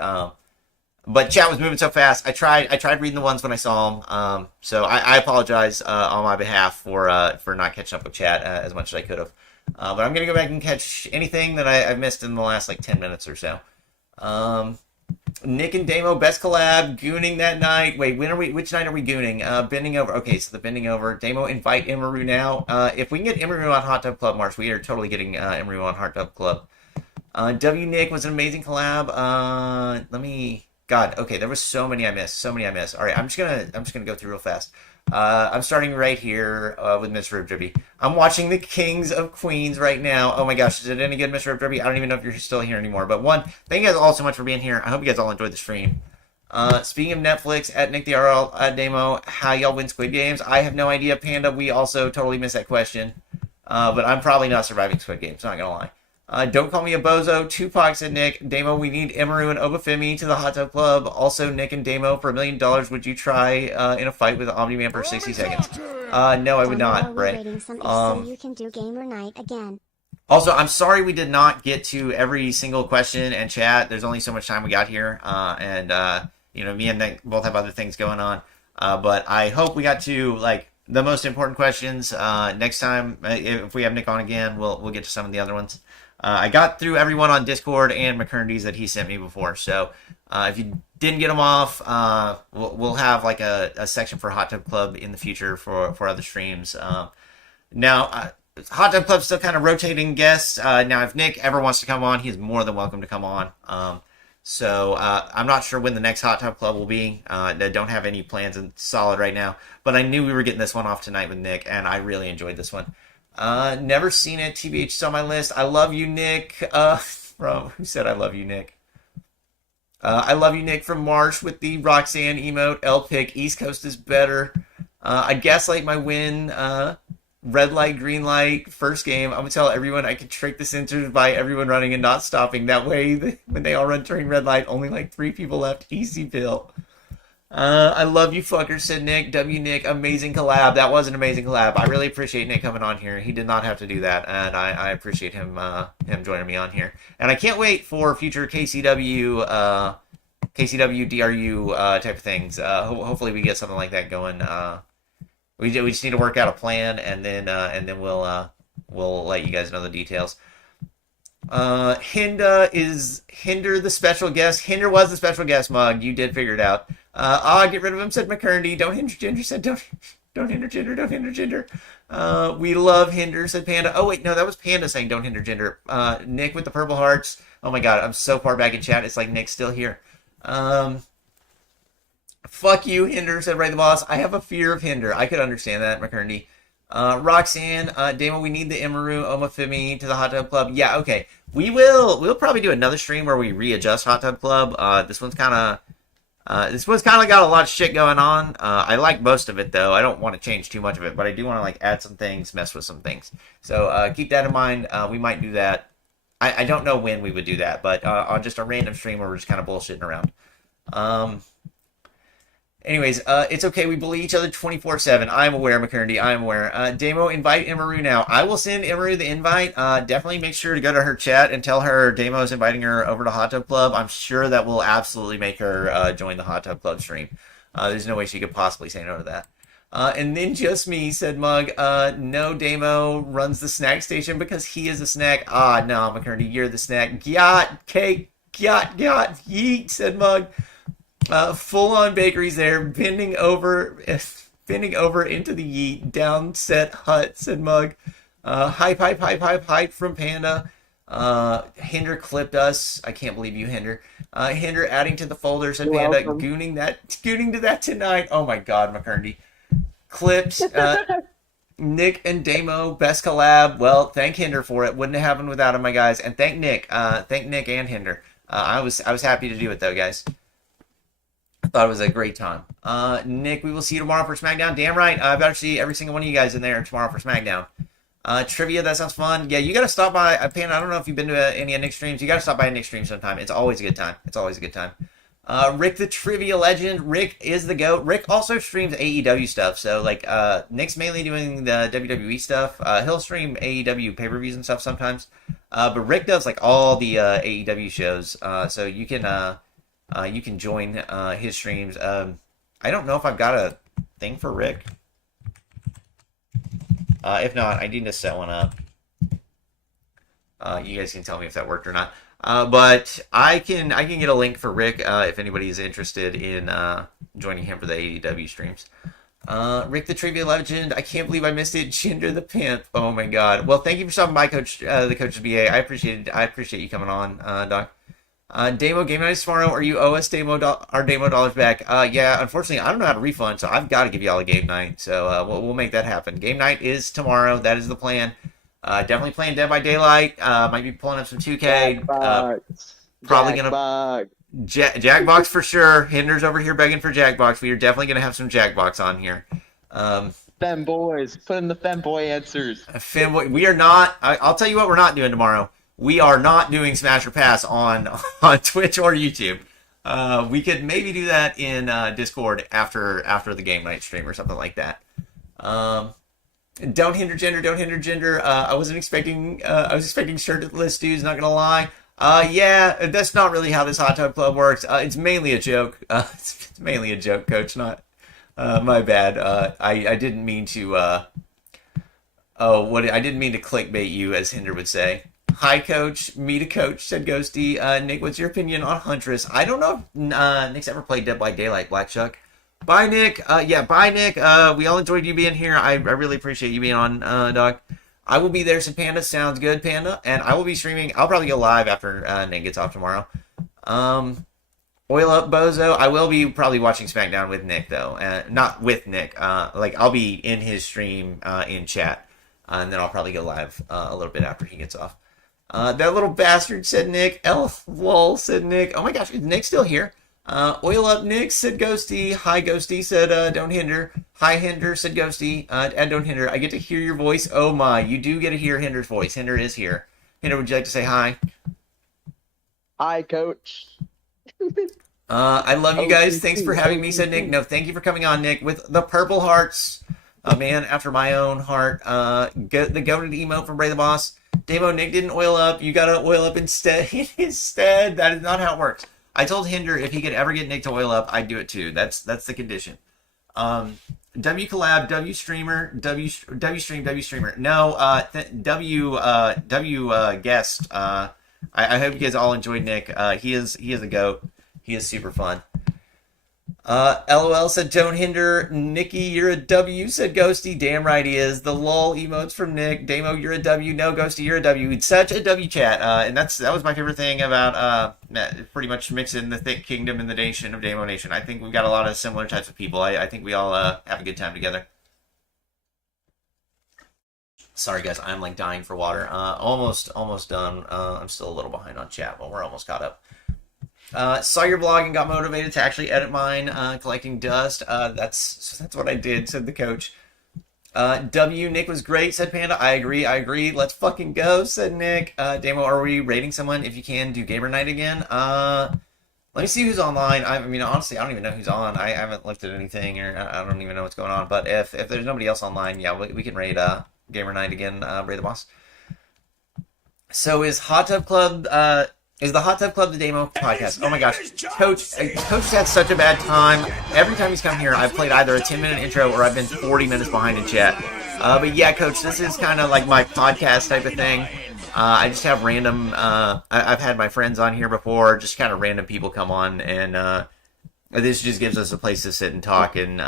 chat was moving so fast. I tried reading the ones when I saw them. So I apologize on my behalf for not catching up with chat as much as I could have. But I'm going to go back and catch anything that I've missed in the last, 10 minutes or so. Nick and Damo, best collab, gooning that night. Wait, which night are we gooning? Bending over. Okay, so the bending over. Damo, invite Emeru now. If we can get Emeru on Hot Tub Club, Mars, we are totally getting Emeru on Hot Tub Club. W Nick was an amazing collab. God, okay, there was so many I missed. All right, I'm just gonna go through real fast. I'm starting right here with Miss Ripjaws. I'm watching the Kings of Queens right now. Oh my gosh, is it any good, Miss Ripjaws? I don't even know if you're still here anymore. But thank you guys all so much for being here. I hope you guys all enjoyed the stream. Speaking of Netflix, at nicktheriault12 at Damo, how y'all win Squid Games? I have no idea, Panda. We also totally missed that question. But I'm probably not surviving Squid Games, not gonna lie. Don't call me a bozo. Tupac said Nick. Damo, we need Emeru and Obafemi to the Hot Tub Club. Also, Nick and Damo, for $1 million, would you try in a fight with Omni-Man for 60 seconds? No, I would not, Bray. So you can do gamer night again. Also, I'm sorry we did not get to every single question and chat. There's only so much time we got here, and you know, me and Nick both have other things going on. But I hope we got to like the most important questions. Next time, if we have Nick on again, we'll get to some of the other ones. I got through everyone on Discord and McCurdy's that he sent me before. So if you didn't get them off, we'll have like a section for Hot Tub Club in the future for other streams. Now, Hot Tub Club's still kind of rotating guests. Now, if Nick ever wants to come on, he's more than welcome to come on. So I'm not sure when the next Hot Tub Club will be. I don't have any plans in solid right now. But I knew we were getting this one off tonight with Nick, and I really enjoyed this one. Never seen it. TBH is on my list. I love you, Nick. From who said I love you, Nick? I love you, Nick, from Marsh with the Roxanne emote. L pick. East Coast is better. I gaslight my win. Red light, green light, first game. I'm gonna tell everyone I can trick the sensors by everyone running and not stopping. That way, when they all run during red light, only like 3 people left. Easy pill. I love you, fucker, said Nick. W Nick, amazing collab. That was an amazing collab. I really appreciate Nick coming on here. He did not have to do that, and I appreciate him joining me on here. And I can't wait for future KCW DRU type of things. Hopefully we get something like that going. We just need to work out a plan, and then we'll let you guys know the details. Hinder the special guest. Hinder was the special guest, Mug. You did figure it out. Get rid of him, said McCurdy. Don't hinder Ginger, said don't hinder Ginger, don't hinder Ginger. We love Hinder, said Panda. Oh wait, no, that was Panda saying don't hinder Ginger. Nick with the purple hearts. Oh my god, I'm so far back in chat. It's like Nick's still here. Fuck you, Hinder, said Ray the Boss. I have a fear of Hinder. I could understand that, McCurdy. Roxanne, Damo, we need the Imaru Omafimi to the Hot Tub Club. Yeah, okay. We'll probably do another stream where we readjust Hot Tub Club. This one's kind of got a lot of shit going on. I like most of it though. I don't want to change too much of it, but I do want to like add some things, mess with some things. So keep that in mind. We might do that. I don't know when we would do that, but on just a random stream where we're just kind of bullshitting around. Anyways, it's okay. We bully each other 24/7. I'm aware, McCurdy. I'm aware. Damo, invite Imaru now. I will send Imaru the invite. Definitely make sure to go to her chat and tell her Damo is inviting her over to Hot Tub Club. I'm sure that will absolutely make her join the Hot Tub Club stream. There's no way she could possibly say no to that. And then just me, said Mug. No, Damo runs the snack station because he is a snack. Ah, no, McCurdy, you're the snack. Gyat, cake, gyat, yeet, said Mug. Full-on bakeries there, bending over into the yeet, down set hut, said Mug. Hype from Panda. Hinder clipped us. I can't believe you, Hinder. Hinder adding to the folder, said You're Panda. welcome. Gooning to that tonight. Oh my god, McCurdy. Clipped. Nick and Damo, best collab. Well, thank Hinder for it. Wouldn't have happened without him, my guys. And thank Nick. Thank Nick and Hinder. I was happy to do it though, guys. I thought it was a great time. Nick, we will see you tomorrow for SmackDown. Damn right. I better see every single one of you guys in there tomorrow for SmackDown. Trivia, that sounds fun. Yeah, you got to stop by. Pan, I don't know if you've been to any of Nick's streams. You got to stop by a Nick stream sometime. It's always a good time. Rick the Trivia Legend. Rick is the GOAT. Rick also streams AEW stuff. So, like, Nick's mainly doing the WWE stuff. He'll stream AEW pay-per-views and stuff sometimes. But Rick does, like, all the AEW shows. So you can join his streams. I don't know if I've got a thing for Rick. If not, I need to set one up. You guys can tell me if that worked or not. But I can get a link for Rick if anybody is interested in joining him for the AEW streams. Rick the Trivia Legend. I can't believe I missed it. Ginger the Pimp. Oh my god. Well, thank you for stopping by, Coach. The Coach's BA. I appreciate you coming on, Doc. Damo, game night is tomorrow, or you owe us our Damo dollars back. Yeah, unfortunately, I don't know how to refund, so I've got to give y'all a game night. So we'll make that happen. Game night is tomorrow. That is the plan. Definitely playing Dead by Daylight. Might be pulling up some 2K. Probably gonna Jackbox for sure. Hinder's over here begging for Jackbox. We are definitely gonna have some Jackbox on here. Femboys, put in the femboy answers. Femboy, we are not. I'll tell you what we're not doing tomorrow. We are not doing Smash or Pass on Twitch or YouTube. We could maybe do that in Discord after the game night stream or something like that. Don't hinder gender, don't hinder gender. I was expecting shirtless dudes, not gonna lie. Yeah, that's not really how this hot tub club works. It's mainly a joke. It's mainly a joke, coach, not, my bad. I didn't mean to, I didn't mean to clickbait you, as Hinder would say. Hi, coach. Meet a coach, said Ghosty. Nick, what's your opinion on Huntress? I don't know if Nick's ever played Dead by Daylight, Black Chuck. Bye, Nick. Yeah, bye, Nick. We all enjoyed you being here. I really appreciate you being on, Doc. I will be there, said Panda. Sounds good, Panda. And I will be streaming. I'll probably go live after Nick gets off tomorrow. Oil up, bozo. I will be probably watching SmackDown with Nick, though. Not with Nick. I'll be in his stream in chat. And then I'll probably go live a little bit after he gets off. That little bastard, said Nick. Elf, lol, said Nick. Oh my gosh, is Nick still here? Oil up, Nick, said Ghosty. Hi, Ghosty, said don't hinder. Hi, Hinder, said Ghosty. And don't hinder. I get to hear your voice. Oh my, you do get to hear Hinder's voice. Hinder is here. Hinder, would you like to say hi? Hi, coach. I love you guys. Thanks for having me, said Nick. No, thank you for coming on, Nick, with the purple hearts. A man after my own heart. The goated emote from Bray the Boss. Damo, Nick didn't oil up. You gotta oil up instead. Instead, that is not how it works. I told Hinder if he could ever get Nick to oil up, I'd do it too. That's the condition. W collab, W streamer, W stream, W streamer. No, W guest. I hope you guys all enjoyed Nick. He is a goat. He is super fun. LOL, said don't hinder. Nikki, you're a W, said Ghosty. Damn right he is. The lol emotes from Nick. Damo, you're a W. No, Ghosty, you're a W. It's such a W chat. And that was my favorite thing about pretty much mixing the thick kingdom and the nation of Damo Nation. I think we've got a lot of similar types of people. I think we all have a good time together. Sorry guys, I'm like dying for water. Almost done. I'm still a little behind on chat, but we're almost caught up. Saw your vlog and got motivated to actually edit mine, collecting dust. That's what I did, said the coach. W, Nick was great, said Panda. I agree. Let's fucking go, said Nick. Damo, are we rating someone? If you can, do gamer night again. Let me see who's online. I mean, honestly, I don't even know who's on. I haven't looked at anything, or I don't even know what's going on. But if there's nobody else online, yeah, we can raid gamer night again, Bray the Boss. So is Hot Tub Club, is the Hot Tub Club the Damo podcast? Oh my gosh, Coach has had such a bad time. Every time he's come here, I've played either a 10-minute intro or I've been 40 minutes behind in chat. But yeah, Coach, this is kind of like my podcast type of thing. I just have random, I've had my friends on here before, just kind of random people come on, and this just gives us a place to sit and talk. And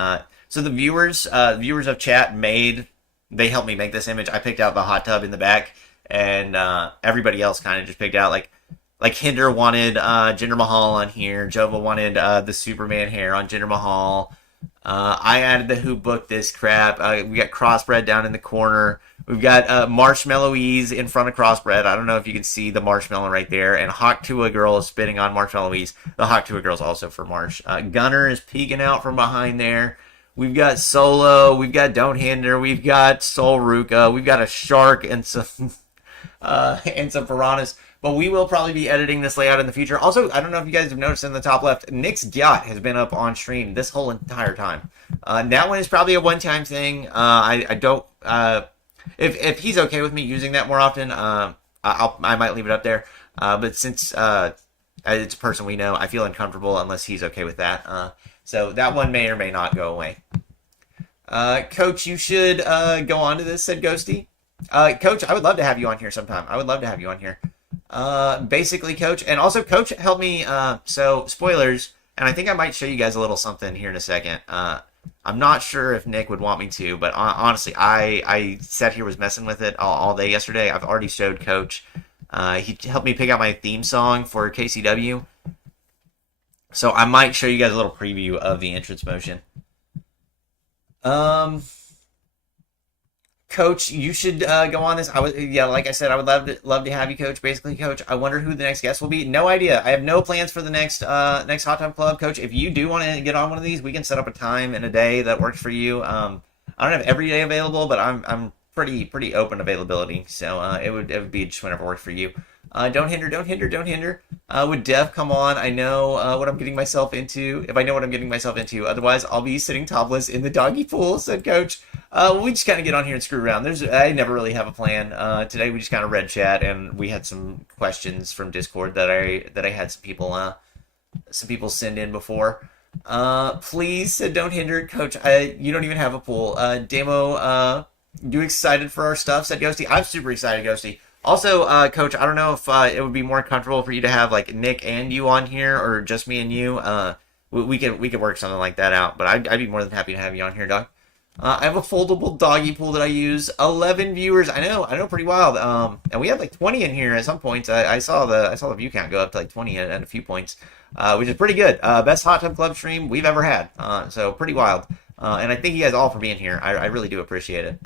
so the viewers of chat they helped me make this image. I picked out the hot tub in the back, and everybody else kind of just picked out, like Hinder wanted Jinder Mahal on here. Jova wanted the Superman hair on Jinder Mahal. I added the Who Booked This crap. We got Crossbred down in the corner. We've got Marshmallowies in front of Crossbred. I don't know if you can see the marshmallow right there. And Hawk Tua Girl is spitting on Marshmallowies. The Hawk Tua Girl is also for Marsh. Gunner is peeking out from behind there. We've got Solo. We've got Don't Hinder. We've got Sol Ruka. We've got a shark and some piranhas. But we will probably be editing this layout in the future. Also, I don't know if you guys have noticed in the top left, Nick's yacht has been up on stream this whole entire time. That one is probably a one-time thing. I don't... If he's okay with me using that more often, I might leave it up there. But since it's a person we know, I feel uncomfortable unless he's okay with that. So that one may or may not go away. Coach, you should go on to this, said Ghosty. Coach, I would love to have you on here sometime. I would love to have you on here. Basically, Coach, and also Coach helped me, so spoilers, and I think I might show you guys a little something here in a second. I'm not sure if Nick would want me to, but honestly, I sat here was messing with it all day yesterday. I've already showed Coach. He helped me pick out my theme song for KCW. So I might show you guys a little preview of the entrance motion. Coach, you should go on this. Like I said, I would love to have you, Coach. Basically, Coach, I wonder who the next guest will be. No idea. I have no plans for the next Hot Tub Club, Coach. If you do want to get on one of these, we can set up a time and a day that works for you. I don't have every day available, but I'm pretty open availability, so it would be just whenever works for you. Don't hinder. Would Dev come on? I know what I'm getting myself into. If I know what I'm getting myself into, otherwise I'll be sitting topless in the doggy pool, said Coach. We just kind of get on here and screw around. I never really have a plan. Today we just kind of read chat, and we had some questions from Discord that I had some people send in before. Please don't hinder, Coach. You don't even have a pool. Demo, you excited for our stuff? Said Ghosty. I'm super excited, Ghosty. Also, Coach, I don't know if it would be more comfortable for you to have like Nick and you on here, or just me and you. We could work something like that out. But I'd be more than happy to have you on here, Doc. I have a foldable doggy pool that I use. 11 viewers. I know, pretty wild. And we had like 20 in here at some points. I saw the view count go up to like 20 at a few points, which is pretty good. Best Hot Tub Club stream we've ever had. So pretty wild. And I thank you guys all for being here. I really do appreciate it.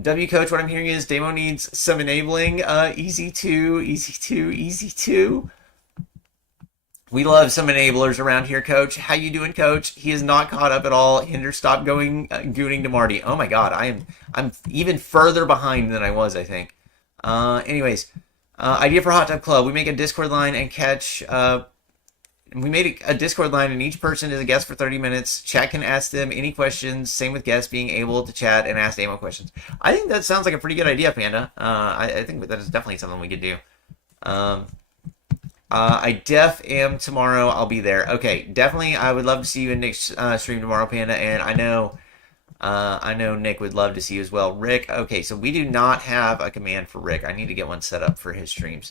W Coach, what I'm hearing is Damo needs some enabling. Easy two. We love some enablers around here, Coach. How you doing, Coach? He is not caught up at all. Hinder, stop going gooning to Marty. Oh my God, I'm even further behind than I was, I think. Anyways, idea for Hot Tub Club. We make a Discord line and catch. We made a Discord line, and each person is a guest for 30 minutes. Chat can ask them any questions. Same with guests being able to chat and ask Damo questions. I think that sounds like a pretty good idea, Panda. I think that is definitely something we could do. I am tomorrow. I'll be there. Okay, definitely. I would love to see you in Nick's stream tomorrow, Panda. And I know Nick would love to see you as well. Rick. Okay, so we do not have a command for Rick. I need to get one set up for his streams.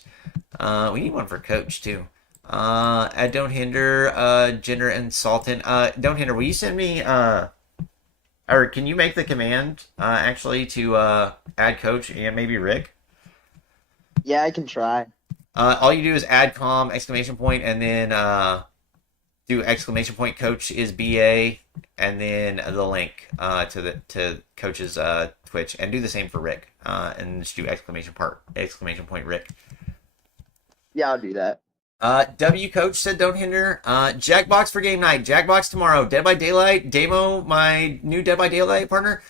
We need one for Coach too. Don't hinder. Gender and Sultan. Don't hinder. Will you send me? Or can you make the command actually to add Coach and maybe Rick? Yeah, I can try. All you do is add com, exclamation point, and then do exclamation point Coach is BA, and then the link to Coach's Twitch, and do the same for Rick, and just do exclamation point Rick. Yeah, I'll do that. W Coach said don't hinder. Jackbox for game night. Jackbox tomorrow. Dead by Daylight. Damo, my new Dead by Daylight partner.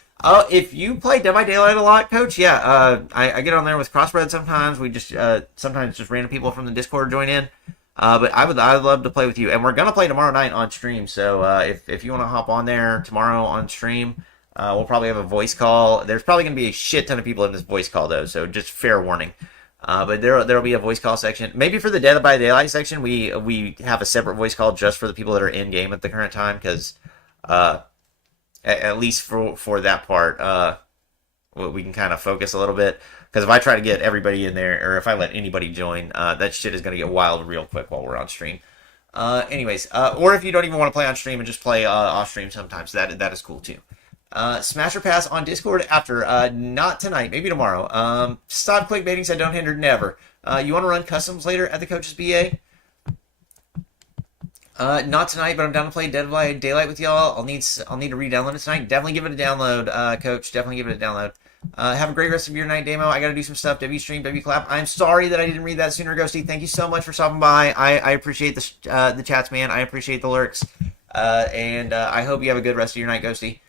If you play Dead by Daylight a lot, Coach, yeah, I get on there with Crossbred sometimes. We just sometimes just random people from the Discord join in. But I'd love to play with you, and we're gonna play tomorrow night on stream. So if you want to hop on there tomorrow on stream, we'll probably have a voice call. There's probably gonna be a shit ton of people in this voice call though, so just fair warning. But there'll be a voice call section. Maybe for the Dead by Daylight section, we have a separate voice call just for the people that are in game at the current time, because at least for that part, we can kind of focus a little bit. Because if I try to get everybody in there, or if I let anybody join, that shit is going to get wild real quick while we're on stream. Anyways, or if you don't even want to play on stream and just play off stream sometimes, that is cool too. Smasher Pass on Discord after, not tonight, maybe tomorrow. Stop clickbaiting, said don't hinder, never. You want to run customs later at the Coach's BA? Not tonight, but I'm down to play Dead by Daylight with y'all. I'll need to re-download it tonight. Definitely give it a download, Coach. Definitely give it a download. Have a great rest of your night, Damo. I gotta do some stuff. W stream, W clap. I'm sorry that I didn't read that sooner, Ghosty. Thank you so much for stopping by. I appreciate the chats, man. I appreciate the lurks. And I hope you have a good rest of your night, Ghosty.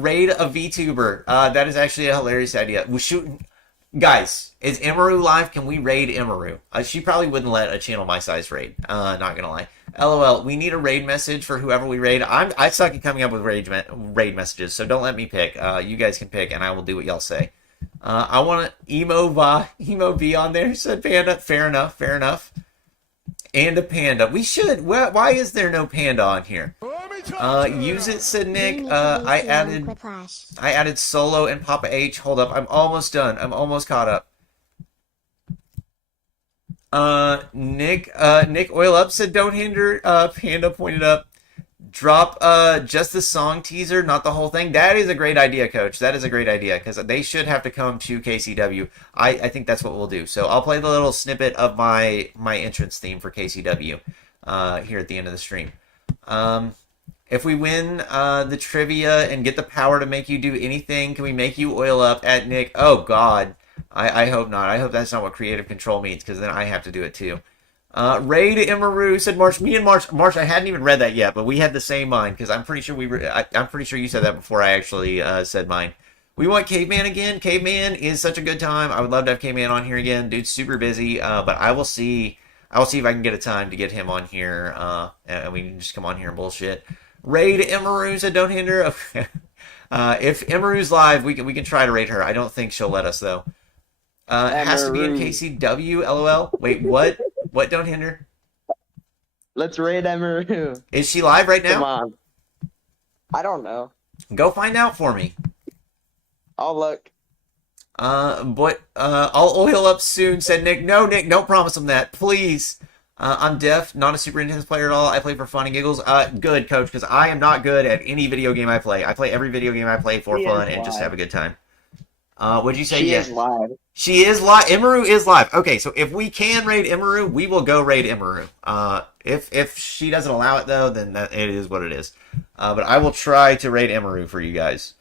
Raid a VTuber. That is actually a hilarious idea. We're shooting. Guys, is Emeru live? Can we raid Emeru? She probably wouldn't let a channel my size raid. Not gonna lie. LOL. We need a raid message for whoever we raid. I suck at coming up with raid messages, so don't let me pick. You guys can pick, and I will do what y'all say. I want emo V on there, said Panda. Fair enough. And a panda. We should. Why is there no panda on here? Use it, said Nick. I added Solo and Papa H. Hold up, I'm almost done. I'm almost caught up. Nick Oil Up said don't hinder. Panda pointed up. Drop just the song teaser, not the whole thing. That is a great idea, Coach. That is a great idea, because they should have to come to KCW. I think that's what we'll do. So I'll play the little snippet of my entrance theme for KCW here at the end of the stream. If we win the trivia and get the power to make you do anything, can we make you oil up at Nick? Oh, God. I hope not. I hope that's not what creative control means, because then I have to do it too. Raid Emeru, said Marsh. Me and Marsh, I hadn't even read that yet, but we had the same mind, because I'm pretty sure I'm pretty sure you said that before I actually said mine. We want Caveman again. Caveman is such a good time. I would love to have Caveman on here again. Dude's super busy, but I will see if I can get a time to get him on here, and we can just come on here and bullshit. Raid Emeru, said don't hinder. If Emeru's live, we can try to raid her. I don't think she'll let us though. It has to be in Emeru. KCW. LOL. Wait, what? What? Don't hinder. Let's raid Emeru. Is she live right now? Come on. I don't know. Go find out for me. I'll look. I'll oil up soon, said Nick. No, Nick, don't promise him that, please. I'm deaf, not a super intense player at all. I play for fun and giggles. Good, coach, because I am not good at any video game I play. I play every video game I play for fun and just have a good time. What'd you say? She is live. She is live. Emeru is live. Okay, so if we can raid Emeru, we will go raid Emeru. If she doesn't allow it, though, then it is what it is. But I will try to raid Emeru for you guys.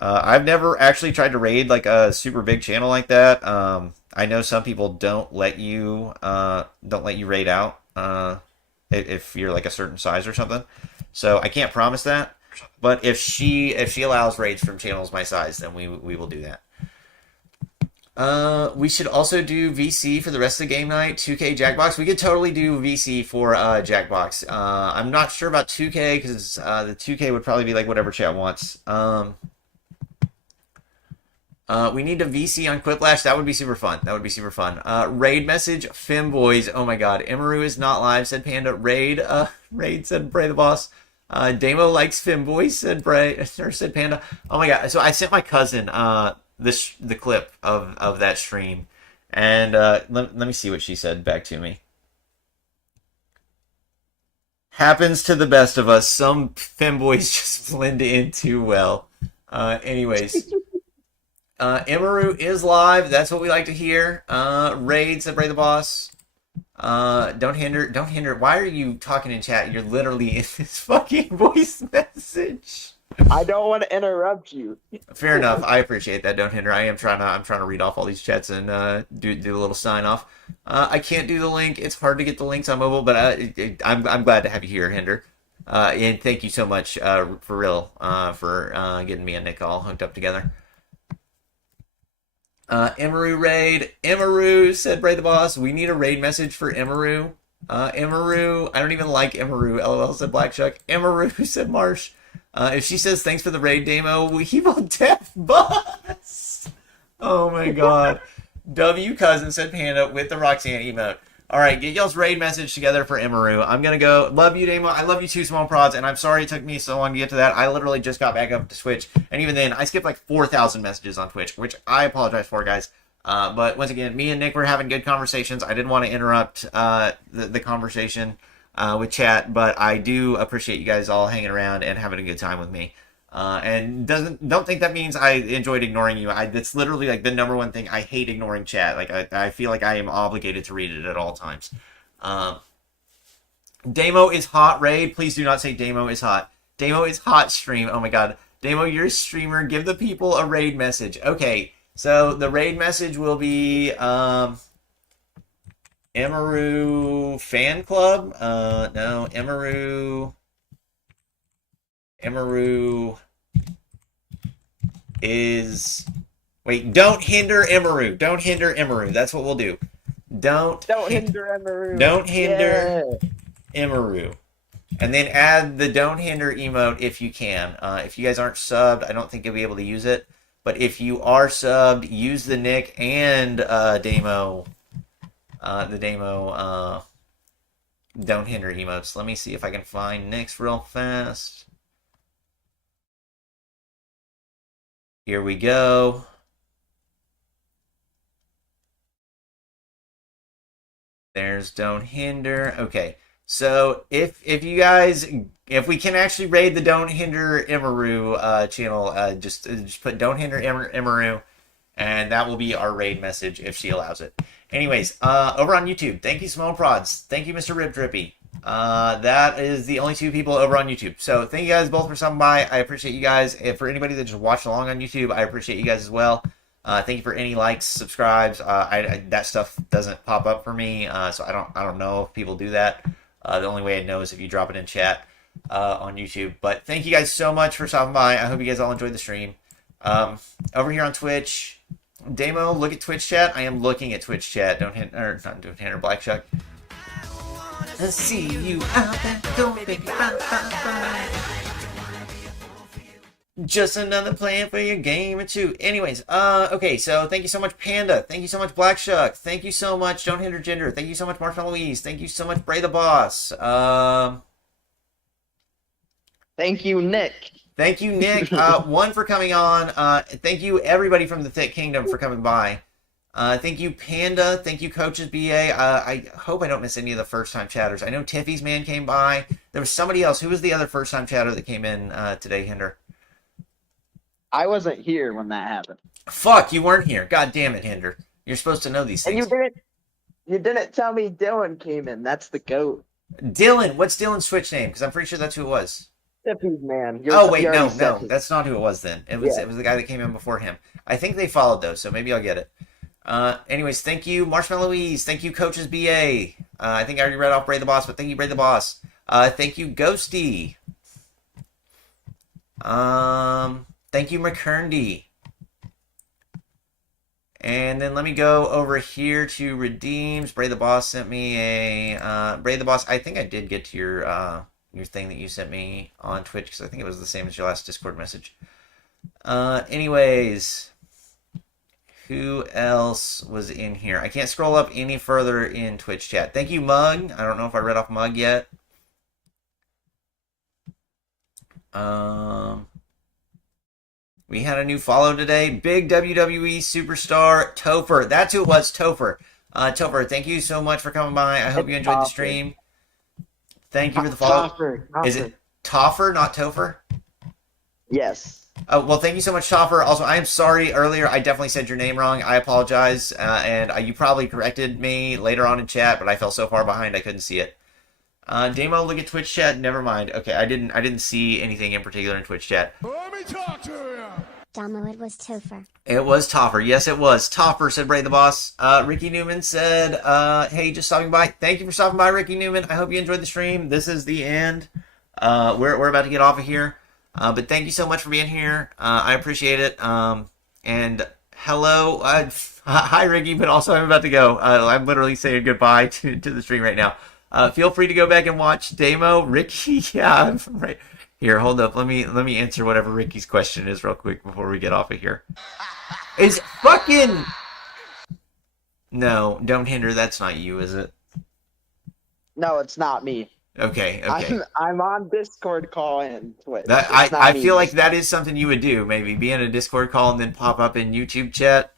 I've never actually tried to raid like a super big channel like that. I know some people don't let you raid out if you're like a certain size or something. So I can't promise that. But if she allows raids from channels my size, then we will do that. We should also do VC for the rest of the game night. 2K Jackbox. We could totally do VC for Jackbox. I'm not sure about 2K because the 2K would probably be like whatever chat wants. We need a VC on Quiplash. That would be super fun. Raid message, Femboys. Oh my god. Emeru is not live, said Panda. Raid, said Bray the Boss. Damo likes Femboys, said Bray, or said Panda. Oh my god. So I sent my cousin the clip of that stream. And let me see what she said back to me. Happens to the best of us. Some Femboys just blend in too well. Anyways. Emeru is live. That's what we like to hear. Raid, said Bray the Boss. Don't hinder. Why are you talking in chat? You're literally in this fucking voice message. I don't want to interrupt you. Fair enough. I appreciate that. Don't hinder. I'm trying to read off all these chats and do a little sign off. I can't do the link. It's hard to get the links on mobile, but I'm glad to have you here, Hinder. And thank you so much for real for getting me and Nick all hooked up together. Emeru raid. Emeru, said Bray the Boss. We need a raid message for Emeru. Emeru, I don't even like Emeru. LOL, said Black Shuck. Emeru, said Marsh. If she says thanks for the raid demo, we will death bus. Oh my god. W cousin, said Panda with the Roxanne emote. Alright, get y'all's raid message together for Emeru. I'm gonna go. Love you, Damo. I love you too, Small Prods, and I'm sorry it took me so long to get to that. I literally just got back up to Twitch, and even then, I skipped like 4,000 messages on Twitch, which I apologize for, guys. But once again, me and Nick were having good conversations. I didn't want to interrupt the conversation with chat, but I do appreciate you guys all hanging around and having a good time with me. And don't think that means I enjoyed ignoring you. That's literally like the number one thing. I hate ignoring chat. Like I feel like I am obligated to read it at all times. Damo is hot raid. Please do not say Damo is hot. Damo is hot stream. Oh my god. Damo, you're a streamer. Give the people a raid message. Okay. So the raid message will be Emeru fan club. No, Emeru is... Wait, don't hinder Emeru. Don't hinder Emeru. That's what we'll do. Don't hinder Emeru. Don't hinder Emeru. And then add the don't hinder emote if you can. If you guys aren't subbed, I don't think you'll be able to use it. But if you are subbed, use the Nick and Damo. The Damo don't hinder emotes. Let me see if I can find Nick's real fast. Here we go. There's don't hinder. Okay. So if you guys, if we can actually raid the don't hinder Emeru channel, just put don't hinder Emeru, and that will be our raid message if she allows it. Anyways, over on YouTube, thank you, Small Prods. Thank you, Mr. Rip Drippy. That is the only two people over on YouTube. So thank you guys both for stopping by. I appreciate you guys. And for anybody that just watched along on YouTube, I appreciate you guys as well. Thank you for any likes, subscribes. That stuff doesn't pop up for me, so I don't know if people do that. The only way I know is if you drop it in chat on YouTube. But thank you guys so much for stopping by. I hope you guys all enjoyed the stream. Over here on Twitch, Damo, look at Twitch chat. I am looking at Twitch chat. Don't hit, or not don't hinder Black Shuck. I see you out there. Don't think Just another plan for your game or two. Anyways, okay, so thank you so much, Panda. Thank you so much, Black Shuck. Thank you so much, Don't Hinder Gender. Thank you so much, Marshmallow Louise. Thank you so much, Bray the Boss. Thank you, Nick. Thank you, Nick. One for coming on. Thank you, everybody from the Thick Kingdom, for coming by. Thank you, Panda. Thank you, Coaches BA. I hope I don't miss any of the first-time chatters. I know Tiffy's man came by. There was somebody else. Who was the other first-time chatter that came in today, Hinder? I wasn't here when that happened. Fuck, you weren't here. God damn it, Hinder. You're supposed to know these things. And you didn't tell me Dylan came in. That's the GOAT. Dylan, what's Dylan's Twitch name? Because I'm pretty sure that's who it was. Tiffy's man. Oh wait, no, that's not who it was then. It was the guy that came in before him. I think they followed though, so maybe I'll get it. Anyways, thank you, Marshmallow Louise. Thank you, Coaches BA. I think I already read off Bray the Boss, but thank you, Bray the Boss. Thank you, Ghosty. Thank you, McKerndy. And then let me go over here to Redeems. Bray the Boss sent me a Bray the Boss. I think I did get to your thing that you sent me on Twitch, because I think it was the same as your last Discord message. Anyways, who else was in here? I can't scroll up any further in Twitch chat. Thank you, Mug. I don't know if I read off Mug yet. We had a new follow today. Big WWE superstar, Topher. That's who it was, Topher. Topher, thank you so much for coming by. I hope you enjoyed the stream. Thank you for the follow. Topher. Is it Topher, not Topher? Yes. Oh, well, thank you so much, Topher. Also, I am sorry earlier. I definitely said your name wrong. I apologize. And you probably corrected me later on in chat, but I fell so far behind I couldn't see it. Damo, look at Twitch chat. Never mind. Okay, I didn't see anything in particular in Twitch chat. Let me talk to you. Damo, it was Topher. It was Topher. Yes, it was. Topher, said Bray the Boss. Ricky Newman said, hey, just stopping by. Thank you for stopping by, Ricky Newman. I hope you enjoyed the stream. This is the end. We're about to get off of here. But thank you so much for being here. I appreciate it. And hello. Hi, Ricky, but also I'm about to go. I'm literally saying goodbye to the stream right now. Feel free to go back and watch Damo. Ricky, yeah, I'm right. Here, hold up. Let me answer whatever Ricky's question is real quick before we get off of here. Is fucking... No, Don't Hinder, that's not you, is it? No, it's not me. Okay. I'm on Discord call and Twitch. I feel like that is something you would do, maybe. Be in a Discord call and then pop up in YouTube chat.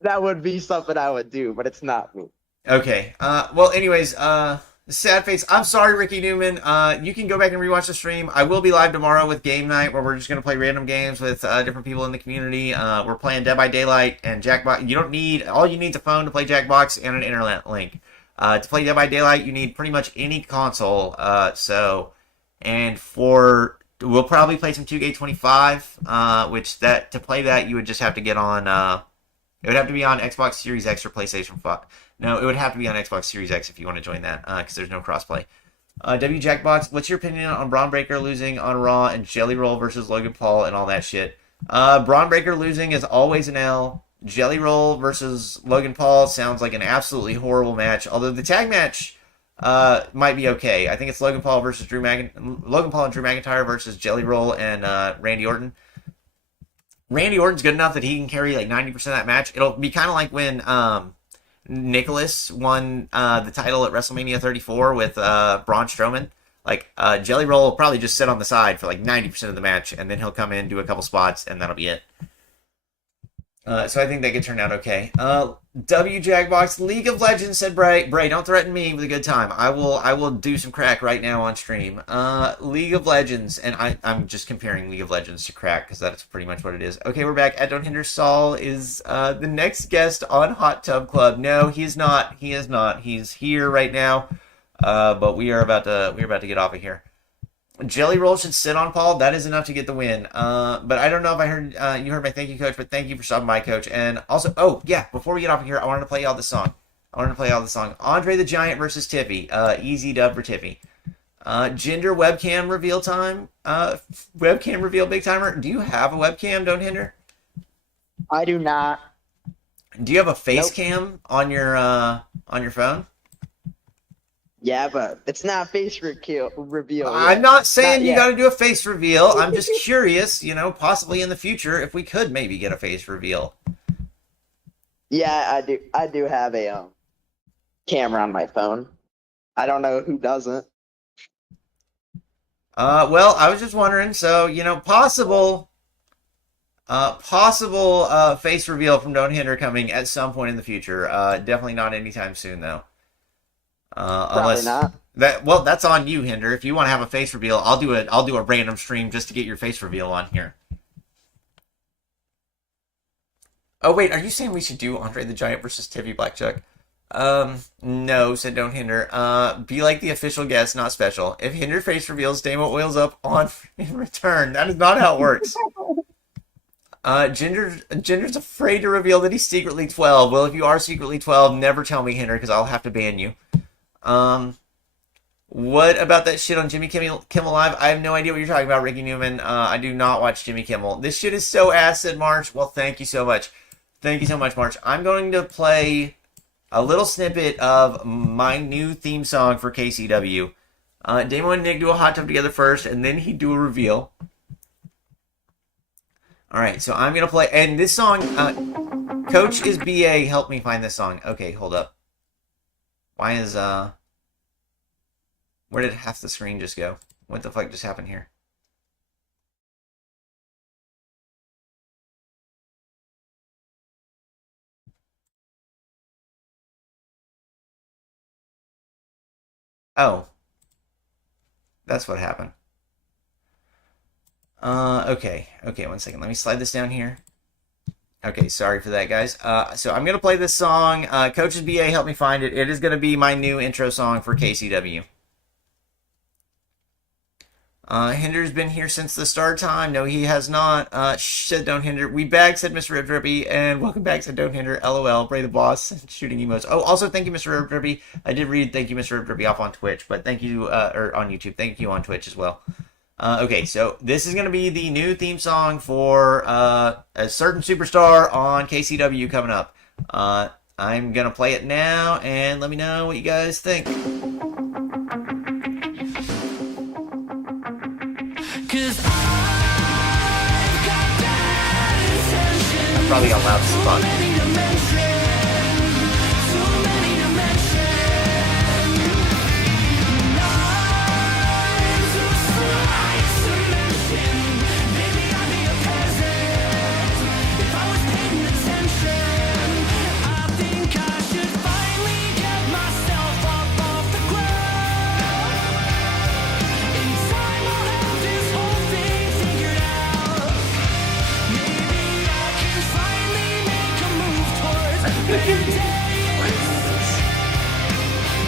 That would be something I would do, but it's not me. Okay. Well, anyways, sad face. I'm sorry, Ricky Newman. You can go back and rewatch the stream. I will be live tomorrow with Game Night, where we're just going to play random games with different people in the community. We're playing Dead by Daylight and Jackbox. All you need is a phone to play Jackbox and an internet link. To play Dead by Daylight, you need pretty much any console. We'll probably play some 2K25, which to play that, you would just have to get on, it would have to be on Xbox Series X or PlayStation 5. No, it would have to be on Xbox Series X if you want to join that, because there's no crossplay. W Jackbox, what's your opinion on Braun Breaker losing on Raw and Jelly Roll versus Logan Paul and all that shit? Braun Breaker losing is always an L. Jelly Roll versus Logan Paul sounds like an absolutely horrible match, although the tag match might be okay. I think it's Logan Paul and Drew McIntyre versus Jelly Roll and Randy Orton. Randy Orton's good enough that he can carry like 90% of that match. It'll be kind of like when Nicholas won the title at WrestleMania 34 with Braun Strowman. Like, Jelly Roll will probably just sit on the side for like 90% of the match, and then he'll come in, do a couple spots, and that'll be it. So I think that could turn out okay. W Jackbox, League of Legends, said Bray, don't threaten me with a good time. I will do some crack right now on stream. League of Legends, and I'm just comparing League of Legends to crack, because that's pretty much what it is. Okay, we're back. At Don't Hinder, Saul is the next guest on Hot Tub Club. No, he's not. He is not. He's here right now. But we are about to get off of here. Jelly Roll should sit on Paul. That is enough to get the win. But I don't know if I heard you heard my thank you, Coach. But thank you for stopping by, Coach. And also, oh yeah, before we get off of here, I wanted to play y'all this song. Andre the Giant versus Tiffy. Easy dub for Tiffy. Gender webcam reveal time. Webcam reveal big timer. Do you have a webcam? Don't Hinder. I do not. Do you have a face cam on your phone? Yeah, but it's not face reveal. I'm yet. not saying you yet. got to do a face reveal. I'm just curious, you know, possibly in the future if we could maybe get a face reveal. Yeah, I do. I do have a camera on my phone. I don't know who doesn't. Well, I was just wondering. So, you know, possible face reveal from Don't Hinder coming at some point in the future. Definitely not anytime soon, though. Probably Unless not. that's on you, Hinder. If you want to have a face reveal, I'll do a random stream just to get your face reveal on here. Oh wait, are you saying we should do Andre the Giant versus Tiffy Blackchuck? No, said Don't Hinder. Be like the official guest, not special. If Hinder face reveals, Damo oils up on in return. That is not how it works. Ginger's afraid to reveal that he's secretly 12. Well, if you are secretly 12, never tell me, Hinder, because I'll have to ban you. What about that shit on Jimmy Kimmel Live? I have no idea what you're talking about, Ricky Newman. I do not watch Jimmy Kimmel. This shit is so ass, said March. Well, thank you so much. Thank you so much, March. I'm going to play a little snippet of my new theme song for KCW. Damo and Nick do a hot tub together first, and then he'd do a reveal. Alright, so I'm going to play, and this song, Coach is BA, help me find this song. Okay, hold up. Why is, where did half the screen just go? What the fuck just happened here? Oh. That's what happened. Okay, one second. Let me slide this down here. Okay, sorry for that, guys. So I'm going to play this song. Coach's BA, help me find it. It is going to be my new intro song for KCW. Hinder's been here since the start time. No, he has not. Said Don't Hinder. We bagged, said Mr. Rib Drippy, and welcome back, said Don't Hinder. LOL, Bray the Boss, shooting emotes. Oh, also thank you, Mr. Rib Drippy. I did read thank you, Mr. Rib Drippy, off on Twitch, but thank you, or on YouTube. Thank you on Twitch as well. Okay, so this is going to be the new theme song for a certain superstar on KCW coming up. I'm going to play it now, and let me know what you guys think. I probably got loud as fuck.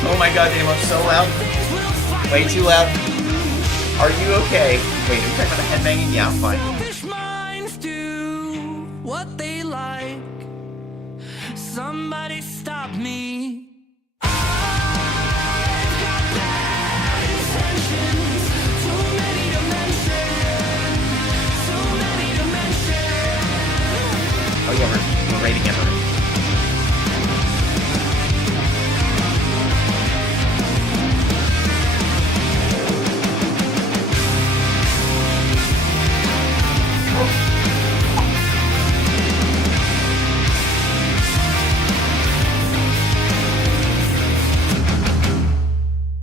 Oh my god, Damo, so loud. Way too loud. Are you okay? Wait, are you talking about the headbanging? Yeah, I'm fine. Selfish minds do what they like. Somebody stop me. I've got bad intentions. Too many dimensions. Oh yeah, we're rating it.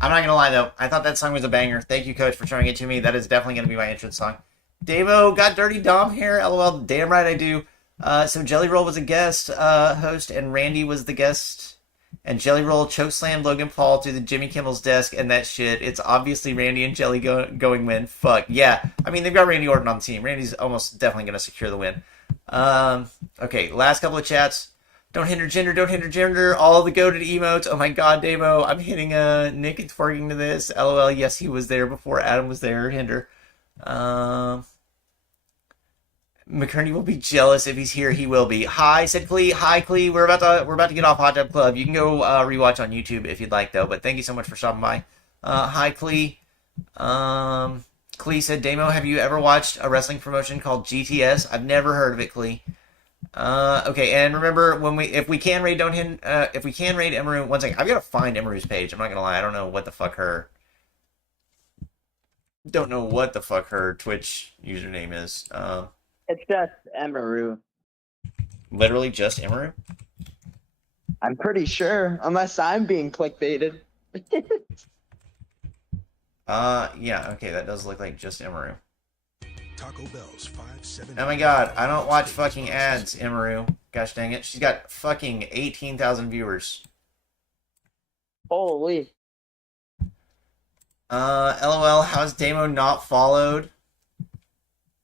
I'm not gonna lie though, I thought that song was a banger. Thank you, Coach, for showing it to me. That is definitely gonna be my entrance song. Damo got Dirty Dom here. LOL, damn right I do. So Jelly Roll was a guest host, and Randy was the guest. And Jelly Roll chokeslammed Logan Paul to the Jimmy Kimmel's desk, and that shit. It's obviously Randy and Jelly going win. Fuck yeah. I mean, they've got Randy Orton on the team. Randy's almost definitely gonna secure the win. Okay, last couple of chats. Don't hinder gender, don't hinder gender. All the goated emotes. Oh my god, Damo. I'm hitting Nick and twerking to this. LOL, yes, he was there before Adam was there. Hinder. McCurney will be jealous if he's here. He will be. Hi, said Clee. Hi, Clee. We're about to get off Hot Tub Club. You can go rewatch on YouTube if you'd like, though. But thank you so much for stopping by. Hi, Clee. Clee said, Damo, have you ever watched a wrestling promotion called GTS? I've never heard of it, Clee. Okay, and remember if we can raid Emeru, one second. I've got to find Emeru's page. I'm not gonna lie, I don't know what the fuck her Twitch username is. It's just Emeru. Literally just Emeru? I'm pretty sure, unless I'm being clickbaited. Yeah, okay, that does look like just Emeru. Taco Bell's 5-7. Oh my god, I don't watch fucking ads, Emeru. Gosh dang it. She's got fucking 18,000 viewers. Holy. LOL, how's Damo not followed?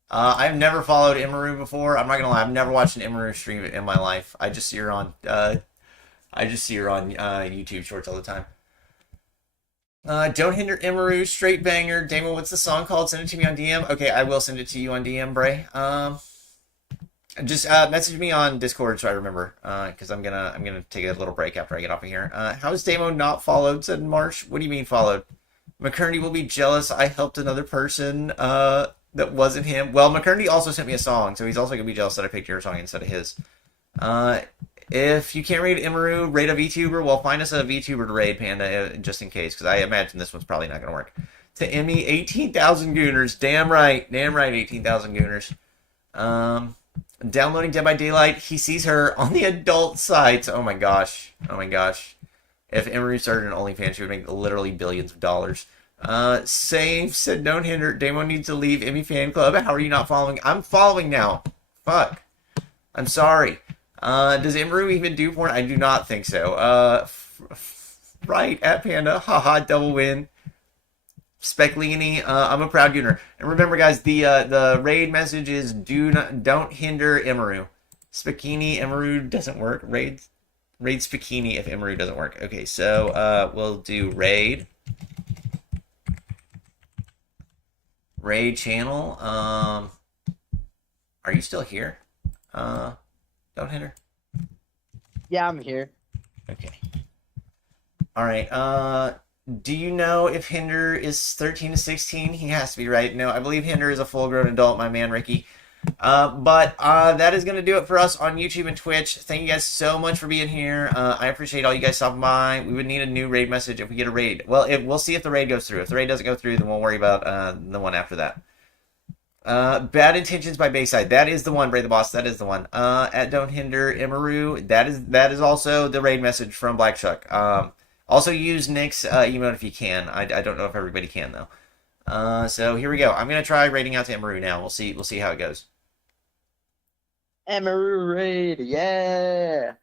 I've never followed Emeru before. I'm not gonna lie, I've never watched an Emeru stream in my life. I just see her on YouTube Shorts all the time. Don't hinder Emeru, straight banger. Damo, what's the song called? Send it to me on DM. Okay, I will send it to you on DM, Bray. Just message me on Discord so I remember, because I'm gonna take a little break after I get off of here. How's Damo not followed? Said Marsh. What do you mean followed? McCurney will be jealous. I helped another person that wasn't him. Well, McCurney also sent me a song, so he's also gonna be jealous that I picked your song instead of his. If you can't raid Emeru, raid a VTuber. Well, find us a VTuber to raid, Panda, just in case, because I imagine this one's probably not going to work. To Emmy, 18,000 Gooners. Damn right, 18,000 Gooners. Downloading Dead by Daylight. He sees her on the adult sites. Oh my gosh. If Emeru started an OnlyFans, she would make literally billions of dollars. Save said, don't hinder. Damo needs to leave Emmy fan club. How are you not following? I'm following now. Fuck. I'm sorry. Does Emeru even do porn? I do not think so. Right, at Panda. Haha, double win. Speclini, I'm a proud Gooner. And remember, guys, the raid message is don't hinder Emeru. Specchini, Emeru doesn't work. Raid Specchini if Emeru doesn't work. Okay, so we'll do raid. Raid channel. Are you still here? Don't hinder. Yeah, I'm here. Okay. All right. Do you know if Hinder is 13 to 16? He has to be, right? No, I believe Hinder is a full-grown adult, my man, Ricky. But that is going to do it for us on YouTube and Twitch. Thank you guys so much for being here. I appreciate all you guys stopping by. We would need a new raid message if we get a raid. Well, we'll see if the raid goes through. If the raid doesn't go through, then we'll worry about the one after that. Bad Intentions by Bayside. That is the one, Bray the Boss. That is the one. At Don't Hinder Emeru. That is also the raid message from Black Shuck. Also use Nick's emote if you can. I don't know if everybody can though. So here we go. I'm gonna try raiding out to Emeru now. We'll see how it goes. Emeru raid, yeah.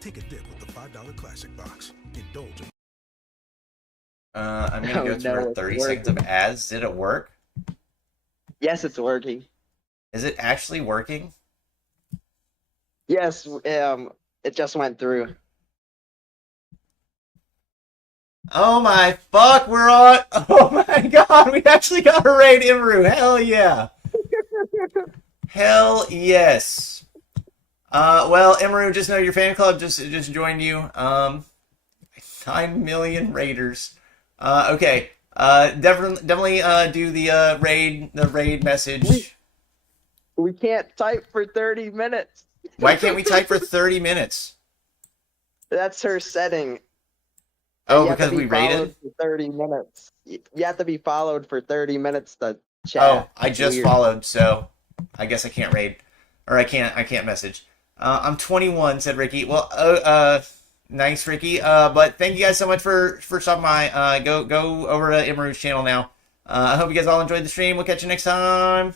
Take a dip with the $5 classic box. Indulge in. I'm gonna go through our 30 seconds of ads. Did it work? Yes, it's working. Is it actually working? Yes, it just went through. Oh my fuck, we're on. Oh my god, we actually got a raid Emeru. Hell yeah. Hell yes. Well, Emeru, just know your fan club just joined you. 9 million raiders. Okay. Definitely do the raid message. We can't type for 30 minutes. Why can't we type for 30 minutes? That's her setting. Oh, because we raided? For 30 minutes. You have to be followed for 30 minutes to chat. Oh, I just followed, so I guess I can't raid. Or I can't message. I'm 21, said Ricky. Well, nice, Ricky. But thank you guys so much for stopping by. Go over to Emeru's channel now. I hope you guys all enjoyed the stream. We'll catch you next time.